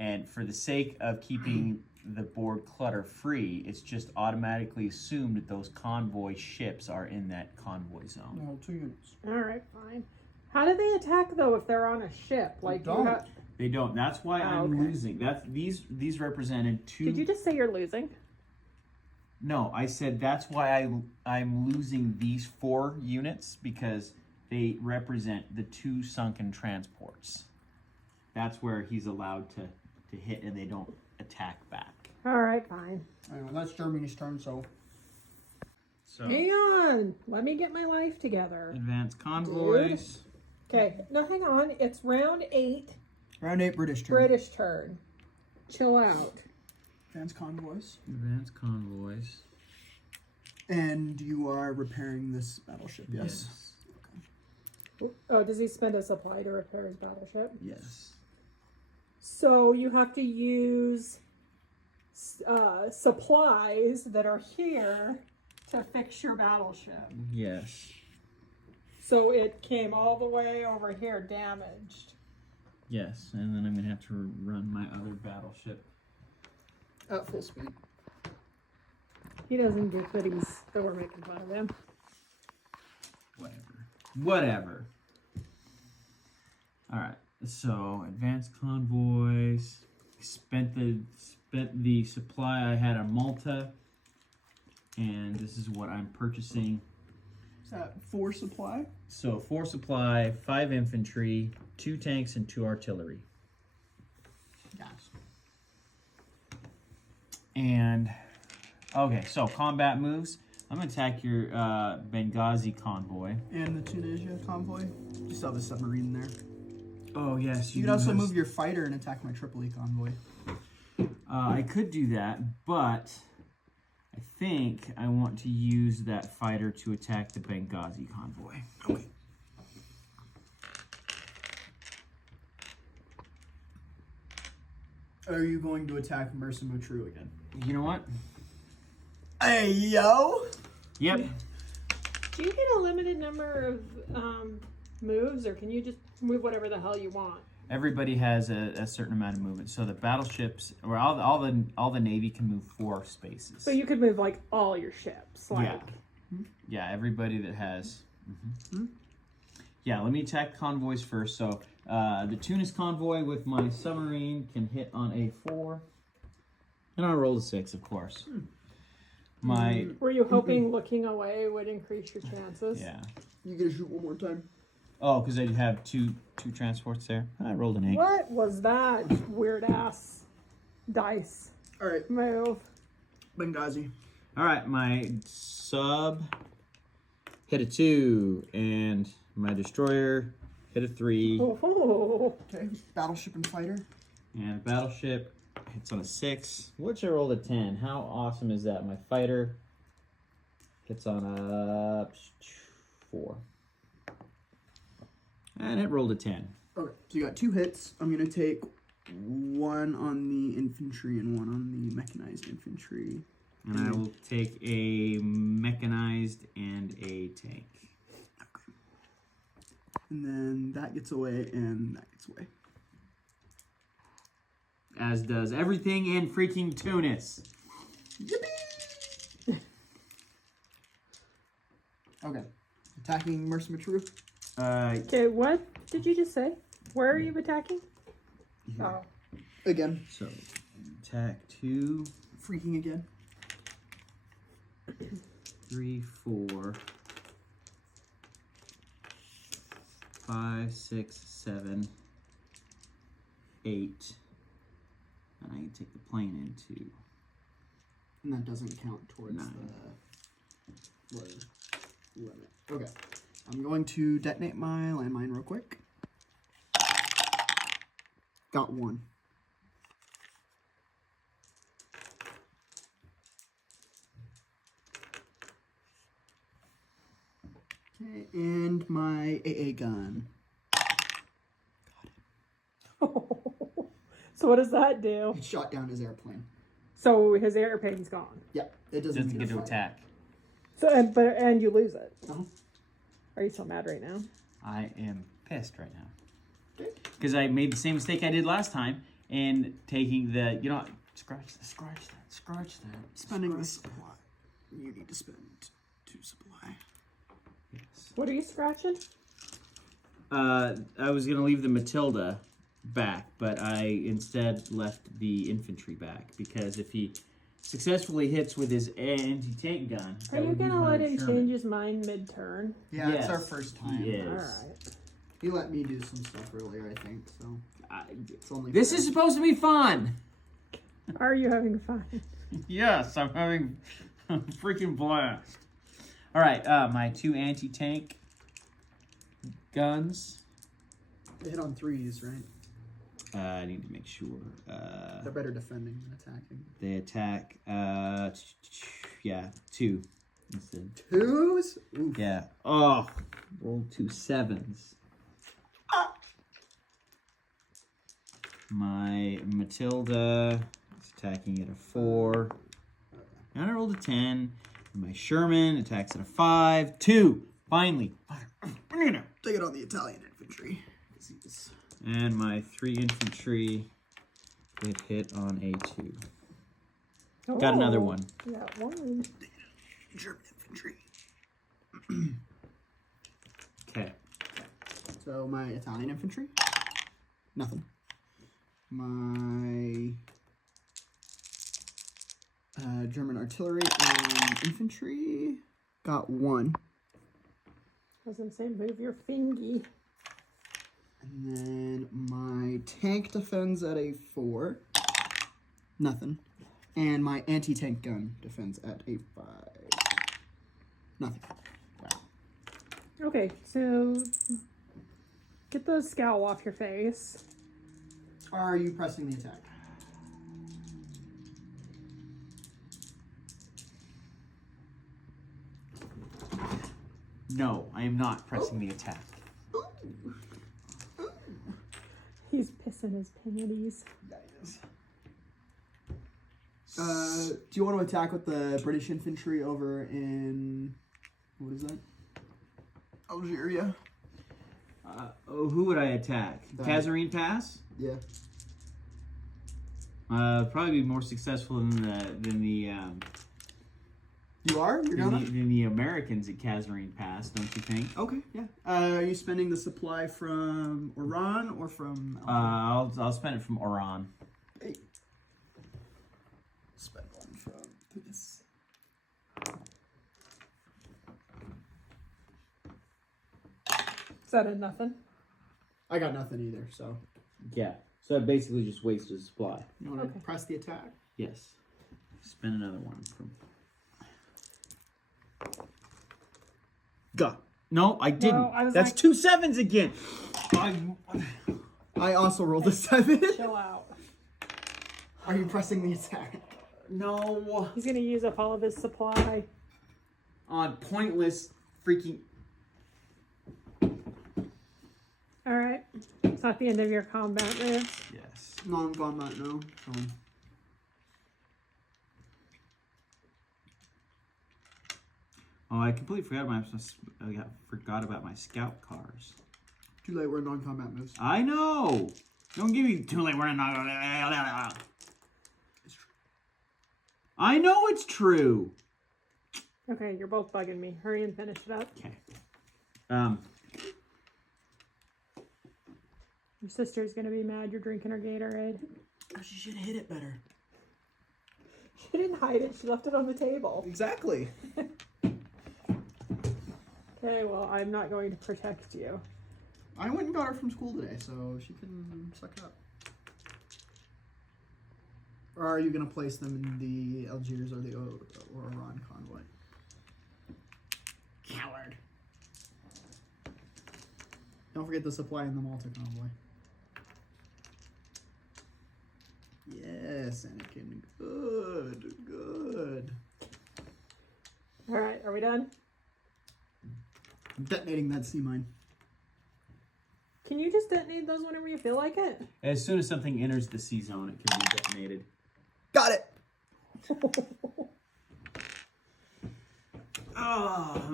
And for the sake of keeping the board clutter free, it's just automatically assumed that those convoy ships are in that convoy zone. No, 2 units. All right, fine. How do they attack though if they're on a ship? Like you don't. have- They don't. That's why I'm okay. losing. These represented 2. Did you just say you're losing? No, I said that's why I'm losing these 4 units because they represent the 2 sunken transports. That's where he's allowed to hit and they don't attack back. All right, fine. I know, that's Germany's turn, so. Hang on. Let me get my life together. Advanced convoys. Okay. No, hang on. It's round 8. Round 8 British turn. British turn. Chill out. Advanced convoys. Advanced convoys. And you are repairing this battleship, yes? Oh, does he spend a supply to repair his battleship? Yes. So you have to use supplies that are here to fix your battleship. Yes. So it came all the way over here damaged. Yes. And then I'm gonna have to run my other battleship. At full speed. He doesn't get that we're making fun of him. Whatever. All right. So advanced convoys. Spent the supply I had on Malta, and this is what I'm purchasing. Is that 4 supply? So 4 supply, 5 infantry, 2 tanks, and 2 artillery. Yes. And okay, so combat moves. I'm gonna attack your Benghazi convoy. And the Tunisia convoy. You still have a submarine there. Oh yes, You can also move your fighter and attack my Tripoli convoy. I could do that, but I think I want to use that fighter to attack the Benghazi convoy. Okay. Are you going to attack Mersa Matruh again? You know what? Hey, yo! Yep. Do you get a limited number of moves, or can you just move whatever the hell you want? Everybody has a certain amount of movement. So the battleships, or all the Navy can move 4 spaces. So you could move like all your ships. Like, Yeah, everybody that has. Yeah, let me attack convoys first. So the Tunis convoy with my submarine can hit on a 4. And I rolled a 6, of course. My Were you hoping looking away would increase your chances? yeah. You get to shoot one more time. Oh, because I have two transports there. I rolled an 8. What was that weird ass dice Alright, move? Benghazi. All right, my sub hit a 2, and my destroyer hit a 3, Oh, Okay, battleship and fighter. and battleship hits on a 6, which I rolled a 10. How awesome is that? My fighter hits on a 4, and it rolled a 10. Okay, so you got 2 hits. I'm gonna take 1 on the infantry and 1 on the mechanized infantry. And I will take a mechanized and a tank. And then that gets away and that gets away. As does everything in freaking Tunis. Yippee! Okay, attacking Mersa Matruh. okay. What did you just say? Where are you attacking? Oh, Again, So, attack 2, freaking again. 3, 4, 5, 6, 7, 8. And I can take the plane in too. And that doesn't count towards 9. the limit. Okay, I'm going to detonate my landmine real quick. Got 1. Okay, and my AA gun. So what does that do? It shot down his airplane. So his airplane's gone. Yeah, it doesn't, Doesn't get to fire. attack. So and you lose it. Uh-huh. Are you so mad right now? I am pissed right now. Because I made the same mistake I did last time in taking the, scratch that. Spending the supply. You need to spend 2 supply. Yes. What are you scratching? I was going to leave the Matilda back, but I instead left the infantry back because if he successfully hits with his anti-tank gun... Are you gonna let him change his mind mid-turn? Yeah, Yes, it's our first time. he is. Alright. He let me do some stuff earlier, I think, so it's only This fair. is supposed to be fun! Are you having fun? Yes, I'm having a freaking blast. All right, my 2 anti-tank guns. They hit on 3s, right? I need to make sure. They're better defending than attacking. They attack. Yeah, 2 instead. 2s? Oof. Yeah. Oh, rolled 2 7s. My Matilda is attacking at a 4. And I rolled a 10. And my Sherman attacks at a 5. 2. Finally. Take it on the Italian infantry. And my 3 infantry get hit on a 2. Got another one. Yeah, one. German infantry. Okay. So my Italian infantry? Nothing. My German artillery and infantry got 1. I was gonna say, move your fingy. And then my tank defends at a 4. Nothing. And my anti-tank gun defends at a 5. Nothing. Okay, so get the scowl off your face. Are you pressing the attack? No, I am not pressing the attack. He's pissing his panties. Do you want to attack with the British infantry over in... What is that? Algeria? Who would I attack? That- Kazarine Pass? Yeah. Probably be more successful than the You are? You're gonna? than the Americans at Kazarine Pass, don't you think? Okay, yeah. Are you spending the supply from Iran or from... Algeria? I'll spend it from Oran. Hey. Spend 1 from this. Is that a nothing? I got nothing either, so... Yeah. So I basically just wasted supply. You want to Okay. press the attack? Yes. Spend another one from. Go. No, I didn't. I was That's like- 2 7s again. I also rolled a 7. Chill out. Are you pressing the attack? No. He's gonna use up all of his supply. On pointless freaking. Alright. It's not the end of your combat moves. Yes. Non-combat, no. Oh, I completely forgot about my scout cars. Too late, we're non-combat moves. I know. Don't give me too late. We're not. I know it's true. Okay, you're both bugging me. Hurry and finish it up. Okay. Your sister's gonna be mad you're drinking her Gatorade. Oh, she should have hit it better. She didn't hide it, she left it on the table. Exactly. Okay, well, I'm not going to protect you. I went and got her from school today, so she can suck it up. Or are you going to place them in the Algiers or the Oran convoy? Coward. Don't forget the supply in the Malta convoy. Yes, Anakin. Good, good. Alright, are we done? I'm detonating that sea mine. Can you just detonate those whenever you feel like it? As soon as something enters the C zone, it can be detonated. Got it.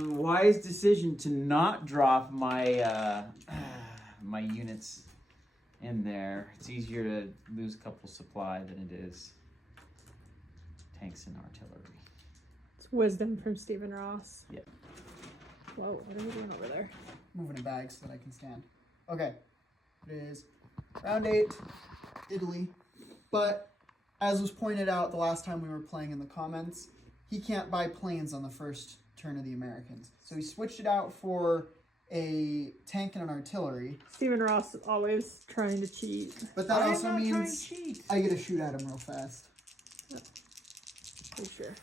Wise decision to not drop my my units in there. It's easier to lose a couple supply than it is tanks and artillery. It's wisdom from Stephen Ross. Yep. Whoa, what are we doing over there? Moving a bag so that I can stand. Okay. It is round 8, Italy. But as was pointed out the last time we were playing in the comments, he can't buy planes on the first turn of the Americans. So he switched it out for a tank and an artillery. Stephen Ross is always trying to cheat. But that I am also not trying means to cheat. I get to shoot at him real fast. For sure.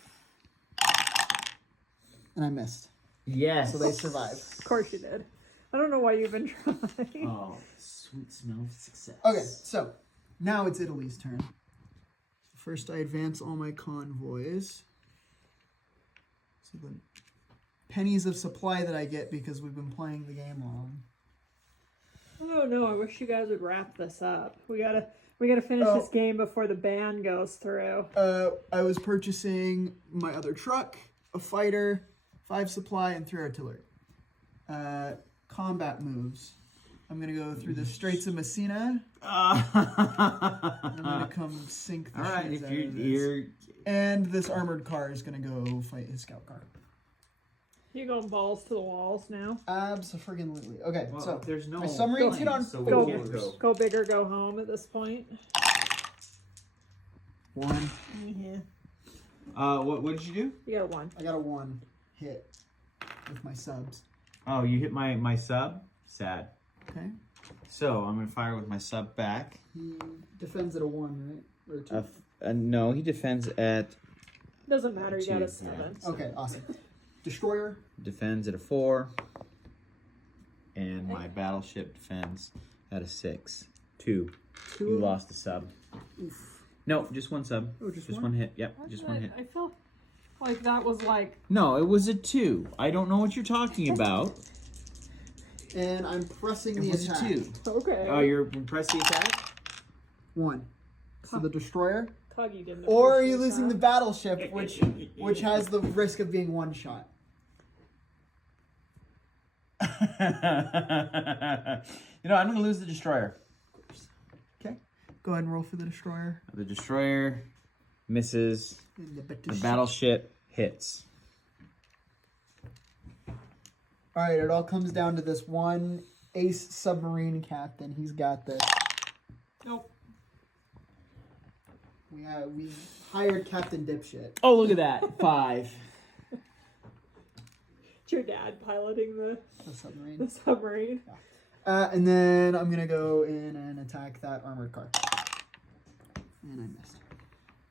And I missed. Yes. So they survive. Of course you did. I don't know why you've been trying. Oh, sweet smell of success. Okay, so now it's Italy's turn. First I advance all my convoys. So the pennies of supply that I get because we've been playing the game long. Oh no, I wish you guys would wrap this up. We gotta finish Oh. this game before the ban goes through. I was purchasing my other truck, a fighter, 5 supply, and 3 artillery. Combat moves. I'm gonna go through the Straits of Messina. I'm gonna come sink the All right, shit if out of this. you're And this armored car is gonna go fight his scout car. You going balls to the walls now? Abso-friggin-lutely. Okay, well, so there's no my submarines hit on planes, so we Go, can't go. go big or go home at this point. 1. Yeah. What did you do? You got 1. I got a 1 hit with my subs. Oh, you hit my sub? Sad. Okay. So I'm gonna fire with my sub back. He defends at a 1, right? Or 2. No, he defends at Doesn't matter, you got a 2, 7. Okay, awesome. Destroyer. defends at a 4, and my battleship defends at a 6. 2. 2. You lost a sub. Oof. No, just 1 sub. Oh, just one one? hit. Yep, just 1 hit. I feel like that was like No, it was a 2. I don't know what you're talking about. And I'm pressing It the was attack. a 2. okay. Oh, you're press the attack? 1. So the destroyer. Coggy didn't. Or are you appreciate losing the that. battleship, which has the risk of being 1 shot? I'm gonna lose the destroyer. Okay. Go ahead and roll for the destroyer. The destroyer misses. And The battleship. battleship hits. Alright, it all comes down to this one ace submarine captain. He's got this. Nope. We hired Captain Dipshit. Oh, look at that. 5. It's your dad piloting the The submarine. submarine. And then I'm gonna go in and attack that armored car. And I missed.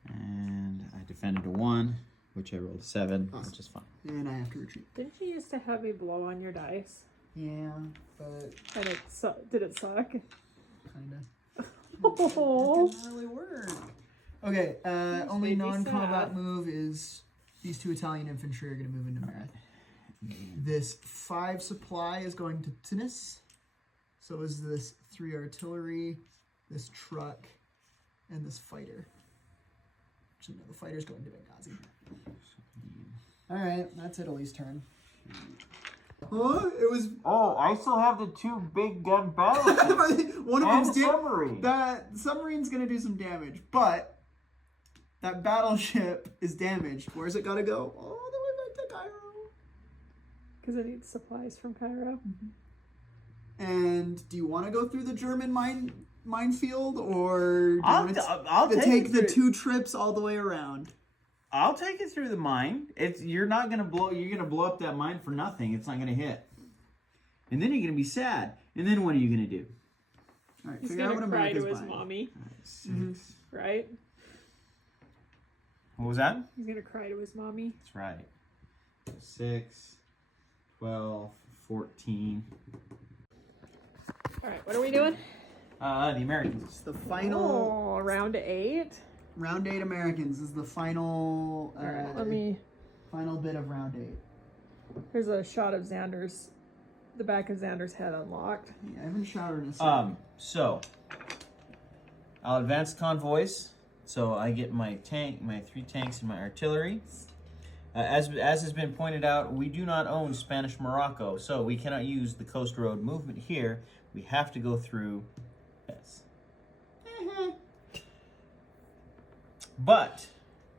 And I defended a 1, which I rolled a 7, Awesome. which is fine. And I have to retreat. Didn't you used to have me blow on your dice? Yeah, but And it did it suck? kinda. Oh. It didn't really work. Okay, only made me non-combat sad. move is these 2 Italian infantry are gonna move into Merith. This 5 supply is going to Tunis. So is this 3 artillery, this truck, and this fighter. Actually, no, the fighter's going to Benghazi. Alright, that's Italy's turn. Huh? It was... Oh, I still have the 2 big gun battleships. One of and them's a submarine. That submarine's gonna do some damage, but that battleship is damaged. Where's it gotta go? All the way back to Cairo. Because I need supplies from Cairo. And do you want to go through the German minefield, or do you I'll want to take take it the through- 2 trips all the way around? I'll take it through the mine. You're gonna blow up that mine for nothing. It's not gonna hit. And then you're gonna be sad. And then what are you gonna do? All right, He's figure out gonna what cry to America's his buying. mommy, 6. right? What was that? He's gonna cry to his mommy. That's right. 6, 12, 14. All right, what are we doing? The Americans. It's the final Oh, round 8. round 8 Americans is the final All right, let me. final bit of round 8. Here's a shot of Xander's the back of Xander's head unlocked. Yeah, I haven't showered in a second. So I'll advance convoys. So I get my 3 tanks, and my artillery. As has been pointed out, we do not own Spanish Morocco, so we cannot use the coast road movement here. We have to go through this. But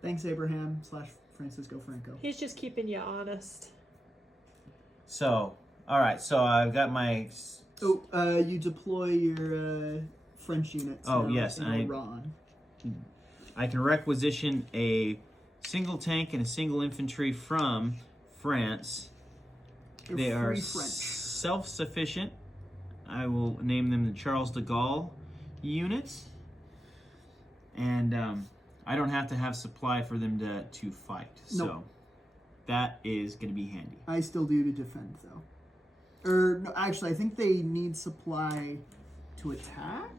Thanks, Abraham / Francisco Franco. He's just keeping you honest. so, all right. So I've got my. Oh, you deploy your French units. Oh, now yes, in I- Iran. I can requisition a single tank and a single infantry from France. They're They are free French. self-sufficient. I will name them the Charles de Gaulle units. And I don't have to have supply for them to fight. So Nope. that is going to be handy. I still do to defend, though. Or, no, actually, I think they need supply to attack?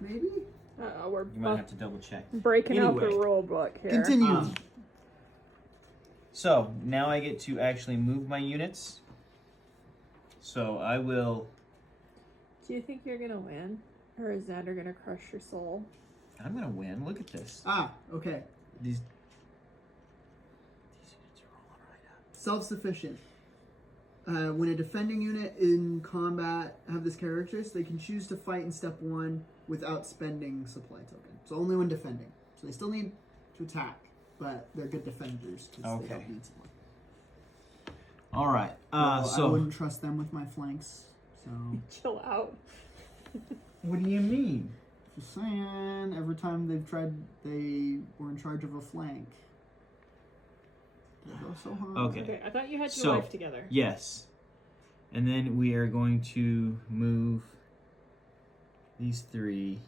Maybe? We're You might have to double check. breaking out the Anyway. rule book here. Continue. So now I get to actually move my units. So I will. Do you think you're gonna win, or is Xander gonna crush your soul? I'm gonna win. Look at this. Okay. These units are rolling right up. Self-sufficient. When a defending unit in combat have this characteristic, they can choose to fight in step 1 without spending supply token. So only when defending. So they still need to attack, but they're good defenders because they Okay. don't need supply. All right. Well, I So wouldn't trust them with my flanks. So Chill out. what do you mean? just saying, every time they've tried, they were in charge of a flank. They go so hard. Okay. Okay, I thought you had your So- life together. Yes. And then we are going to move these 3.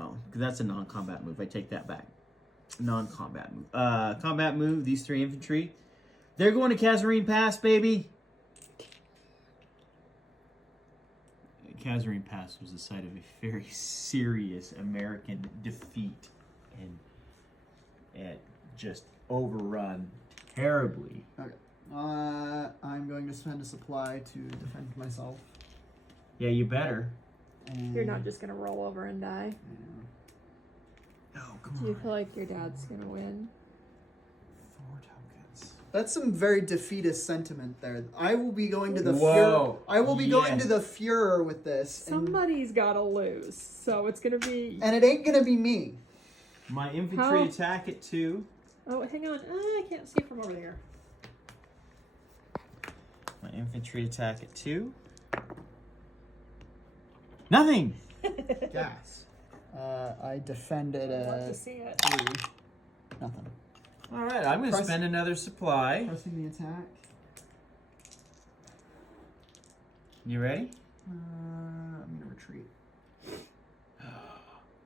Oh, because that's a non-combat move. I take that back. Non-combat move. Combat move, these 3 infantry. They're going to Kasserine Pass, baby! Kasserine Pass was the site of a very serious American defeat. And it just overrun terribly. I'm going to spend a supply to defend myself. Yeah, you better. And, You're not just gonna roll over and die. Yeah. Oh, come Do you feel like your dad's gonna win? 4 tokens. That's some very defeatist sentiment there. I will be going to the Whoa. Fuhrer. I will be going Yes. to the Fuhrer with this, and Somebody's gotta lose, so it's gonna be. it ain't gonna be me. My infantry How- attack at 2. Oh, hang on. I can't see from over there. My infantry attack at 2. Nothing! Gas. I defended I'd love to at see it. 3. Nothing. Alright, I'm going to Press- spend another supply. Pressing the attack. You ready? I'm gonna retreat.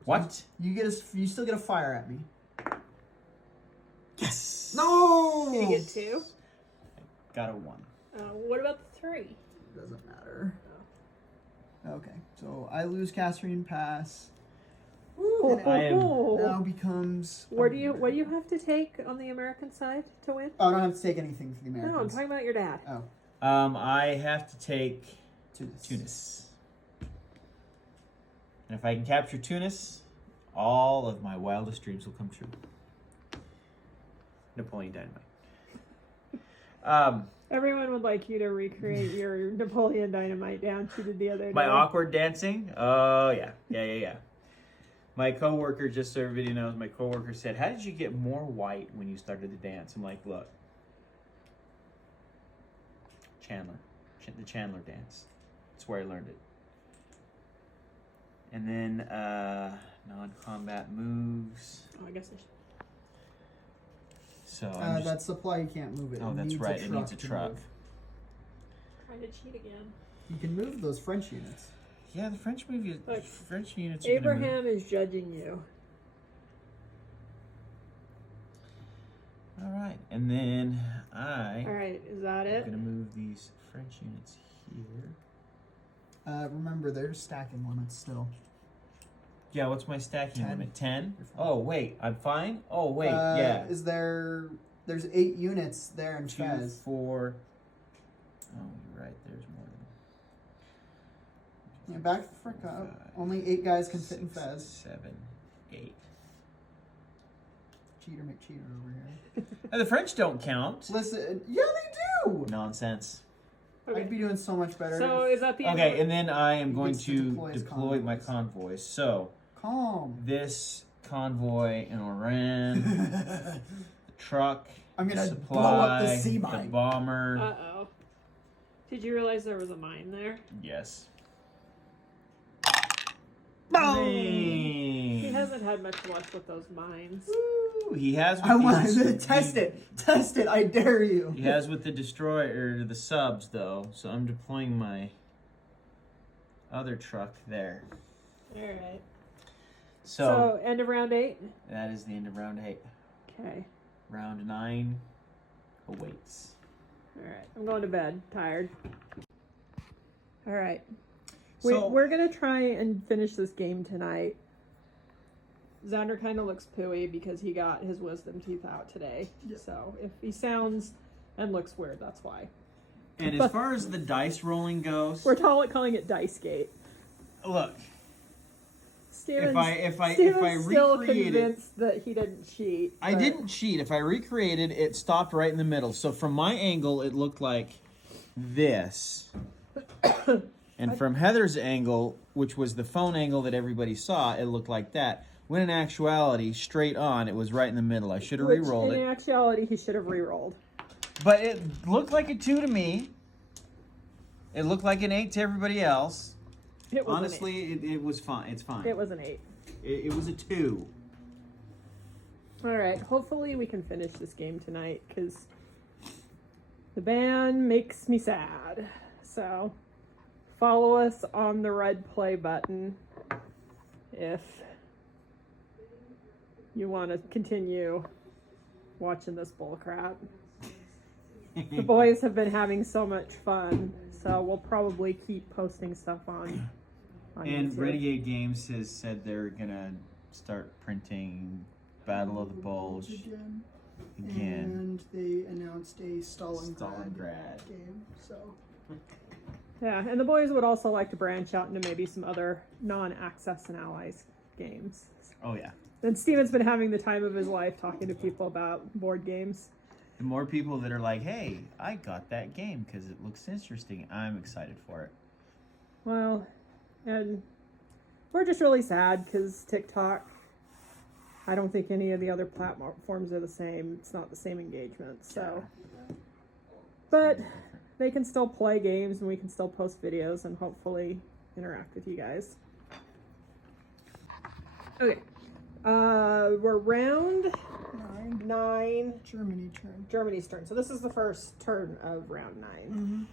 What? You still get a fire at me. Yes! No. Did you get 2? Got a 1. What about the 3? Doesn't matter. Okay, so I lose Kasserine Pass. And it I am- now becomes. What do you have to take on the American side to win? Oh, I don't have to take anything for the No, I'm Americans. talking about your dad. Oh, I have to take Tunis. And if I can capture Tunis, all of my wildest dreams will come true. Napoleon Dynamite. Everyone would like you to recreate your Napoleon Dynamite dance you did the other day. My awkward dancing? Oh, yeah. My coworker, just so everybody knows, my coworker said, "How did you get more white when you started to dance?" I'm like, look. The Chandler dance. That's where I learned it. And then non-combat moves. Oh, I guess I should. So I'm just, that supply, you can't move it. oh, It that's needs right. It needs a to truck. move. Trying to cheat again. You can move those French units. Yeah, the French movie. Look, French units. Are gonna move. Abraham is judging you. All right, and then I All right, is that am it? gonna move these French units here. Remember, there's stacking limits still. Yeah, what's my stacking 10. limit? 10? You're fine. Oh, wait, I'm fine? Oh, wait, yeah. There's 8 units there in 2, Fez. 4, Oh, you're right. There's more than Yeah, back the frick up. Only 8 guys can fit in 6, Fez. 7, 8. Cheater McCheater over here. The French don't count. Listen, yeah, they do. Nonsense. Okay. I'd be doing so much better. So is that the end Okay, of and then I am He going gets to to deploy his deploy my convoys. convoys. So Calm. this convoy in Iran, the truck, I'm gonna the blow up the supply, sea the mine. bomber. Uh-oh. Did you realize there was a mine there? Yes. He Bang! hasn't had much luck with those mines. Woo, he has. With I want these- to test it. Test it. I dare you. He has with the destroyer, the subs though. So I'm deploying my other truck there. Alright. So, So, end of round 8? that is the end of round 8. Okay. Round 9 awaits. Alright. I'm going to bed. Tired. Alright. So We're going to try and finish this game tonight. Xander kind of looks pooey because he got his wisdom teeth out today. So, if he sounds and looks weird, that's why. and as far as the dice rolling goes, We're calling it Dice Gate. look. Steven's, If I Steven's still recreated, convinced that he didn't cheat. I but- didn't cheat. If I recreated, it stopped right in the middle. So from my angle, it looked like this. And from Heather's angle, which was the phone angle that everybody saw, it looked like that. When in actuality, straight on, it was right in the middle. I should have Which, re-rolled in it. actuality, he should have re-rolled. But it looked like a 2 to me. It looked like an 8 to everybody else. It was Honestly, it was fine. It's fine. it was an 8. It was a 2. All right. Hopefully, we can finish this game tonight because the ban makes me sad. So, follow us on the red play button if you want to continue watching this bullcrap. The boys have been having so much fun, so we'll probably keep posting stuff on And YouTube. Renegade Games has said they're gonna start printing Battle of the Bulge again. again. And they announced a Stalingrad Stalingrad. game. So Yeah, and the boys would also like to branch out into maybe some other non-Access and Allies games. Oh yeah. And Steven's been having the time of his life talking to people about board games. The more people that are like, "Hey, I got that game because it looks interesting," I'm excited for it. Well, and we're just really sad because TikTok, I don't think any of the other platforms are the same. It's not the same engagement, so. But they can still play games and we can still post videos and hopefully interact with you guys. Okay. We're round 9. Germany turn. Germany's turn. So this is the first turn of round 9.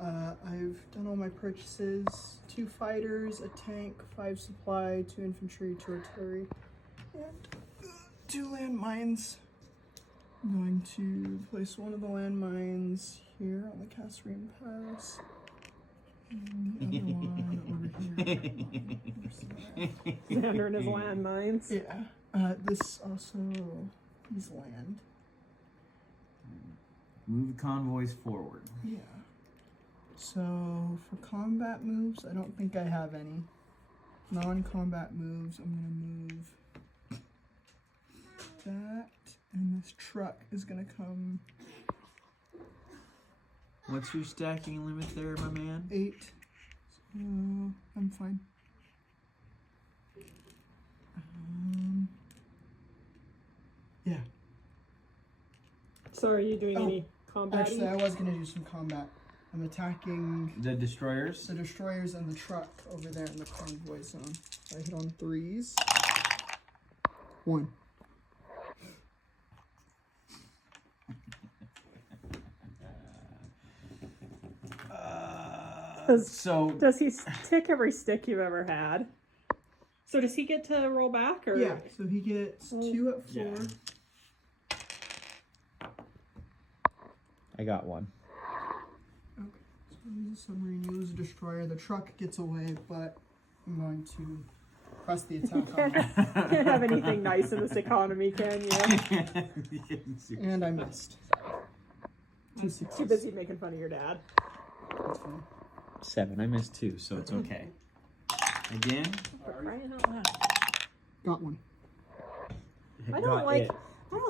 I've done all my purchases. 2 fighters, a tank, 5 supply, 2 infantry, 2 artillery, and 2 landmines. I'm going to place one of the landmines here on the Kasserine Pass. And the other one over here. Xander and his landmines. Yeah. This also is land. Move the convoys forward. Yeah. So for combat moves, I don't think I have any. Non-combat moves, I'm gonna move that, and this truck is gonna come What's your stacking limit there, my man? 8. So I'm fine. Yeah. So are you doing any combat? Actually, I was gonna do some combat. I'm attacking The destroyers. the destroyers and the truck over there in the convoy zone. I hit on 3s. 1. So Does he tick every stick you've ever had? So does he get to roll back or? Yeah, so he gets 2 at 4. Yeah. I got one. Okay, so he's a submarine, you lose a destroyer. The truck gets away, but I'm going to press the attack on him. Can't have anything nice in this economy, can you? And I missed. Too busy making fun of your dad. 7. I missed 2, so it's okay. Again. For crying out loud. Got one. I don't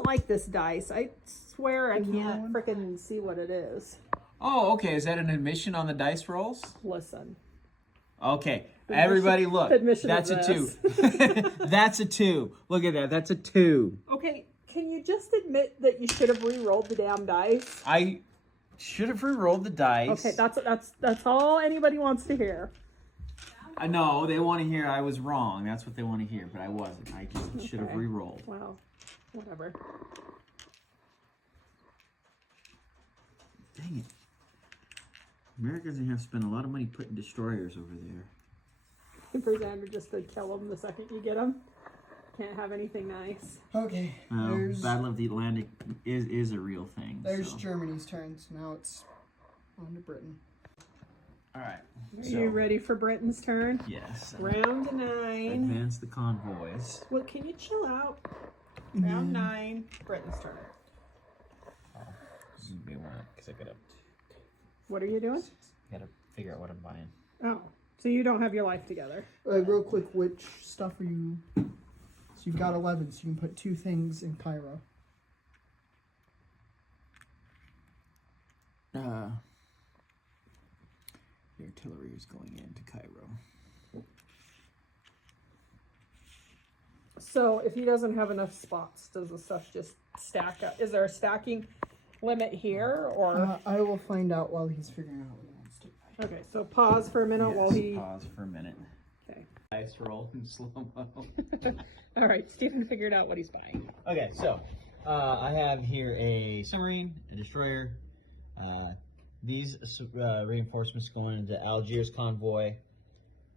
like this dice. I swear I can't frickin' see what it is. Oh, okay. Is that an admission on the dice rolls? Listen. Okay. Everybody look. Admission That's of a 2. That's a 2. Look at that. That's a 2. Okay, can you just admit that you should have re-rolled the damn dice? I should have re-rolled the dice. Okay, that's all anybody wants to hear. I know they want to hear I was wrong. That's what they want to hear, but I wasn't. I just should have Okay. re-rolled. Well, whatever. Dang it. Americans have spent a lot of money putting destroyers over there. For Xander just to kill them the second you get them. Can't have anything nice. Okay. Well, There's Battle of the Atlantic is a real thing. there's so. Germany's turn. So now it's on to Britain. All right. Are you ready for Britain's turn? Yes. Round 9. Advance the convoys. Well, can you chill out? Round 9. Britain's turn. This is me one because I What are you doing? gotta figure out what I'm buying. Oh, so you don't have your life together. Real quick, which stuff are you? So you've got 11, so you can put 2 things in Cairo. The artillery is going into Cairo. So if he doesn't have enough spots, does the stuff just stack up? Is there a stacking limit here, or? I will find out while he's figuring out what he wants to. Okay, so pause for a minute while he. Pause for a minute. Okay. Dice roll in slow mo. All right, Stephen figured out what he's buying. Okay, so I have here a submarine, a destroyer. These reinforcements going into Algiers convoy,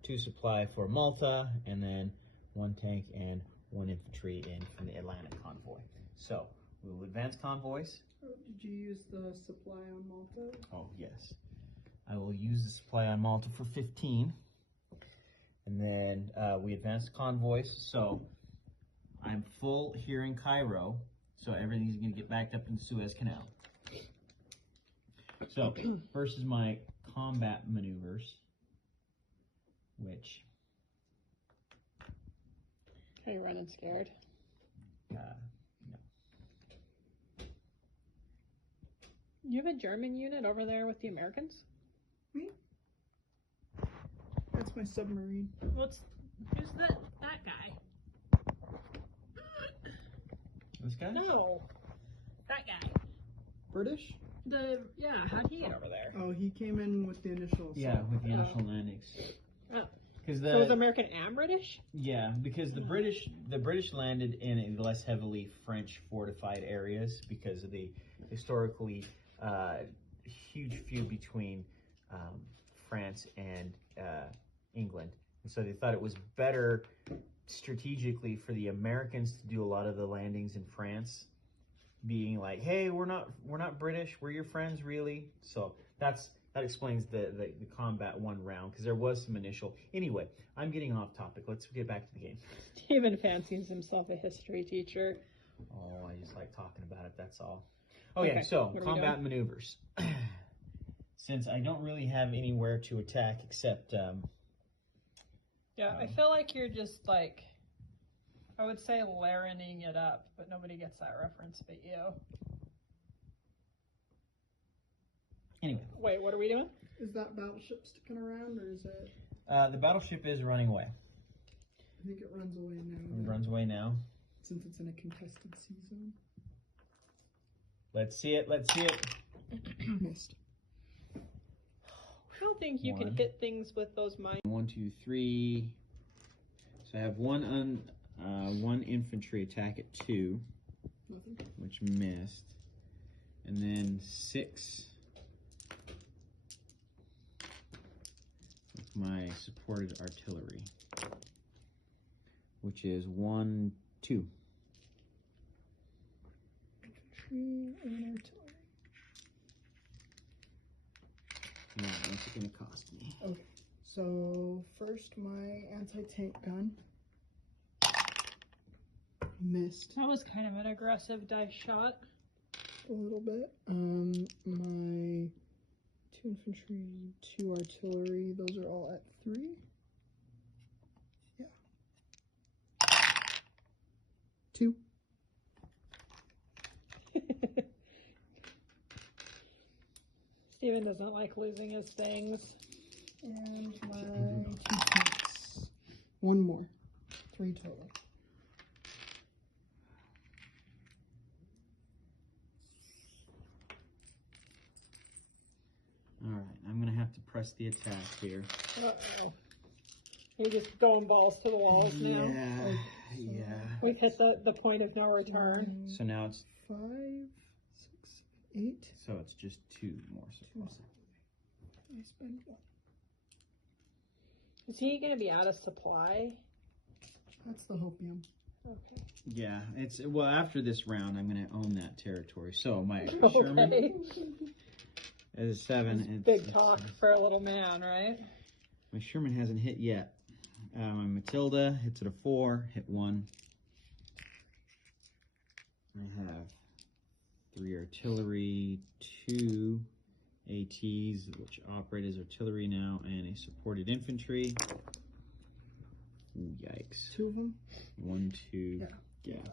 2 supply for Malta, and then 1 tank and 1 infantry in from the Atlantic convoy. So we will advance convoys. Did you use the supply on Malta? Oh yes, I will use the supply on Malta for 15, and then we advance convoys. So I'm full here in Cairo, so everything's going to get backed up in the Suez Canal. So, first is my combat maneuvers, which, Are you running scared? no. You have a German unit over there with the Americans? That's my submarine. Who's that guy? This guy? No, that guy. British? How'd he get over there? Oh, he came in with the initial. Yeah, with the initial landings. Oh. Because So is American and British? Yeah, because the British landed in less heavily French fortified areas because of the historically huge feud between France and England, and so they thought it was better strategically for the Americans to do a lot of the landings in France, being like, "Hey, we're not British, we're your friends, really." So that explains the combat 1 round, because there was some initial. Anyway, I'm getting off topic. Let's get back to the game. Stephen fancies himself a history teacher. Oh, I just like talking about it. That's all. Okay, Okay, so what are we combat maneuvers. Since I don't really have anywhere to attack except. Yeah, I feel like you're just like, I would say Laraning it up, but nobody gets that reference but you. Anyway, Wait, what are we doing? Is that battleship sticking around, or is it? the battleship is running away. I think it runs away now. It runs away now. Since it's in a contested sea zone. Let's see it. Let's see it. Missed. I don't think you can One. hit things with those mines. 1, 2, 3. So I have one infantry attack at 2, Nothing. which missed, and then 6 with my supported artillery, which is 1, 2. Infantry and artillery. Now, what's it going to cost me? Okay. So first, my anti-tank gun. Missed. That was kind of an aggressive dice shot. a little bit. My 2 infantry, 2 artillery, those are all at 3. Yeah. 2. Steven doesn't like losing his things. And my 2 tanks. 1 more. 3 total. All right, I'm gonna have to press the attack here. Uh-oh. You're just going balls to the walls now. Yeah. We've hit the point of no return. So now it's 5, 6, 8. so it's just 2 more supply. I spend 1. Is he going to be out of supply? That's the hopium. Okay. Yeah, it's well after this round I'm gonna own that territory. So my Sherman Okay. is 7. It's, Big talk for a little man, right? my Sherman hasn't hit yet. My Matilda hits at a 4, hit 1. I have 3 artillery, 2 ATs, which operate as artillery now, and a supported infantry. Ooh, yikes. 2 of them. 1, 2. Yeah. Yeah.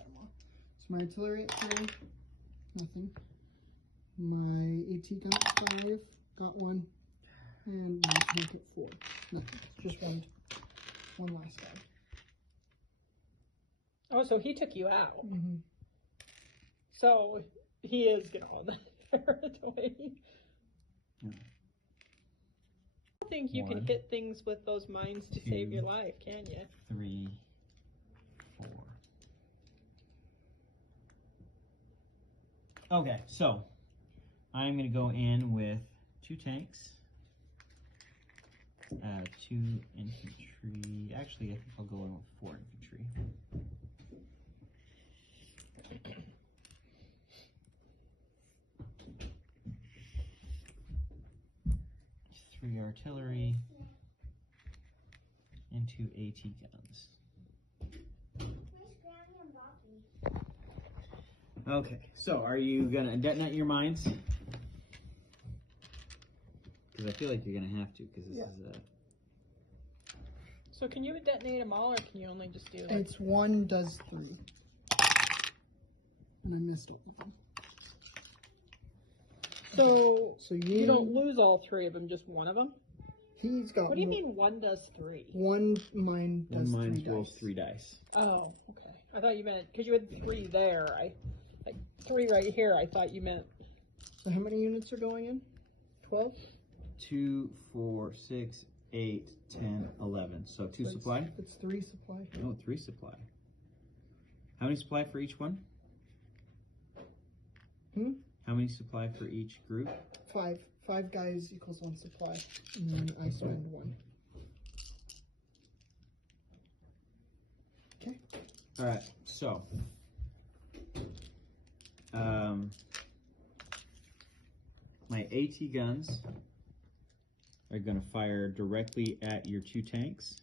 So my artillery at 3. Nothing. My AT gun at 5. Got 1. And my tank at 4. Nothing. Just one last guy. Oh, so he took you out. Mm-hmm. So he is going to own the territory. Yeah. I don't think you can 1, hit things with those mines to 2, save your life, can you? 3, 4. Okay, so I'm gonna go in with 2 tanks, 2 infantry. Actually, I think I'll go in with 4 infantry. 3 artillery and 2 AT guns. Okay, so are you gonna detonate your mines? Because I feel like you're gonna have to, because this is So can you detonate them all, or can you only just do like... It's 1 does 3. And I missed all of them. So you, you don't lose all 3 of them, just one of them? He's got. What do you mean 1 does 3? One mine does one mine 3 rolls dice. 3 dice. Oh, okay. I thought you meant, because you had 3 there, like 3 right here, I thought you meant... So how many units are going in? 12? 2, 4, 6, 8, 10, 11. So 2 So supply? It's 3 supply. No, 3 supply. How many supply for each one? How many supply for each group? 5. 5 guys equals 1 supply. And then I spend 1. Okay. Alright, so my AT guns are gonna fire directly at your 2 tanks.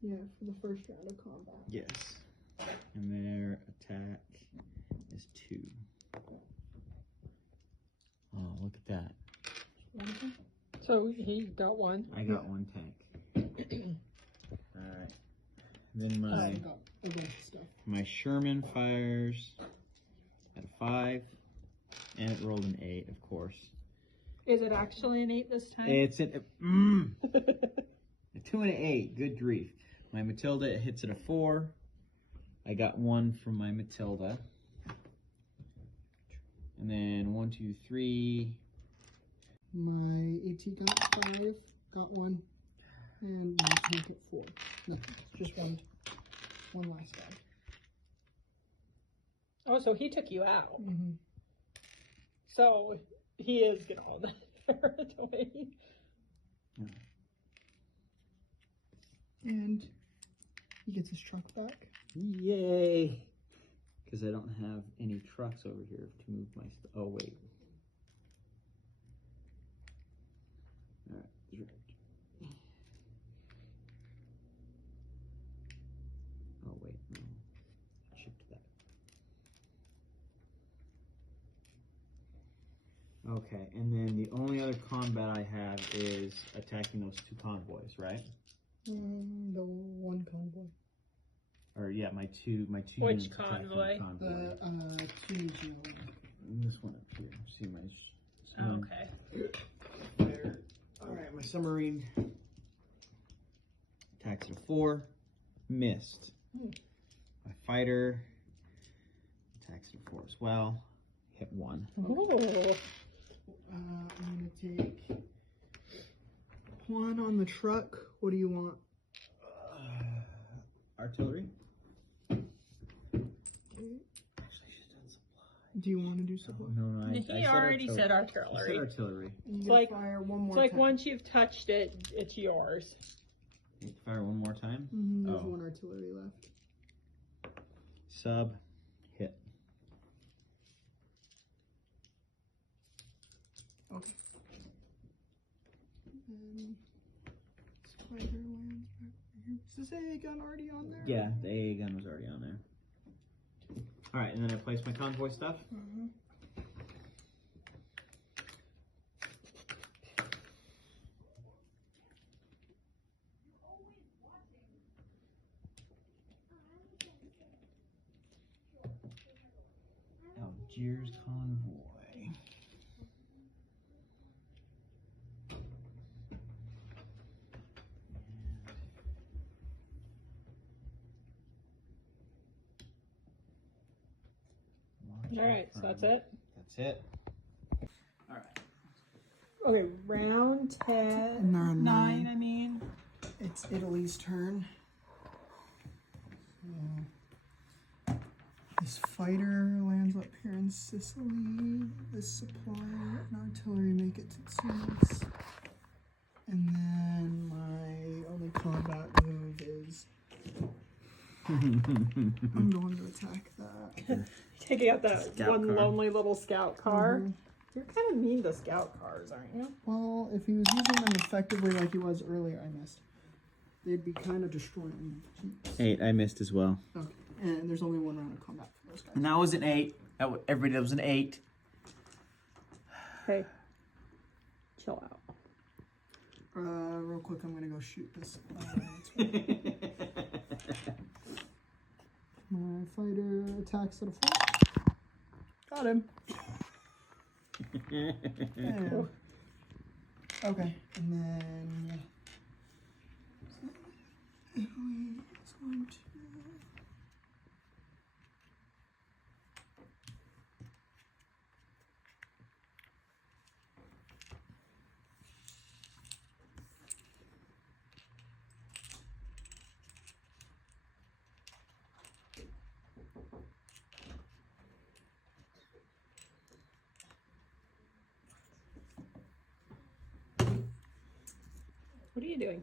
Yeah, for the first round of combat. Yes. And their attack is 2. Oh, look at that. So he got 1. I got 1 tank. Alright. Then I got a bunch of stuff. my Sherman fires at a 5. And it rolled an 8, of course. Is it actually an 8 this time? It's a 2 and an 8. Good grief. My Matilda, it hits at a 4. I got 1 from my Matilda. And then 1, 2, 3. My AT got 5, got 1, and my tank at 4. Nothing. Just one last guy. Oh, so he took you out. Mm-hmm. So he is going to own the territory. And he gets his truck back. Yay! Because I don't have any trucks over here to move my stuff. Oh, wait. Alright. Oh, wait. No. Shift that. Okay, and then the only other combat I have is attacking those 2 convoys, right? The one convoy. Or yeah, my two Which units attacking convoy? The 2 Geo. This one up here. See my Oh, okay. fire. All right, my submarine attacks at a 4, missed. My fighter attacks at a 4 as well, hit 1. Oh. I'm gonna take 1 on the truck. What do you want? Artillery. Do you want to do supply? No, I He said already said I said artillery. artillery. You It's get like- fire one more It's like time. once you've touched it, it's yours. Fire one more time. There's Oh. 1 artillery left. Sub, hit. Okay. And spider lands back here. Is this AA gun already on there? Yeah, the AA gun was already on there. All right, and then I place my convoy stuff. Algiers convoy. All right, so that's it. That's it. All right. Okay, round 10. No, 9, I mean. It's Italy's turn. So, this fighter lands up here in Sicily. This supply and artillery make it to Tunis. And then my only combat move is I'm going to attack that. Taking out that Scout one car. lonely little scout car. You're kind of mean to scout cars, aren't you? Well, if he was using them effectively like he was earlier, I missed. They'd be kind of destroying keeps. 8, I missed as well. Okay. And there's only 1 round of combat for those guys. And that was an 8. Everybody, that was an 8. Hey, chill out. Real quick, I'm gonna go shoot this. My fighter attacks at a 4. Got him. Yeah. Okay, and then Italy is going to. What are you doing?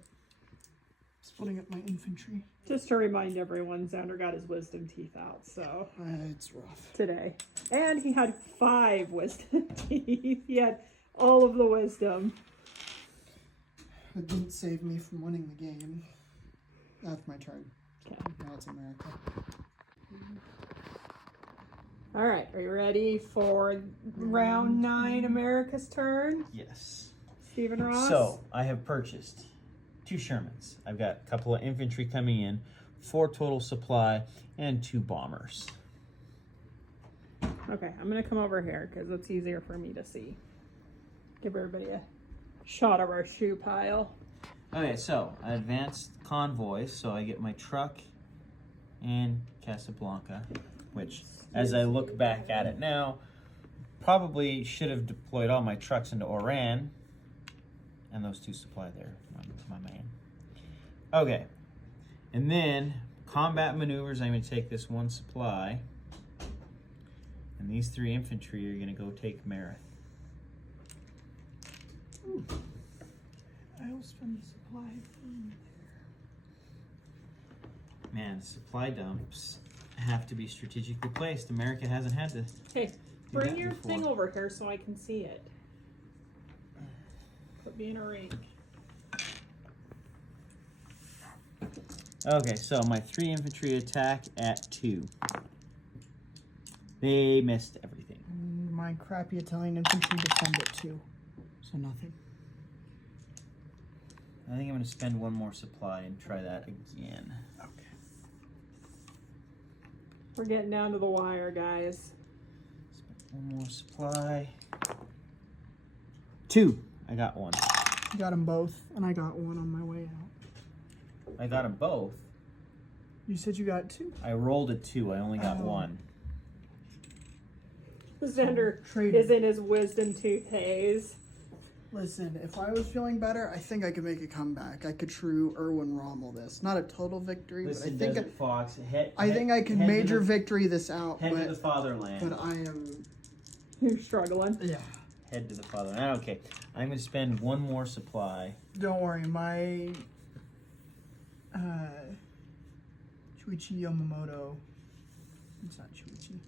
Splitting up my infantry. Just to remind everyone, Xander got his wisdom teeth out, so It's rough. today. And he had 5 wisdom teeth. He had all of the wisdom. It didn't save me from winning the game. That's my turn. Okay. Now it's America. All right, are you ready for round 9, America's turn? Yes. Stephen Ross? So, I have purchased 2 Shermans. I've got a couple of infantry coming in, 4 total supply, and 2 bombers. Okay, I'm going to come over here because it's easier for me to see. Give everybody a shot of our shoe pile. Okay, so I advanced convoys, so I get my truck and Casablanca, which, as I look back at it now, probably should have deployed all my trucks into Oran, and those 2 supply there, my man. Okay, and then combat maneuvers, I'm going to take this 1 supply, and these 3 infantry are going to go take Mareth. I will spend the supply from Man, supply dumps have to be strategically placed. America hasn't had to. Hey, bring that your before. thing over here so I can see it. Put me in a ring. Okay, so my 3 infantry attack at 2. They missed everything. my my crappy Italian infantry defend it too. So nothing. I think I'm going to spend one more supply and try that again. Okay. We're getting down to the wire, guys. Spend one more supply. 2. I got 1. Got them both, and I got one on my way out. I got them both. You said you got 2? I rolled a 2. I only got Oh. 1. Xander Trade. is in his wisdom tooth haze. Listen, if I was feeling better, I think I could make a comeback. I could true Erwin Rommel this. Not a total victory, Listen, but Desert Fox. I think I could major victory this out. Head to the But fatherland. I am, You're struggling. yeah. Head to the fatherland. Okay, I'm going to spend one more supply. Don't worry, my Shuichi Yamamoto. It's not Shuichi.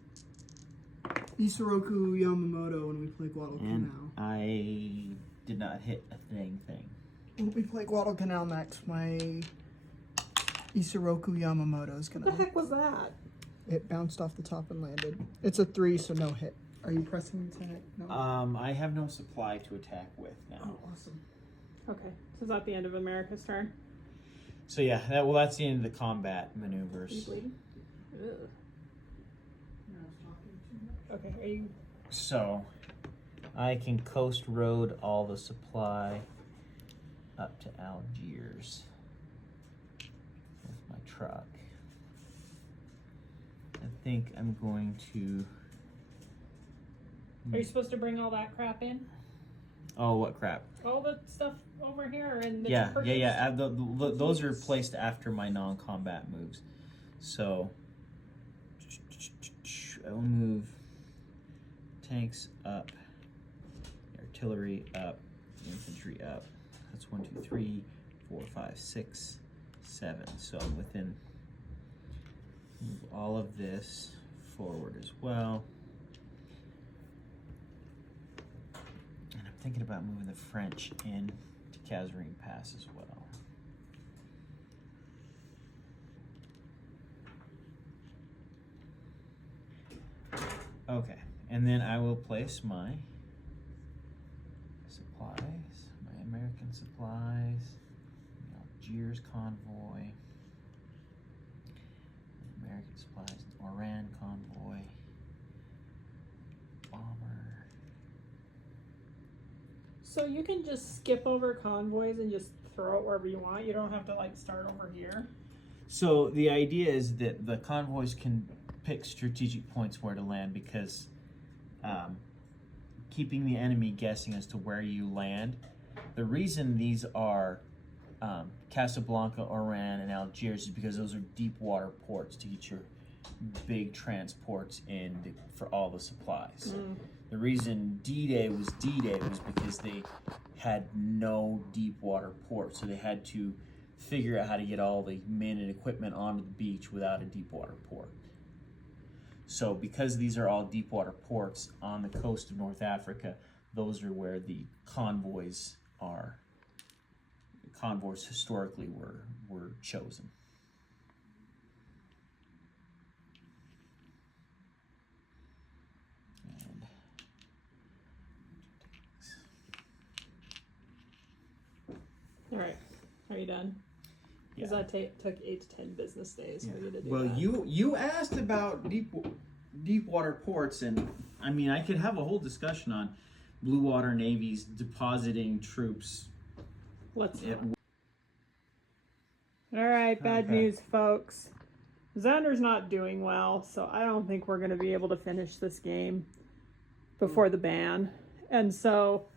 Isoroku Yamamoto when we play Guadalcanal. And I did not hit a thing. When we play Guadalcanal next, my Isoroku Yamamoto is What gonna. the heck was that? It bounced off the top and landed. It's a 3, so no hit. Are you pressing attack? No. I have no supply to attack with now. Oh, awesome. Okay, so is that the end of America's turn? So yeah, that's the end of the combat Are you maneuvers. bleeding? Ugh. Okay, are you? So I can coast road all the supply up to Algiers with my truck. I think I'm going to. Are you supposed to bring all that crap in? Oh, what crap? All the stuff over here and the Yeah. Those are placed after my non-combat moves. So I will move tanks up, artillery up, infantry up. That's 1, 2, 3, 4, 5, 6, 7. So I'm within. Move all of this forward as well. And I'm thinking about moving the French in to Kasserine Pass as well. Okay, and then I will place my supplies, my American supplies, Algiers convoy, American supplies, Oran convoy, bomber. So you can just skip over convoys and just throw it wherever you want. You don't have to like start over here. So the idea is that the convoys can pick strategic points where to land because keeping the enemy guessing as to where you land. The reason these are Casablanca, Oran, and Algiers is because those are deep water ports to get your big transports in for all the supplies. The reason D-Day was D-Day was because they had no deep water port, so they had to figure out how to get all the men and equipment onto the beach without a deep water port. So because these are all deep water ports on the coast of North Africa, those are where the convoys are. The convoys historically were chosen. And All right, are you done? Because Yeah. that took 8 to 10 business days for you to do Well, that. you asked about deep water ports, and I mean I could have a whole discussion on blue water navies depositing troops. Let's. At, All right, bad Okay. news, folks. Xander's not doing well, so I don't think we're going to be able to finish this game before the ban. And so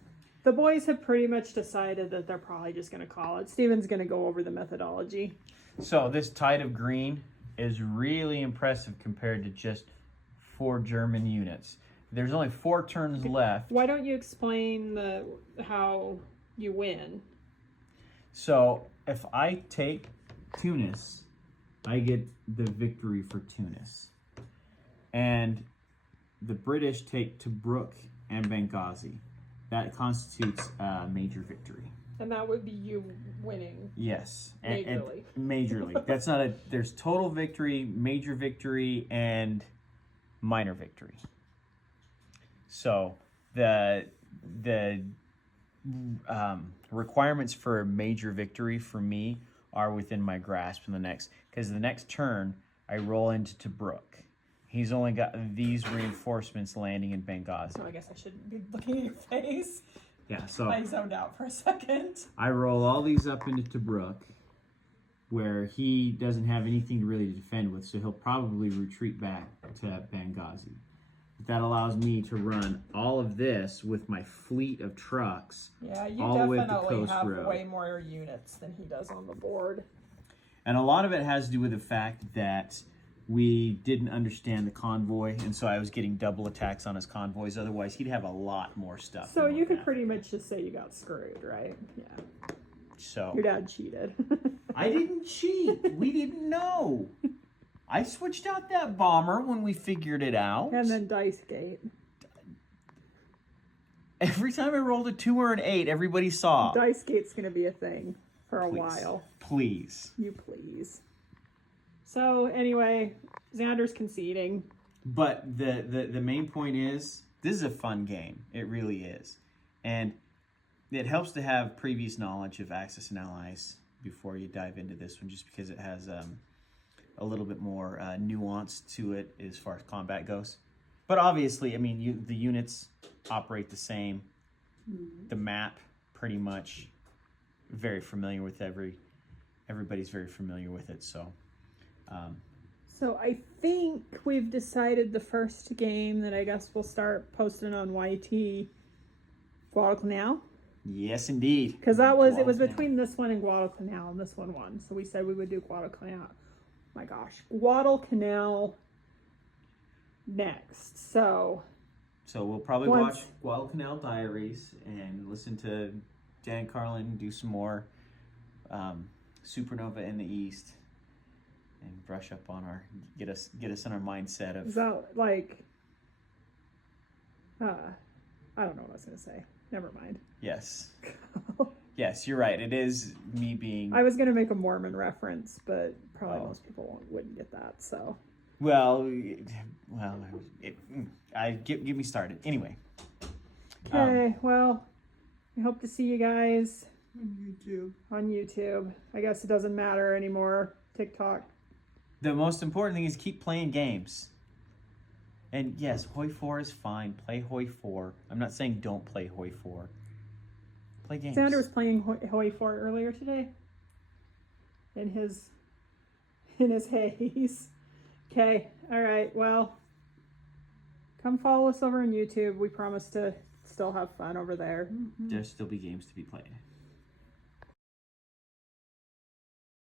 the boys have pretty much decided that they're probably just going to call it. Steven's going to go over the methodology. so this tide of green is really impressive compared to just 4 German units. There's only 4 turns left. Why don't you explain how you win? So if I take Tunis, I get the victory for Tunis. And the British take Tobruk and Benghazi. That constitutes a major victory. And that would be you winning. Yes. Majorly. Majorly. That's not there's total victory, major victory, and minor victory. So the requirements for a major victory for me are within my grasp in the next, because the next turn I roll into Tobruk. He's only got these reinforcements landing in Benghazi. So I guess I shouldn't be looking at your face. Yeah, so I zoned out for a second. I roll all these up into Tobruk, where he doesn't have anything really to defend with, so he'll probably retreat back to Benghazi. But that allows me to run all of this with my fleet of trucks. Yeah, you all the way up the definitely coast have road. way more units than he does on the board. And a lot of it has to do with the fact that we didn't understand the convoy, and so I was getting double attacks on his convoys. Otherwise, he'd have a lot more stuff. So than you what could that. pretty much just say you got screwed, right? Yeah. So Your dad cheated. I didn't cheat. We didn't know. I switched out that bomber when we figured it out. And then Dice Gate. Every time I rolled a 2 or an 8, everybody saw. Dice Gate's going to be a thing for a Please. while. Please. You please. So anyway, Xander's conceding. But the main point is, this is a fun game. It really is. And it helps to have previous knowledge of Axis and Allies before you dive into this one, just because it has a little bit more nuance to it as far as combat goes. But obviously, I mean, the units operate the same. The map, pretty much, very familiar with everybody's very familiar with it. So, So I think we've decided the first game that I guess we'll start posting on YT, Guadalcanal. yes, indeed. Because it was Guadalcanal. between this one and Guadalcanal, and this one won. So we said we would do Guadalcanal. My gosh, Guadalcanal next. So So we'll probably Once- watch Guadalcanal Diaries and listen to Dan Carlin do some more Supernova in the East, and brush up on our get us in our mindset is of that like? I don't know what I was gonna say. Never mind. yes, yes, you're right. It is me being I was gonna make a Mormon reference, but probably Oh. most people wouldn't get that. So give me started anyway. okay, well, I hope to see you guys YouTube. on YouTube. I guess it doesn't matter anymore. TikTok. The most important thing is keep playing games. And yes, Hoi 4 is fine. Play Hoi 4. I'm not saying don't play Hoi 4. Play games. Xander was playing Hoi 4 earlier today. In his haze. Okay, all right. Well, come follow us over on YouTube. We promise to still have fun over there. There'll still be games to be played.